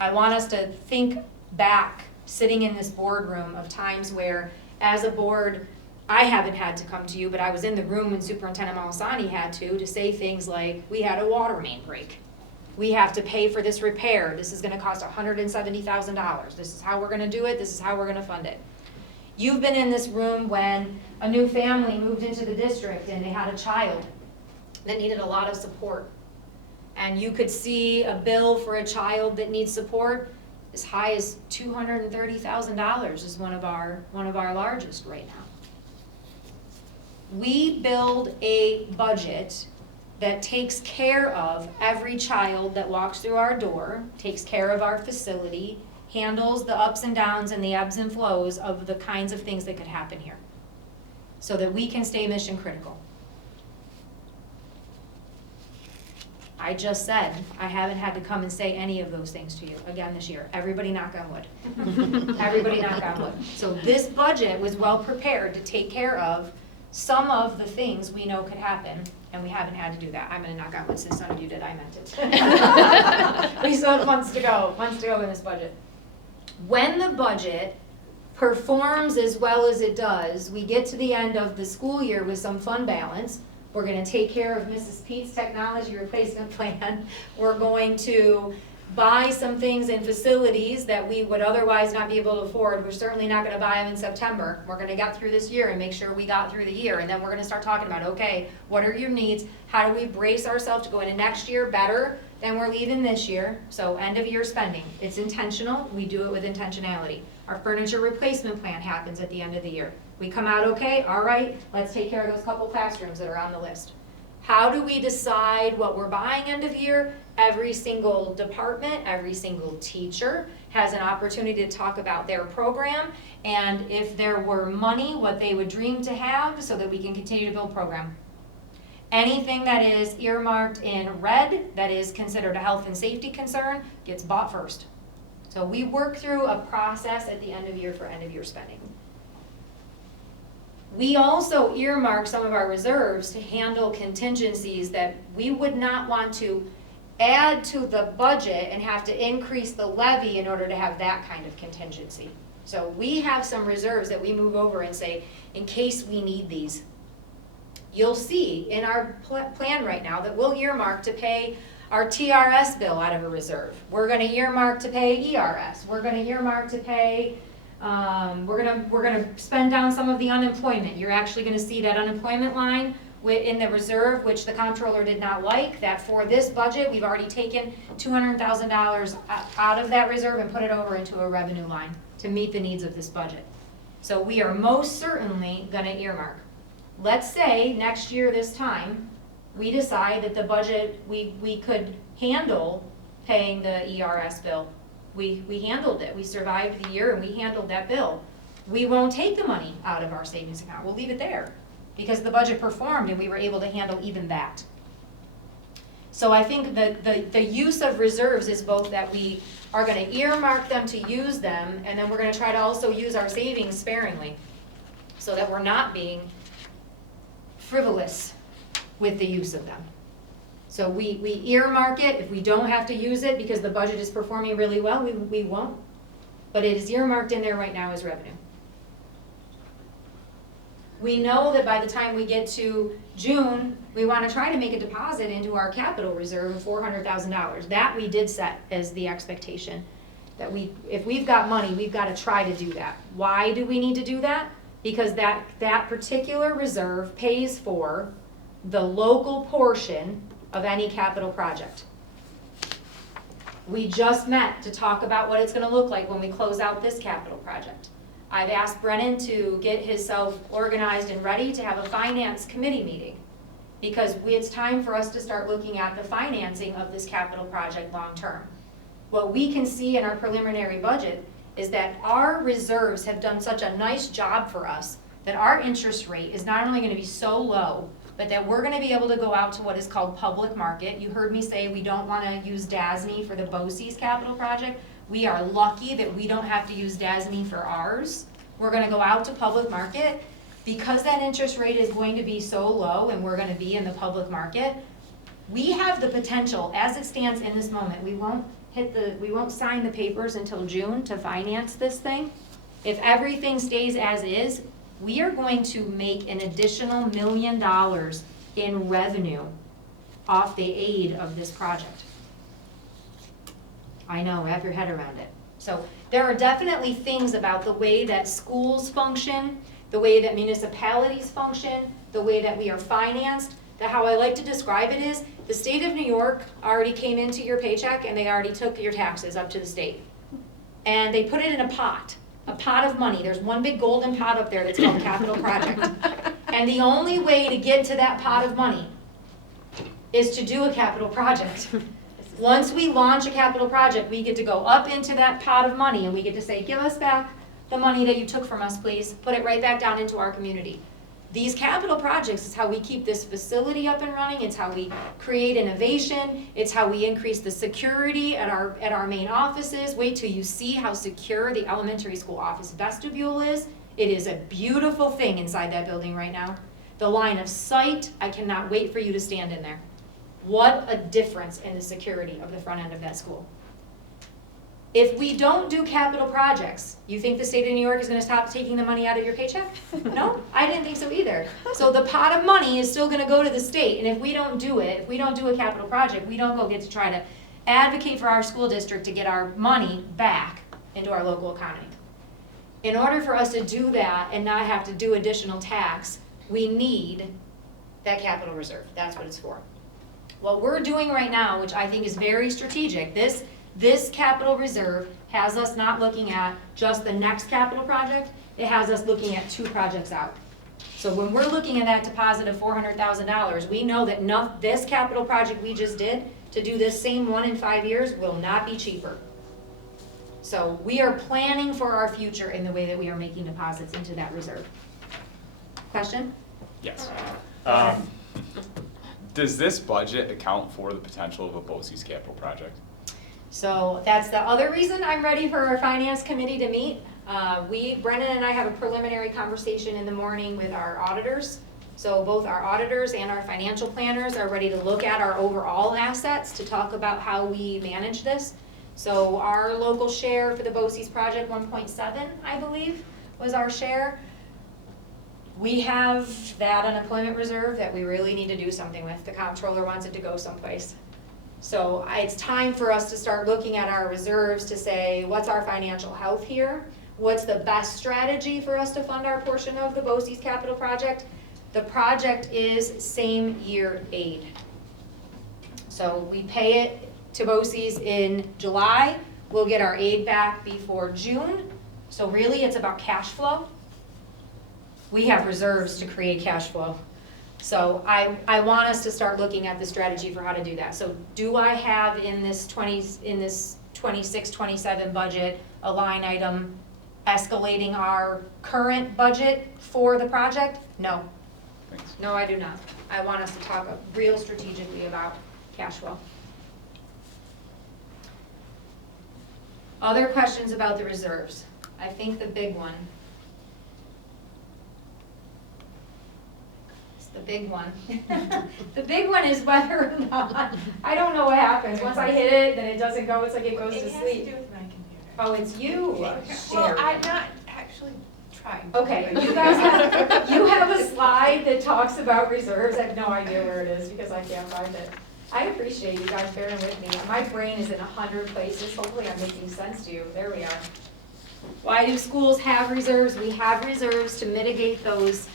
I want us to think back, sitting in this boardroom, of times where, as a board, I haven't had to come to you, but I was in the room when Superintendent Malasani had to say things like, we had a water main break. We have to pay for this repair. This is gonna cost $170,000. This is how we're gonna do it. This is how we're gonna fund it. You've been in this room when a new family moved into the district and they had a child that needed a lot of support. And you could see a bill for a child that needs support as high as $230,000 is one of our largest right now. We build a budget that takes care of every child that walks through our door, takes care of our facility, handles the ups and downs and the ebbs and flows of the kinds of things that could happen here, so that we can stay mission critical. I just said, I haven't had to come and say any of those things to you again this year. Everybody knock on wood. Everybody knock on wood. So this budget was well prepared to take care of some of the things we know could happen, and we haven't had to do that. I'm gonna knock on wood since some of you did, I meant it. We still have months to go in this budget. When the budget performs as well as it does, we get to the end of the school year with some fund balance. We're gonna take care of Mrs. Pete's technology replacement plan. We're going to buy some things in facilities that we would otherwise not be able to afford. We're certainly not gonna buy them in September. We're gonna get through this year and make sure we got through the year. And then we're gonna start talking about, okay, what are your needs? How do we brace ourselves to go into next year better than we're leaving this year? So end of year spending, it's intentional. We do it with intentionality. Our furniture replacement plan happens at the end of the year. We come out okay, all right, let's take care of those couple classrooms that are on the list. How do we decide what we're buying end of year? Every single department, every single teacher has an opportunity to talk about their program and if there were money, what they would dream to have so that we can continue to build program. Anything that is earmarked in red that is considered a health and safety concern gets bought first. So we work through a process at the end of year for end of year spending. We also earmark some of our reserves to handle contingencies that we would not want to add to the budget and have to increase the levy in order to have that kind of contingency. So we have some reserves that we move over and say, in case we need these. You'll see in our plan right now that we'll earmark to pay our TRS bill out of a reserve. We're gonna earmark to pay ERS. We're gonna earmark to pay, we're gonna spend down some of the unemployment. You're actually gonna see that unemployment line in the reserve, which the comptroller did not like, that for this budget, we've already taken $200,000 out of that reserve and put it over into a revenue line to meet the needs of this budget. So we are most certainly gonna earmark. Let's say next year this time, we decide that the budget, we could handle paying the ERS bill. We handled it, we survived the year and we handled that bill. We won't take the money out of our savings account, we'll leave it there because the budget performed and we were able to handle even that. So I think the use of reserves is both that we are gonna earmark them to use them and then we're gonna try to also use our savings sparingly so that we're not being frivolous with the use of them. So we earmark it. If we don't have to use it because the budget is performing really well, we won't. But it is earmarked in there right now as revenue. We know that by the time we get to June, we want to try to make a deposit into our capital reserve of $400,000. That we did set as the expectation. That if we've got money, we've got to try to do that. Why do we need to do that? Because that particular reserve pays for the local portion of any capital project. We just met to talk about what it's going to look like when we close out this capital project. I've asked Brennan to get himself organized and ready to have a finance committee meeting because it's time for us to start looking at the financing of this capital project long term. What we can see in our preliminary budget is that our reserves have done such a nice job for us that our interest rate is not only going to be so low, but that we're going to be able to go out to what is called public market. You heard me say we don't want to use DASNY for the BOCES capital project. We are lucky that we don't have to use DASNY for ours. We're going to go out to public market. Because that interest rate is going to be so low and we're going to be in the public market, we have the potential, as it stands in this moment, we won't sign the papers until June to finance this thing. If everything stays as is, we are going to make an additional $1 million in revenue off the aid of this project. I know, wrap your head around it. So there are definitely things about the way that schools function, the way that municipalities function, the way that we are financed, that how I like to describe it is, the state of New York already came into your paycheck and they already took your taxes up to the state. And they put it in a pot of money. There's one big golden pot up there that's called capital project. And the only way to get to that pot of money is to do a capital project. Once we launch a capital project, we get to go up into that pot of money and we get to say, give us back the money that you took from us, please. Put it right back down into our community. These capital projects is how we keep this facility up and running. It's how we create innovation. It's how we increase the security at our main offices. Wait till you see how secure the elementary school office vestibule is. It is a beautiful thing inside that building right now. The line of sight, I cannot wait for you to stand in there. What a difference in the security of the front end of that school. If we don't do capital projects, you think the state of New York is going to stop taking the money out of your paycheck? No, I didn't think so either. So the pot of money is still going to go to the state, and if we don't do it, if we don't do a capital project, we don't go get to try to advocate for our school district to get our money back into our local economy. In order for us to do that and not have to do additional tax, we need that capital reserve. That's what it's for. What we're doing right now, which I think is very strategic, this capital reserve has us not looking at just the next capital project, it has us looking at 2 projects out. So when we're looking at that deposit of $400,000, we know that this capital project we just did, to do this same one in 5 years, will not be cheaper. So we are planning for our future in the way that we are making deposits into that reserve. Question? Yes. Does this budget account for the potential of a BOCES capital project? So that's the other reason I'm ready for our finance committee to meet. Brennan and I have a preliminary conversation in the morning with our auditors. So both our auditors and our financial planners are ready to look at our overall assets to talk about how we manage this. So our local share for the BOCES project, 1.7, I believe, was our share. We have that unemployment reserve that we really need to do something with. The comptroller wants it to go someplace. So it's time for us to start looking at our reserves to say, what's our financial health here? What's the best strategy for us to fund our portion of the BOCES capital project? The project is same year aid. So we pay it to BOCES in July. We'll get our aid back before June. So really it's about cash flow. We have reserves to create cash flow. So I want us to start looking at the strategy for how to do that. So do I have in this 26-27 budget a line item escalating our current budget for the project? No. Thanks. No, I do not. I want us to talk real strategically about cash flow. Other questions about the reserves? I think the big one. The big one. The big one is whether or not, I don't know what happens. Once I hit it, then it doesn't go. It's like it goes to sleep. It has to do with my computer. Oh, it's you. Well, Sherry. I'm not actually trying. Okay, you guys have a slide that talks about reserves. I have no idea where it is because I can't find it. I appreciate you guys bearing with me. My brain is in 100 places. Hopefully I'm making sense to you. There we are. Why do schools have reserves? We have reserves to mitigate those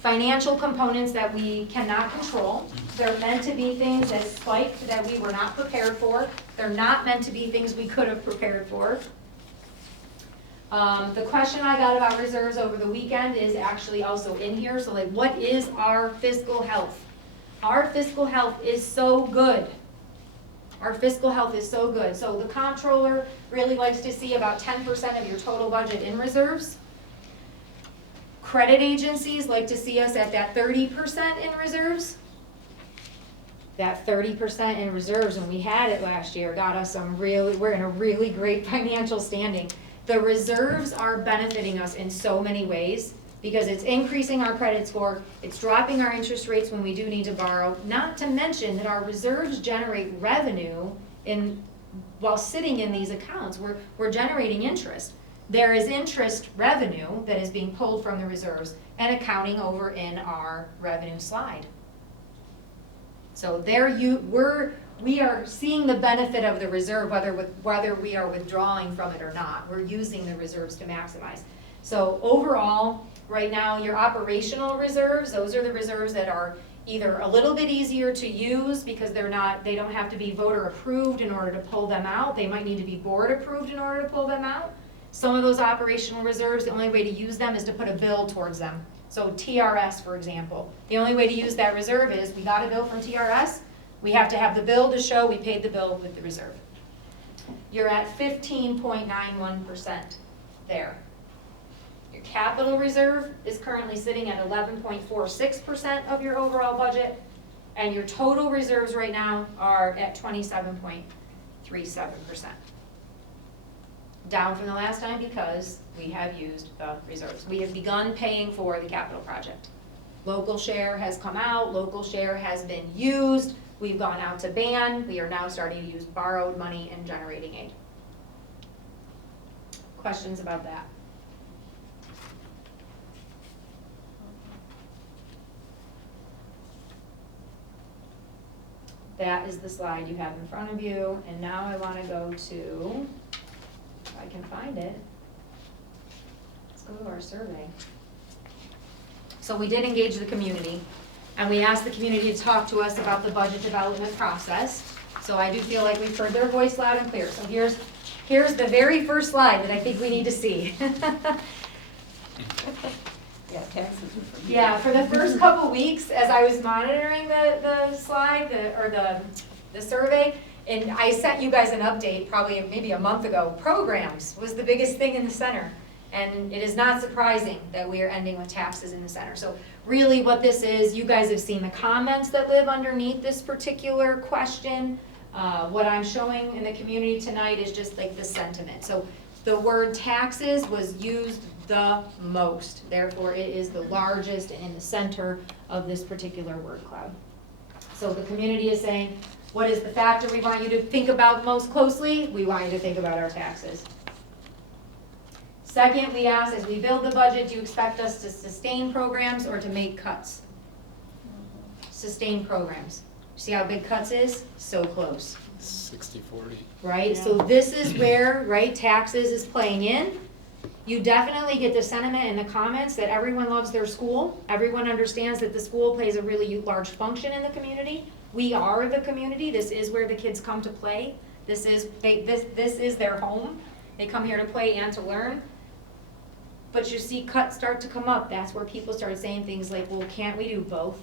financial components that we cannot control. They're meant to be things that spiked that we were not prepared for. They're not meant to be things we could have prepared for. The question I got about reserves over the weekend is actually also in here. So like, what is our fiscal health? Our fiscal health is so good. Our fiscal health is so good. So the comptroller really likes to see about 10% of your total budget in reserves. Credit agencies like to see us at that 30% in reserves. That 30% in reserves, when we had it last year, got us we're in a really great financial standing. The reserves are benefiting us in so many ways because it's increasing our credit score, it's dropping our interest rates when we do need to borrow, not to mention that our reserves generate revenue while sitting in these accounts. We're generating interest. There is interest revenue that is being pulled from the reserves and accounting over in our revenue slide. So we are seeing the benefit of the reserve whether we are withdrawing from it or not. We're using the reserves to maximize. So overall, right now, your operational reserves, those are the reserves that are either a little bit easier to use because they don't have to be voter approved in order to pull them out. They might need to be board approved in order to pull them out. Some of those operational reserves, the only way to use them is to put a bill towards them. So TRS, for example, the only way to use that reserve is we got a bill from TRS, we have to have the bill to show we paid the bill with the reserve. You're at 15.91% there. Your capital reserve is currently sitting at 11.46% of your overall budget, and your total reserves right now are at 27.37%. Down from the last time because we have used the reserves. We have begun paying for the capital project. Local share has come out, local share has been used, we've gone out to ban, we are now starting to use borrowed money and generating aid. Questions about that? That is the slide you have in front of you, and now I want to go to, if I can find it, let's go to our survey. So we did engage the community, and we asked the community to talk to us about the budget development process. So I do feel like we've heard their voice loud and clear. So here's the very first slide that I think we need to see. Yeah, taxes. Yeah, for the first couple weeks, as I was monitoring the slide, the survey, And I sent you guys an update probably maybe a month ago. Programs was the biggest thing in the center. And it is not surprising that we are ending with taxes in the center. So really what this is, you guys have seen the comments that live underneath this particular question. What I'm showing in the community tonight is just like the sentiment. So the word taxes was used the most. Therefore, it is the largest and in the center of this particular word cloud. So the community is saying, what is the factor we want you to think about most closely? We want you to think about our taxes. Second, we asked, as we build the budget, do you expect us to sustain programs or to make cuts? Sustain programs. See how big cuts is? So close. 60-40. Right? So this is where, right, taxes is playing in. You definitely get the sentiment in the comments that everyone loves their school. Everyone understands that the school plays a really large function in the community. We are the community. This is where the kids come to play. This is their home. They come here to play and to learn. But you see cuts start to come up. That's where people start saying things like, well, can't we do both?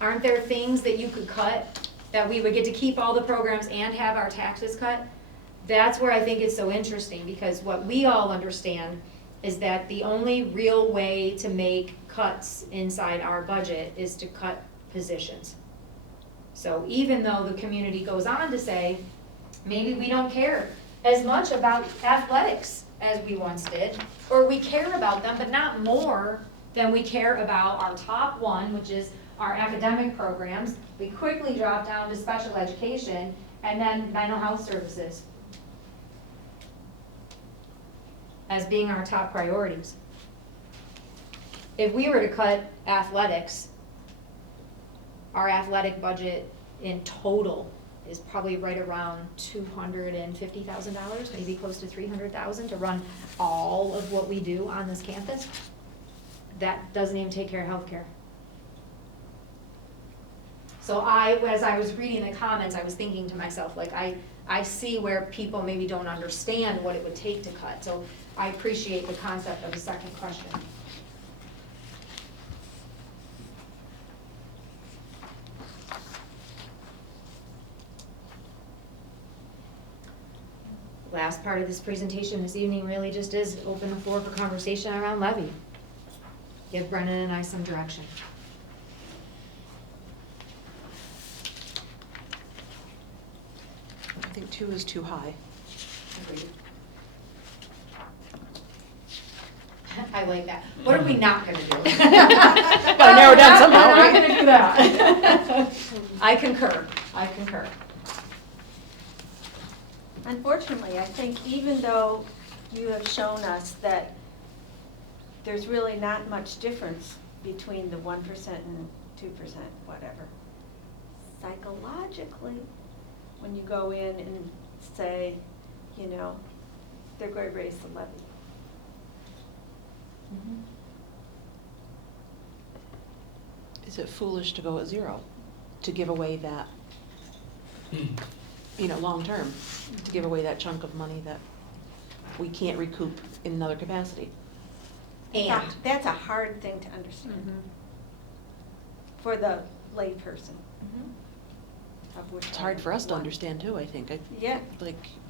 Aren't there things that you could cut that we would get to keep all the programs and have our taxes cut? That's where I think it's so interesting, because what we all understand is that the only real way to make cuts inside our budget is to cut positions. So even though the community goes on to say, maybe we don't care as much about athletics as we once did, or we care about them, but not more than we care about our top one, which is our academic programs. We quickly drop down to special education and then mental health services as being our top priorities. If we were to cut athletics, our athletic budget in total is probably right around $250,000, maybe close to $300,000 to run all of what we do on this campus. That doesn't even take care of healthcare. So as I was reading the comments, I was thinking to myself, like, I see where people maybe don't understand what it would take to cut. So I appreciate the concept of the second question. Last part of this presentation this evening really just is open the floor for conversation around levy. Give Brennan and I some direction. I think 2 is too high. Agreed. I like that. What are we not gonna do? Gotta narrow it down somehow, We're not right? gonna do that. I concur. Unfortunately, I think even though you have shown us that there's really not much difference between the 1% and 2%, whatever, psychologically, when you go in and say, you know, they're going to raise the levy. Is it foolish to go at 0, to give away that, long term, to give away that chunk of money that we can't recoup in another capacity? And That's a hard thing to understand for the layperson. Of which It's I hard am for us to one. understand too, I think. Yeah.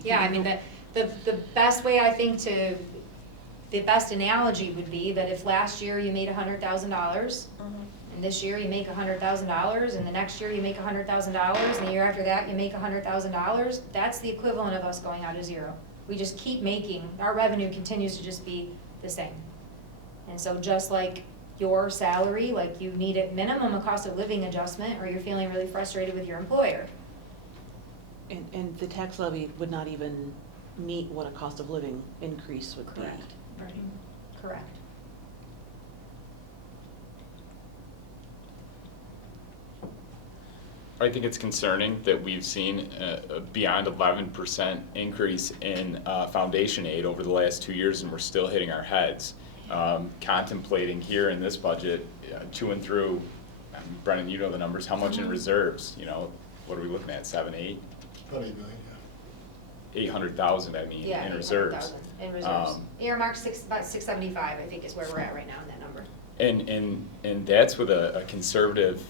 yeah, I mean, the best way I think the best analogy would be that if last year you made $100,000, and this year you make $100,000, and the next year you make $100,000, and the year after that you make $100,000, that's the equivalent of us going out of 0. We just keep making, our revenue continues to just be the same. And so just like your salary, like you need at minimum a cost of living adjustment, or you're feeling really frustrated with your employer. And the tax levy would not even meet what a cost of living increase would be. Correct. Right. Correct. I think it's concerning that we've seen a beyond 11% increase in foundation aid over the last 2 years, and we're still hitting our heads. Contemplating here in this budget, to and through, Brennan, you know the numbers, how much in reserves? What are we looking at, 7, 8? About 8 million, 800,000, Yeah, in reserves. 800,000 in reserves. Earmark about 675, I think is where we're at right now in that number. And that's with a conservative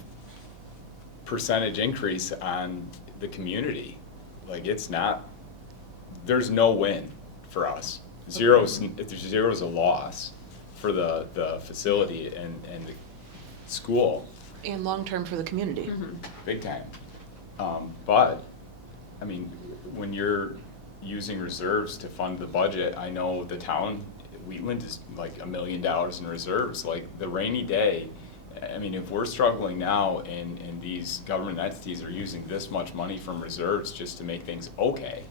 percentage increase on the community. like, it's not, there's no win for us. Zero's a loss for the facility and the school. And long-term for the community. Big time. But, I mean, when you're using reserves to fund the budget, I know the town, Wheatland is like $1 million in reserves, like the rainy day. I mean, if we're struggling now and these government entities are using this much money from reserves just to make things okay.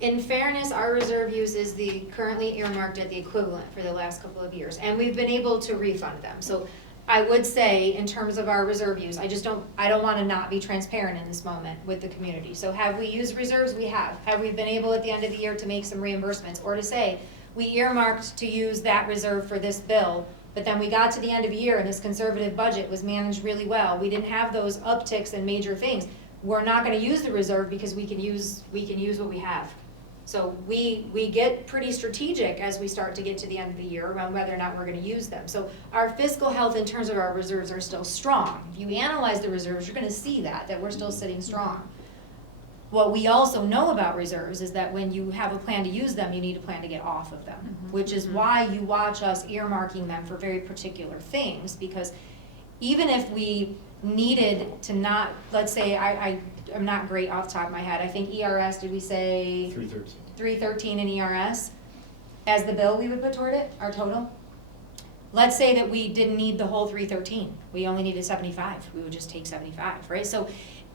In fairness, our reserve use is currently earmarked at the equivalent for the last couple of years, and we've been able to refund them. So I would say, in terms of our reserve use, I don't want to not be transparent in this moment with the community. So have we used reserves? We have. Have we been able at the end of the year to make some reimbursements, or to say, we earmarked to use that reserve for this bill, but then we got to the end of the year and this conservative budget was managed really well. We didn't have those upticks and major things. We're not going to use the reserve because we can use what we have. So we get pretty strategic as we start to get to the end of the year around whether or not we're going to use them. So our fiscal health in terms of our reserves are still strong. If you analyze the reserves, you're going to see that we're still sitting strong. What we also know about reserves is that when you have a plan to use them, you need a plan to get off of them, which is why you watch us earmarking them for very particular things, because even if we needed to not, let's say, I'm not great off the top of my head, I think ERS, did we say? 313. 313 in ERS as the bill we would put toward it, our total? Let's say that we didn't need the whole 313, we only needed 75, we would just take 75, right? So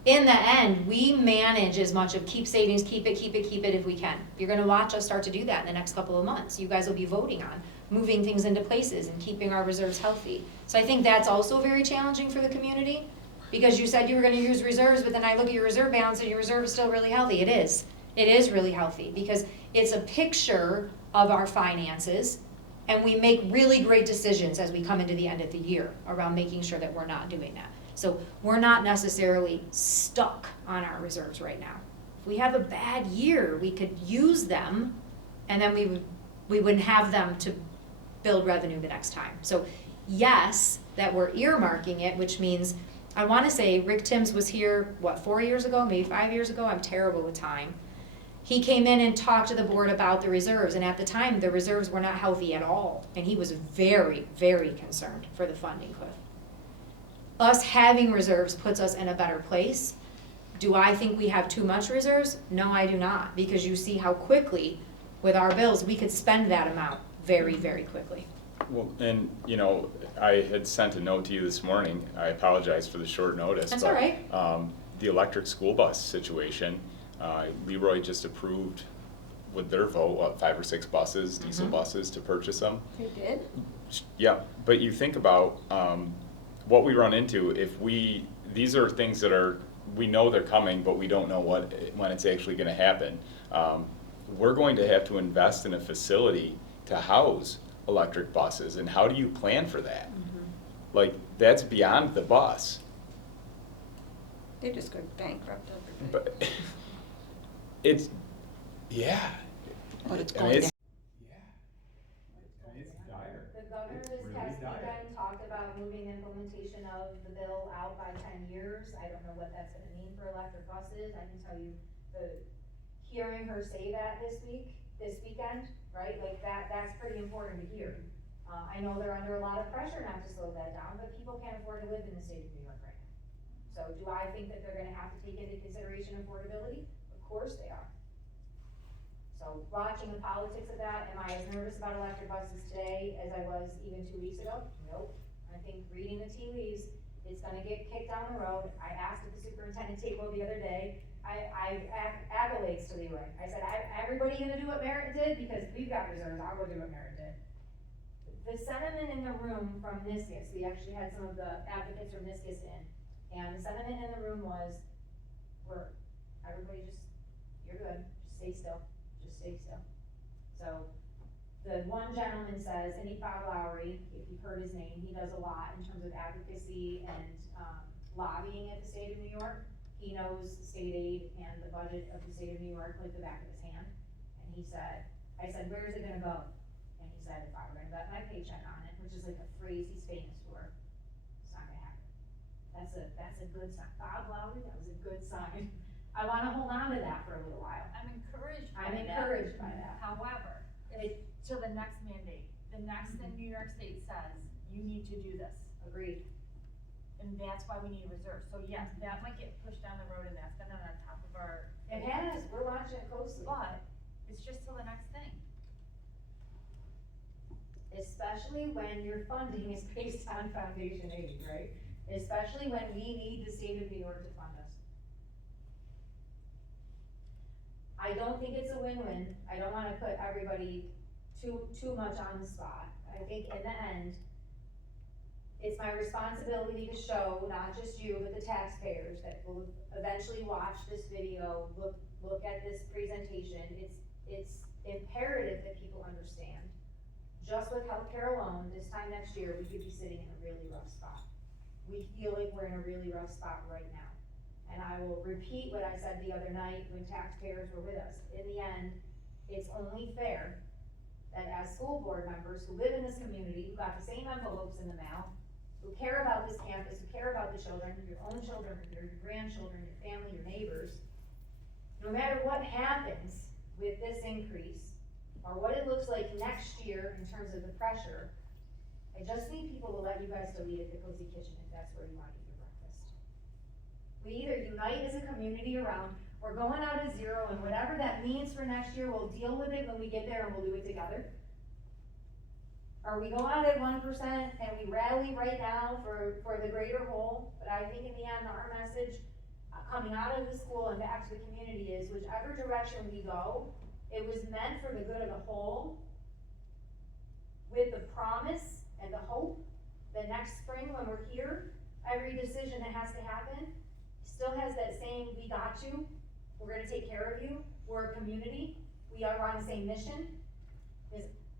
in the end, we manage as much of keep savings, keep it if we can. You're gonna watch us start to do that in the next couple of months. You guys will be voting on moving things into places and keeping our reserves healthy. So I think that's also very challenging for the community, because you said you were gonna use reserves, but then I look at your reserve balance and your reserve is still really healthy. It is. It is really healthy, because it's a picture of our finances, and we make really great decisions as we come into the end of the year around making sure that we're not doing that. So we're not necessarily stuck on our reserves right now. If we have a bad year, we could use them, and then we wouldn't have them to build revenue the next time. So yes, that we're earmarking it, which means, I wanna say Rick Timms was here, 4 years ago, maybe 5 years ago? I'm terrible with time. He came in and talked to the board about the reserves, and at the time, the reserves were not healthy at all. And he was very, very concerned for the funding cliff. Us having reserves puts us in a better place. Do I think we have too much reserves? No, I do not, because you see how quickly, with our bills, we could spend that amount very, very quickly. Well, and, I had sent a note to you this morning. I apologize for the short notice. That's all right. The electric school bus situation, Leroy just approved with their vote, 5 or 6 buses, diesel buses, to purchase them. They did? Yeah, but you think about what we run into if these are things that we know they're coming, but we don't know when it's actually going to happen. We're going to have to invest in a facility to house electric buses, and how do you plan for that? Like, that's beyond the bus. They just go bankrupt everybody. But it's, yeah. But it's I mean, going it's- to. It's dire. The governor It's this really past dire. weekend talked about moving the implementation of the bill out by 10 years. I don't know what that's gonna mean for electric buses. I can tell you, hearing her say that this weekend, right? Like that's pretty important to hear. I know they're under a lot of pressure not to slow that down, but people can't afford to live in the state of New York right now. So do I think that they're gonna have to take into consideration affordability? Of course they are. So watching the politics of that, am I as nervous about electric buses today as I was even 2 weeks ago? Nope. I think reading the tea leaves, it's gonna get kicked down the road. I asked at the superintendent table the other day, I accolades to Leroy. I said, everybody gonna do what Merritt did? Because we've got reserves, I'll go do what Merritt did. The sentiment in the room from NISCUS, we actually had some of the advocates from NISCUS in, and the sentiment in the room was, everybody just, you're good, just stay still. Just stay still. So the one gentleman says, and Bob Lowry, if you've heard his name, he does a lot in terms of advocacy and lobbying at the state of New York. He knows state aid and the budget of the state of New York like the back of his hand. And he said, I said, where is it gonna go? And he said, if I were gonna bet my paycheck on it, which is like a phrase he's famous for, it's not gonna happen. That's a good sign. Bob Lowry, that was a good sign. I wanna hold on to that for a little while. I'm encouraged by I'm that. encouraged by that. However, to the next mandate, the next thing New York State says, you need to do this. Agreed. And that's why we need a reserve. So yes, that might get pushed down the road and that's been on top of our. It has, we're watching it closely. But it's just till the next thing. Especially when your funding is based on foundation aid, right? Especially when we need the state of New York to fund us. I don't think it's a win-win. I don't wanna put everybody too much on the spot. I think in the end, it's my responsibility to show, not just you, but the taxpayers that will eventually watch this video, look at this presentation. It's imperative that people understand. Just with healthcare alone, this time next year, we could be sitting in a really rough spot. We feel like we're in a really rough spot right now. And I will repeat what I said the other night when taxpayers were with us. In the end, it's only fair that as school board members who live in this community, who got the same envelopes in the mail, who care about this campus, who care about the children, your own children, your grandchildren, your family, your neighbors, no matter what happens with this increase, or what it looks like next year in terms of the pressure, I just need people to let you guys go eat at the Cozy Kitchen if that's where you want to eat your breakfast. We either unite as a community around, we're going out of zero, and whatever that means for next year, we'll deal with it when we get there and we'll do it together. Or we go out at 1% and we rally right now for the greater whole, but I think in the end, our message coming out of the school and back to the community is whichever direction we go, it was meant for the good of the whole, with the promise and the hope that next spring when we're here, every decision that has to happen still has that same, we got you, we're gonna take care of you, we're a community, we are on the same mission.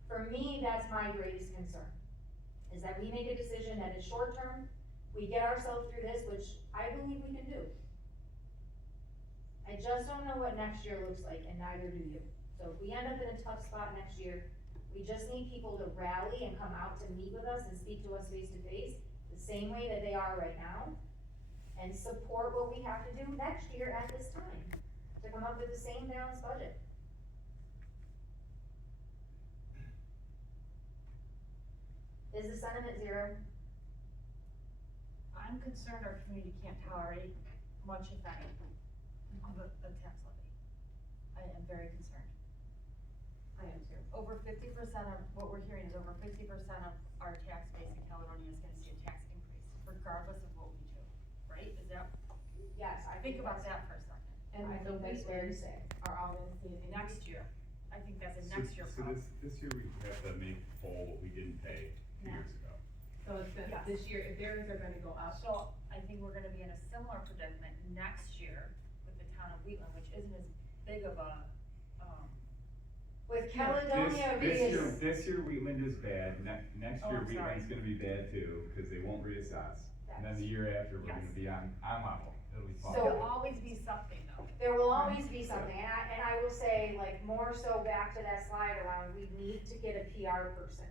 For me, that's my greatest concern, is that we make a decision that is short-term, we get ourselves through this, which I believe we can do. I just don't know what next year looks like, and neither do you. So if we end up in a tough spot next year, we just need people to rally and come out to meet with us and speak to us face to face, the same way that they are right now, and support what we have to do next year at this time, to come up with the same balanced budget. Is the sentiment zero? I'm concerned our community can't tolerate much, if any, of a tax levy. I am very concerned. I am too. Over 50% of, what we're hearing is over 50% of our tax base in Caledonia is gonna see a tax increase, regardless of what we do, right? Is that? Yes, I Think about that for a second. And I think that's fair to say. Are all gonna see it next year. I think that's a next year So problem. this year we have to make whole what we didn't pay 2 years ago. So it's Yes. this year, if theirs are gonna go up. So I think we're gonna be in a similar predicament next year with the town of Wheatland, which isn't as big of a, With Caledonia, This year Wheatland is bad, next Oh, year I'm sorry. Wheatland's gonna be bad too, because they won't reassess. And then the year after, we're gonna Yes. be on level, it'll be fine. there'll always be something though. There will always be something, and I will say, like, more so back to that slide around, we need to get a PR person.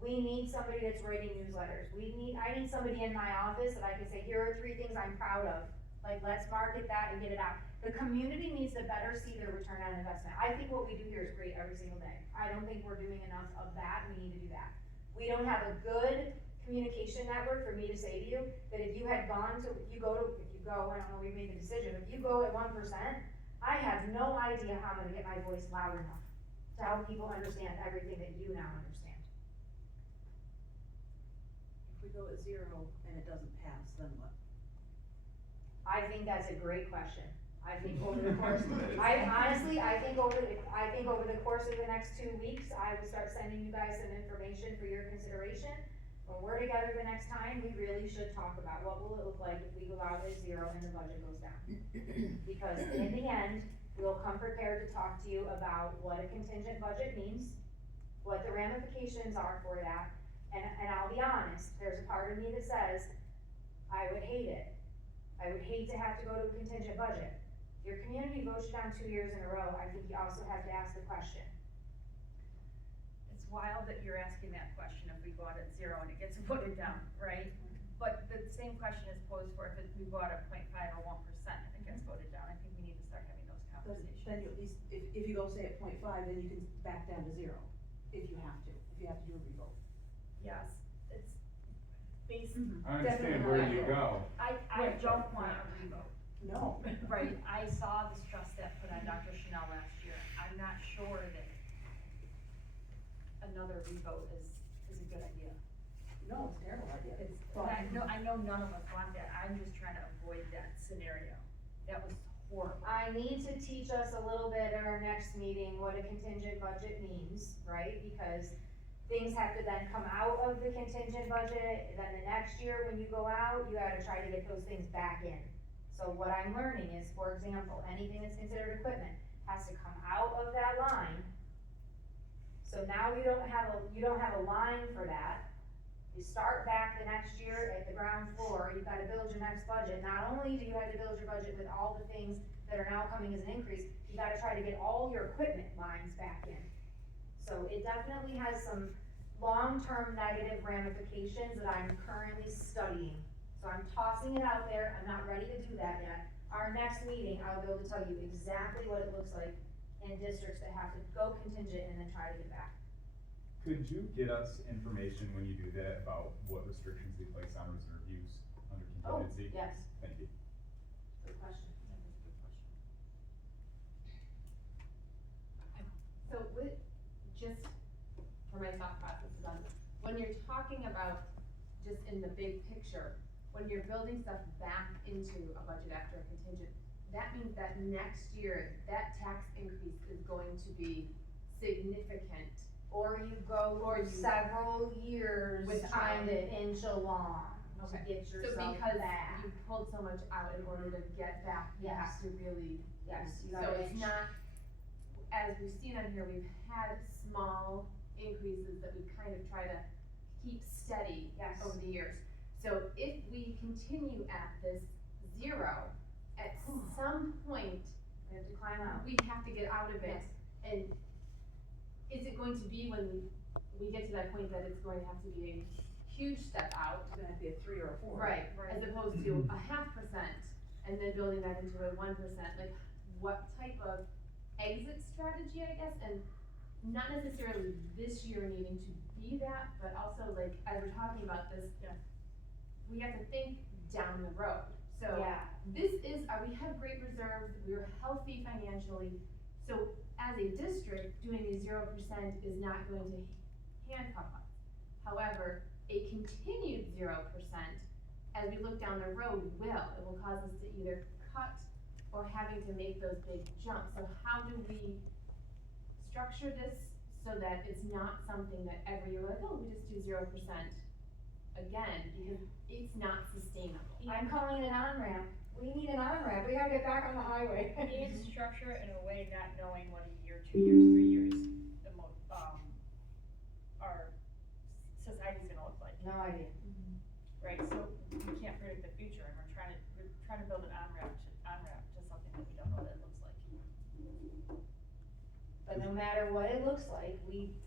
We need somebody that's writing newsletters, I need somebody in my office that I can say, here are 3 things I'm proud of. Like, let's market that and get it out. The community needs to better see their return on investment. I think what we do here is great every single day. I don't think we're doing enough of that, we need to do that. We don't have a good communication network for me to say to you, that if you had gone to, if you go, I don't know, we made the decision, if you go at 1%, I have no idea how I'm gonna get my voice loud enough to help people understand everything that you now understand. If we go at 0 and it doesn't pass, then what? I think that's a great question. I think over the course, I think over the course of the next 2 weeks, I will start sending you guys some information for your consideration. When we're together the next time, we really should talk about what will it look like if we go out at 0 and the budget goes down. Because in the end, we'll come prepared to talk to you about what a contingent budget means, what the ramifications are for that, and I'll be honest, there's a part of me that says, I would hate it. I would hate to have to go to a contingent budget. Your community votes you down 2 years in a row, I think you also have to ask the question. It's wild that you're asking that question if we go out at 0 and it gets voted down, right? But the same question is posed for if we go out at 0.5 or 1% and it gets voted down. I think we need Because then you at least, if you go say at 0.5, then you can back down to 0, if you have to do a revote. Yes, it's I understand where you go. I don't want a revote. No. Right, I saw the stress that put on Dr. Chanel last year. I'm not sure that another revote is a good idea. No, it's a terrible idea. I know none of us want that. I'm just trying to avoid that scenario. That was horrible. I need to teach us a little bit at our next meeting what a contingent budget means, right? Because things have to then come out of the contingent budget, then the next year when you go out, you gotta try to get those things back in. So what I'm learning is, for example, anything that's considered equipment has to come out of that line. So now you don't have a line for that. You start back the next year at the ground floor, you've gotta build your next budget. Not only do you have to build your budget with all the things that are now coming as an increase, you gotta try to get all your equipment lines back in. So it definitely has some long-term negative ramifications that I'm currently studying. So I'm tossing it out there, I'm not ready to do that yet. Our next meeting, I'll be able to tell you exactly what it looks like in districts that have to go contingent and then try to get back. Could you get us information when you do that about what restrictions they place on reserve use under contingency? Yes. Thank you. Good question. So with, just for my thought processes on, when you're talking about just in the big picture, when you're building stuff back into a budget after a contingent, that means that next year, that tax increase is going to be significant. Or you go several years with trying to inch along to get So yourself because back. you pulled so much out in order to get back, you Yes. have to really. Yes, you So gotta it's inch. not, as we've seen on here, we've had small increases that we kind of try to keep steady Yes. over the years. So if we continue at this 0, at some point, We have to climb out. we have to get out of it. Yes. And is it going to be when we get to that point that it's going to have to be a huge step out? It's gonna have to be a 3 or a 4. Right, as opposed to 0.5% and then building that into a 1%, like what type of exit strategy, I guess, and not necessarily this year needing to be that, but also like, as we're talking about this, we have to think down the road. So Yeah. this is, we have great reserves, we're healthy financially, so as a district, doing a 0% is not going to handcuff us. However, a continued 0%, as we look down the road, it will cause us to either cut or having to make those big jumps. So how do we structure this so that it's not something that every year, like, oh, we just do 0% again, because it's not sustainable. I'm calling it an on-ramp. We need an on-ramp. We gotta get back on the highway. You need to structure it in a way not knowing what a year, 2 years, 3 years, our society's gonna look like. No idea. Right, so we can't predict the future, and we're trying to build an on-ramp to something that we don't know what it looks like. But no matter what it looks like,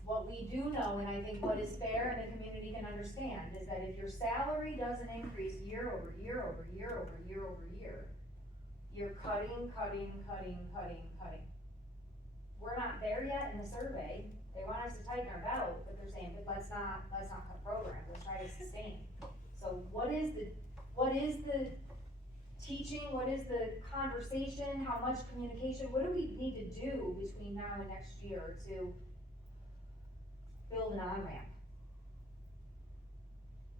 what we do know, and I think what is fair and the community can understand, is that if your salary doesn't increase year over year over year over year over year, you're cutting. We're not there yet in the survey. They want us to tighten our belt, but they're saying, but let's not cut programs, let's try to sustain. So what is the teaching, what is the conversation, how much communication, what do we need to do between now and next year to build an on-ramp?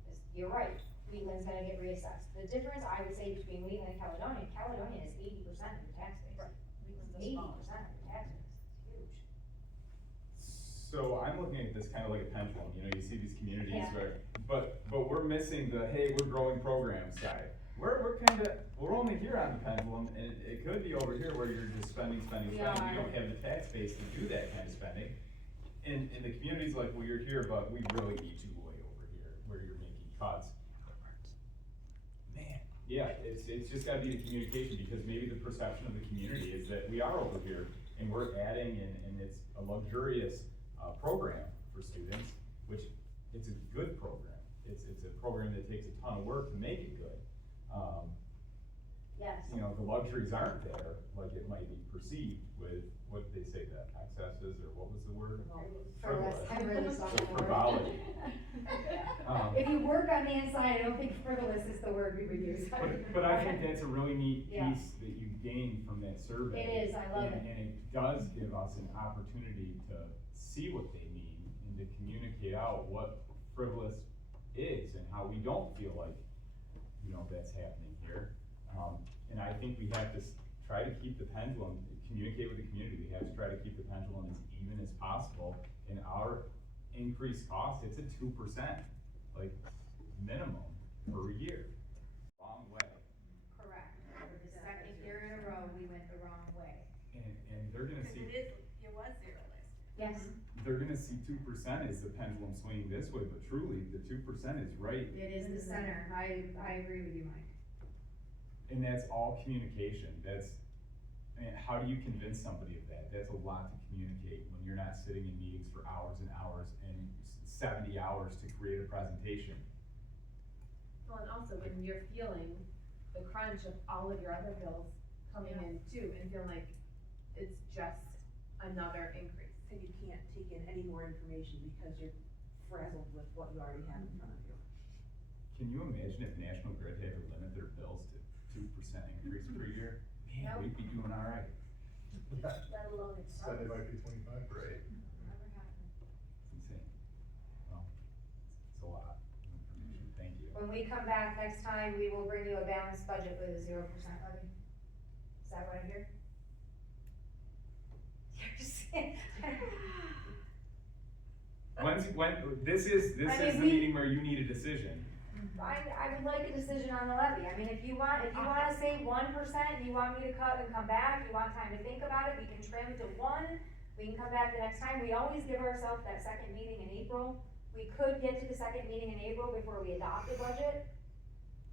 'Cause you're right, Wheatland's gonna get reassessed. The difference, I would say, between Wheatland and Caledonia is 80% of your tax base. Right. 80% of your tax base, it's huge. So I'm looking at this kind of like a pendulum, you know, you see these communities Yeah. where, but we're missing the, hey, we're growing program side. We're only here on the pendulum, and it could be over here where you're just spending. We don't have the tax base to do that kind of spending. And the community's like, well, you're here, but we really need you way over here, where you're making cuts. Man, yeah, it's just gotta be the communication, because maybe the perception of the community is that we are over here, and we're adding, and it's a luxurious program for students, which it's a good program. It's a program that takes a ton of work to make it good. Yes. you know, the luxuries aren't there, like it might be perceived with, what did they say, the excesses, or what was the word? Frivolous, I really saw The that word. frivolity. If you work on the inside, I don't think frivolous is the word we would use. But I think that's a really neat Yeah. piece that you gain from that survey. It is, I love And it. it does give us an opportunity to see what they mean and to communicate out what frivolous is and how we don't feel like, you know, that's happening here. And I think we have to try to keep the pendulum, communicate with the community, we have to try to keep the pendulum as even as possible. And our increased cost, it's a 2%, like, minimum per year, long way. Correct. For the second year in a row, we went the wrong way. And they're gonna see, it was zero last year. Yes, they're gonna see 2% as the pendulum swinging this way, but truly, the 2% is right. it is the center. I agree with you, Mike. And that's all communication, I mean, how do you convince somebody of that? That's a lot to communicate when you're not sitting in meetings for hours and hours and 70 hours to create a presentation. Well, and also when you're feeling the crunch of all of your other bills coming in too, and feeling like it's just another increase. And you can't take in any more information because you're frazzled with what you already have in front of you. Can you imagine if National Grid had to limit their bills to 2% increase per year? Man, Nope. we'd be doing all right. Let alone it's. Said they might be 25, right? It's insane. Well, it's a lot of information, thank you. When we come back next time, we will bring you a balanced budget with a 0% levy. Is that what I hear? This is I the mean, we- meeting where you need a decision. I would like a decision on the levy. I mean, if you wanna say 1%, you want me to cut and come back, you want time to think about it, we can trim to 1, we can come back the next time. We always give ourselves that second meeting in April. We could get to the second meeting in April before we adopt the budget.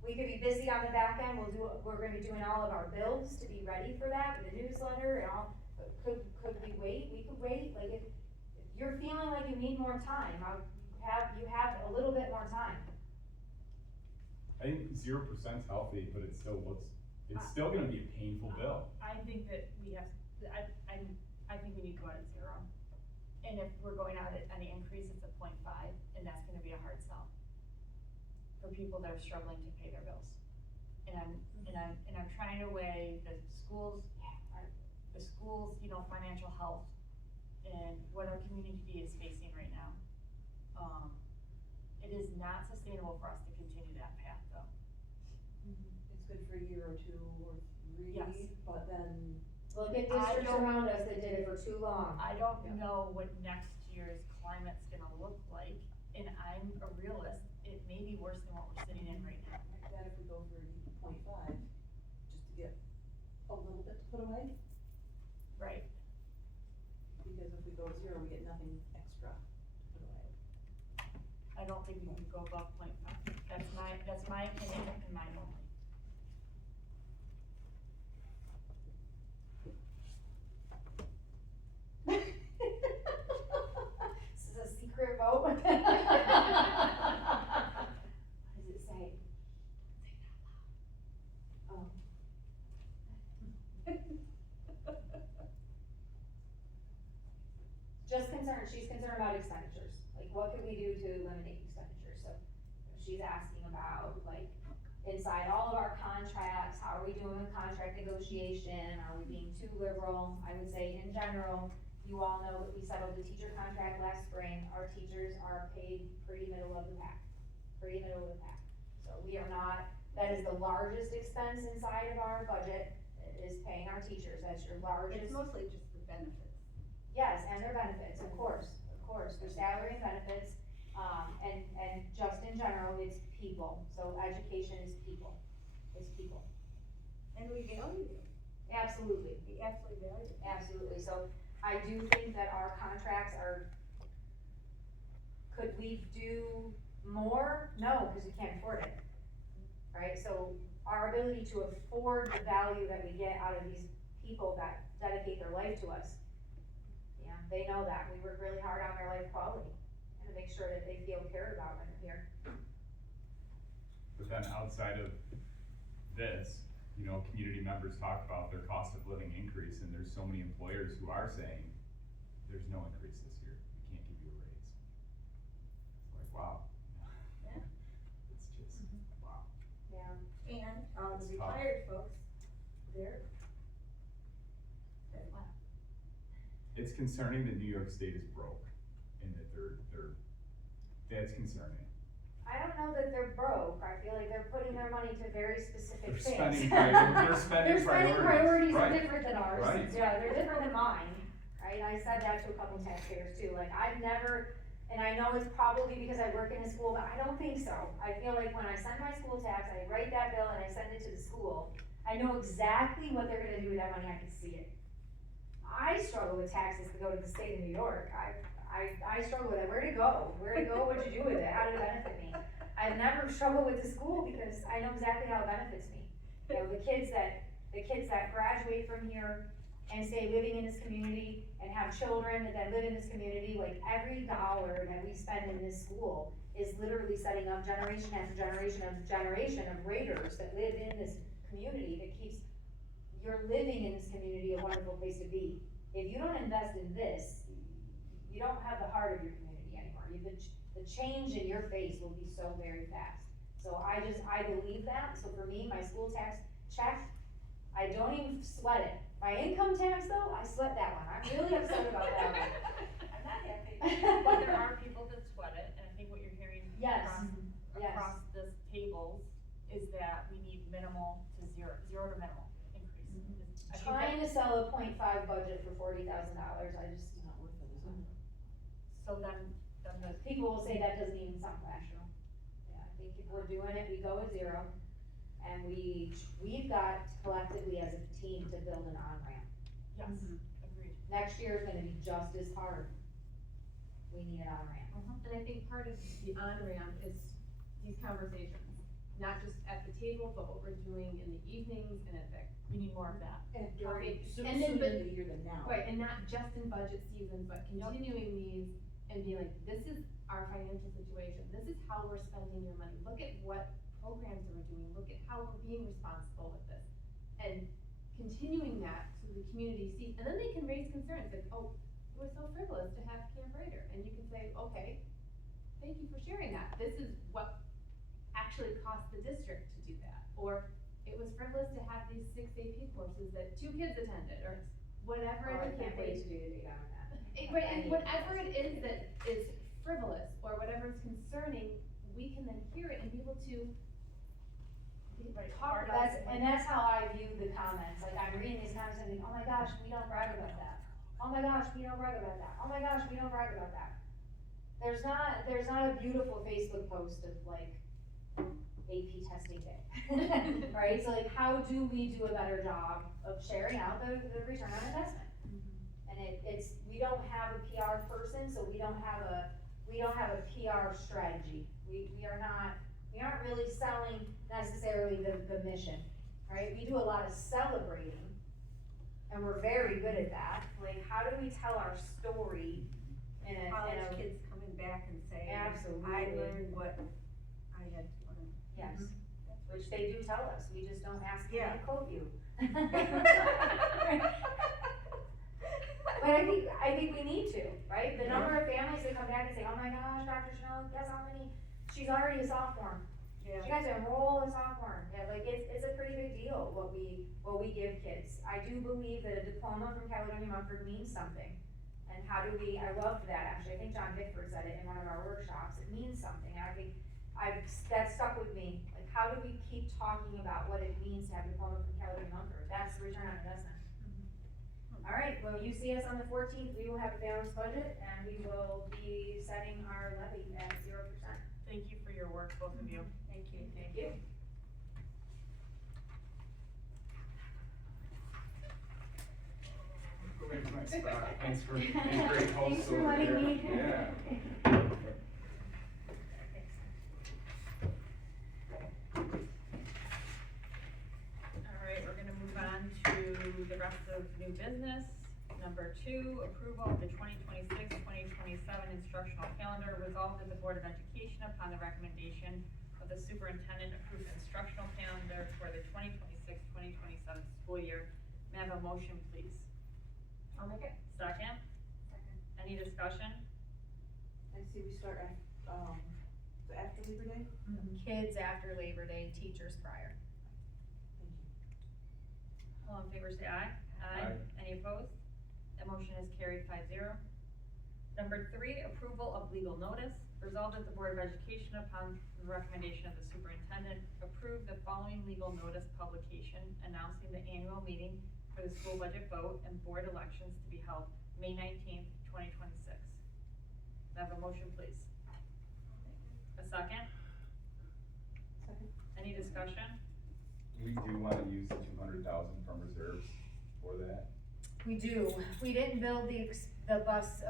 We could be busy on the back end, we're gonna be doing all of our bills to be ready for that, with the newsletter and all. Could we wait? We could wait, like if you're feeling like you need more time, you have a little bit more time. I think 0% is healthy, but it's still gonna be a painful bill. I think that we have, I think we need to go out at 0. And if we're going out at any increase, it's a 0.5, and that's gonna be a hard sell for people that are struggling to pay their bills. And I'm trying to weigh the schools, you know, financial health and what our community is facing right now. It is not sustainable for us to continue that path, though. It's good for a year or 2 or 3, Yes. but then. Look at districts around us that did it for too long. I don't know what next year's climate's gonna look like, and I'm a realist. It may be worse than what we're sitting in right now. That if we go for 0.5, just to get a little bit to put away, Right. because if we go 0, we get nothing extra to put away. I don't think we can go above 0.5. That's my opinion and mine only. This is a secret vote. What does it say? Oh. Just concerned, she's concerned about expenditures, like what could we do to eliminate expenditures, so she's asking about, like, inside all of our contracts, how are we doing with contract negotiation, are we being too liberal? I would say in general, you all know that we settled the teacher contract last spring, our teachers are paid pretty middle of the pack, So we are not, that is the largest expense inside of our budget, is paying our teachers, that's your largest. It's mostly just the benefits. Yes, and their benefits, of course, their salary and benefits, and just in general, it's people, so education is people, it's people. And we value you. Absolutely. We absolutely value you. Absolutely, so I do think that our contracts are, could we do more? No, because we can't afford it, right? So our ability to afford the value that we get out of these people that dedicate their life to us, yeah, they know that, we work really hard on their life quality, and to make sure that they feel cared about when they're here. But then outside of this, you know, community members talk about their cost of living increase, and there's so many employers who are saying, there's no increase this year, we can't give you a raise. It's like, wow. Yeah. It's just, wow. Yeah, and, It's the tough. retired folks, they're flat. It's concerning that New York State is broke, and that that's concerning. I don't know that they're broke, I feel like they're putting their money to very specific They're things. spending they're spending Their spending priorities, priorities are right. different than ours. Right. Yeah, they're different than mine, right? I said that to a couple taxpayers too, like I've never, and I know it's probably because I work in a school, but I don't think so. I feel like when I send my school tax, I write that bill and I send it to the school, I know exactly what they're gonna do with that money, I can see it. I struggle with taxes to go to the state of New York, I struggle with it, where to go, what'd you do with it, how did it benefit me? I've never struggled with the school because I know exactly how it benefits me. You know, the kids that graduate from here and stay living in this community and have children that live in this community, like every dollar that we spend in this school is literally setting up generation after generation of Raiders that live in this community that keeps your living in this community a wonderful place to be. If you don't invest in this, you don't have the heart of your community anymore. The change in your face will be so very fast. So I believe that. So for me, my school tax check, I don't even sweat it. My income tax though, I sweat that one. I'm really upset about that one. I'm not happy, but there are people that sweat it, and I think what you're hearing Yes. across this tables is that we need minimal to zero to minimal increase. I think Trying that- to sell a 0.5 budget for $40,000, I just, So then the. people will say that doesn't even sound rational. Yeah, I think if we're doing it, we go with zero. And we've got collectively as a team to build an on-ramp. Yes, agreed. Next year is gonna be just as hard. We need an on-ramp. And I think part of the on-ramp is these conversations, not just at the table, but what we're doing in the evenings and at the. We need more of that. And during, sooner And then, in but- the year than now. Right, and not just in budget season, but continuing these and being like, this is our financial situation, this is how we're spending your money, look at what programs we're doing, look at how we're being responsible with this. And continuing that so the community sees, and then they can raise concerns, like, oh, it was so frivolous to have Camp Raider, and you can say, okay, thank you for sharing that, this is what actually cost the district to do that, or it was frivolous to have these 6 AP courses that 2 kids attended, or whatever Oh, I the can't case wait is. to do the data on that. Right, and whatever it is that is frivolous, or whatever is concerning, we can then hear it and be able to talk about it. And that's how I view the comments, like I'm reading these comments and thinking, oh my gosh, we don't brag about that. Oh my gosh, we don't brag about that. Oh my gosh, we don't brag about that. There's not a beautiful Facebook post of like AP testing day, right? So like, how do we do a better job of sharing out the return on investment? And we don't have a PR person, so we don't have a PR strategy. We aren't really selling necessarily the mission, right? We do a lot of celebrating, and we're very good at that. Like, how do we tell our story in a College kids coming back and saying, Absolutely. I learned what I had to learn. Yes, which they do tell us, we just don't ask them Yeah. to quote you. But I think we need to, right? The number of families that come back and say, oh my gosh, Dr. Chanel, guess how many, she's already a sophomore. Yeah. She got to enroll a sophomore. Yeah, like it's a pretty big deal what we give kids. I do believe that a diploma from Caledonia Mumford means something. And how do we, I love that actually, I think John Bickford said it in one of our workshops, it means something. And I think that stuck with me. Like, how do we keep talking about what it means to have a diploma from Caledonia Mumford? That's the return on investment. All right, well, you see us on the 14th, we will have a balanced budget, and we will be setting our levy at 0%. Thank you for your work, both of you. Thank you. Thank you. Go back to my spot. Thanks for being great hosts Thanks for over letting there. me. Yeah. All right, we're gonna move on to the rest of new business. Number 2, approval of the 2026-2027 instructional calendar. Resolved that the Board of Education, upon the recommendation of the superintendent, approve the instructional calendar for the 2026-2027 school year. May I have a motion, please? I'll make it. Second? Any discussion? I see we start after Labor Day? Kids after Labor Day, teachers prior. All in favor, say aye. Aye. Any opposed? That motion is carried 5-0. Number 3, approval of legal notice. Resolved that the Board of Education, upon the recommendation of the superintendent, approve the following legal notice publication announcing the annual meeting for the school budget vote and board elections to be held May 19th, 2026. May I have a motion, please? A second? Second. Any discussion? We do wanna use the 200,000 from reserves for that. We do. We didn't build the bus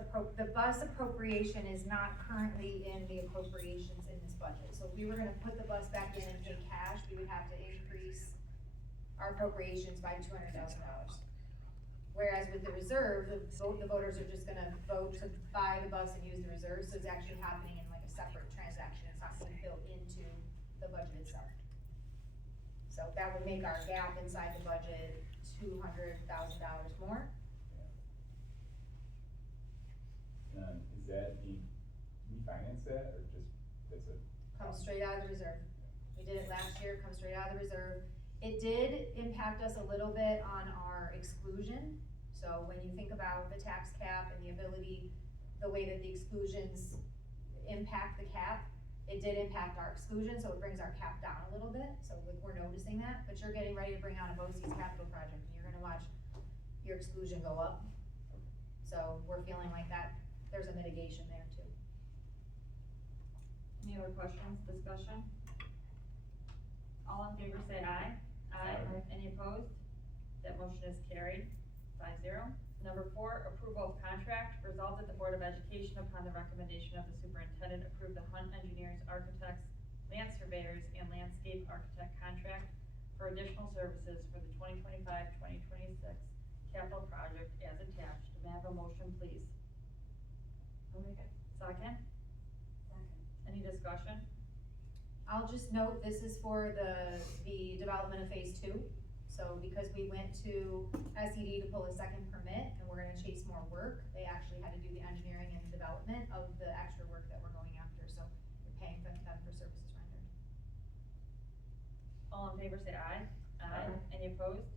appropriation is not currently in the appropriations in this budget. So if we were gonna put the bus back in and pay cash, we would have to increase our appropriations by $200,000. Whereas with the reserve, the voters are just gonna vote to buy the bus and use the reserve, so it's actually happening in like a separate transaction. It's not being built into the budget itself. So that would make our gap inside the budget $200,000 more. Is that, we finance that, or just, that's a? Comes straight out of the reserve. We did it last year, comes straight out of the reserve. It did impact us a little bit on our exclusion. So when you think about the tax cap and the ability, the way that the exclusions impact the cap, it did impact our exclusion, so it brings our cap down a little bit. So we're noticing that, but you're getting ready to bring on a BOCES capital project, and you're gonna watch your exclusion go up. So we're feeling like that, there's a mitigation there too. Any other questions, discussion? All in favor say aye. Aye. Any opposed? That motion is carried, 5-0. Number 4, approval of contract. Resolved that the Board of Education, upon the recommendation of the superintendent, approve the Hunt Engineers, Architects, Land Surveyors, and Landscape Architect contract for additional services for the 2025-2026 capital project as attached. May I have a motion, please? I'll make it. Second? Any discussion? I'll just note, this is for the development of phase 2. So because we went to SED to pull a second permit and we're gonna chase more work, they actually had to do the engineering and development of the extra work that we're going after. So we're paying them for services rendered. All in favor say aye. Aye. Any opposed?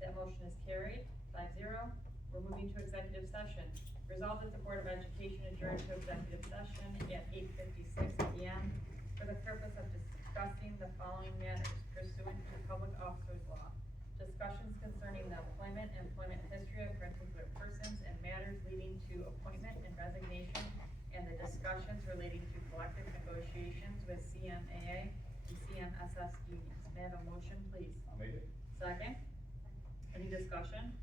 That motion is carried, 5-0. We're moving to executive session. Resolved that the Board of Education adjourn to executive session at 8:56 p.m. for the purpose of discussing the following matters pursuant to Public Officers Law. Discussions concerning the employment and employment history of particular persons and matters leading to appointment and resignation, and the discussions relating to collective negotiations with CMAA and CMSS unions. May I have a motion, please? I'll make it. Second? Any discussion?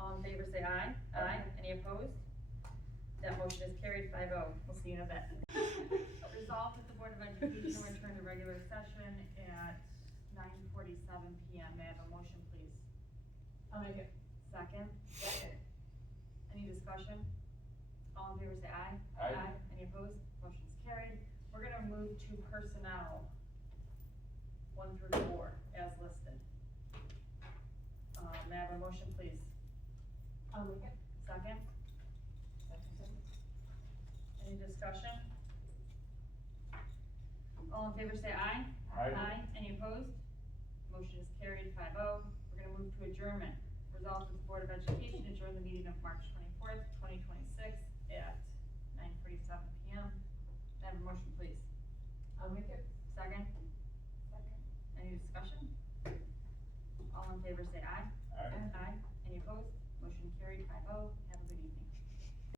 All in favor say aye. Aye. Any opposed? That motion is carried 5-0. We'll see you in a bit. Resolved that the Board of Education return to regular session at 9:47 p.m. May I have a motion, please? I'll make it. Second? Any discussion? All in favor say aye. Aye. Any opposed? Motion is carried. We're gonna move to personnel 1 through 4 as listed. May I have a motion, please? I'll make it. Second? Any discussion? All in favor say aye. Aye. Any opposed? Motion is carried 5-0. We're gonna move to adjournment. Resolved that the Board of Education adjourn the meeting of March 24th, 2026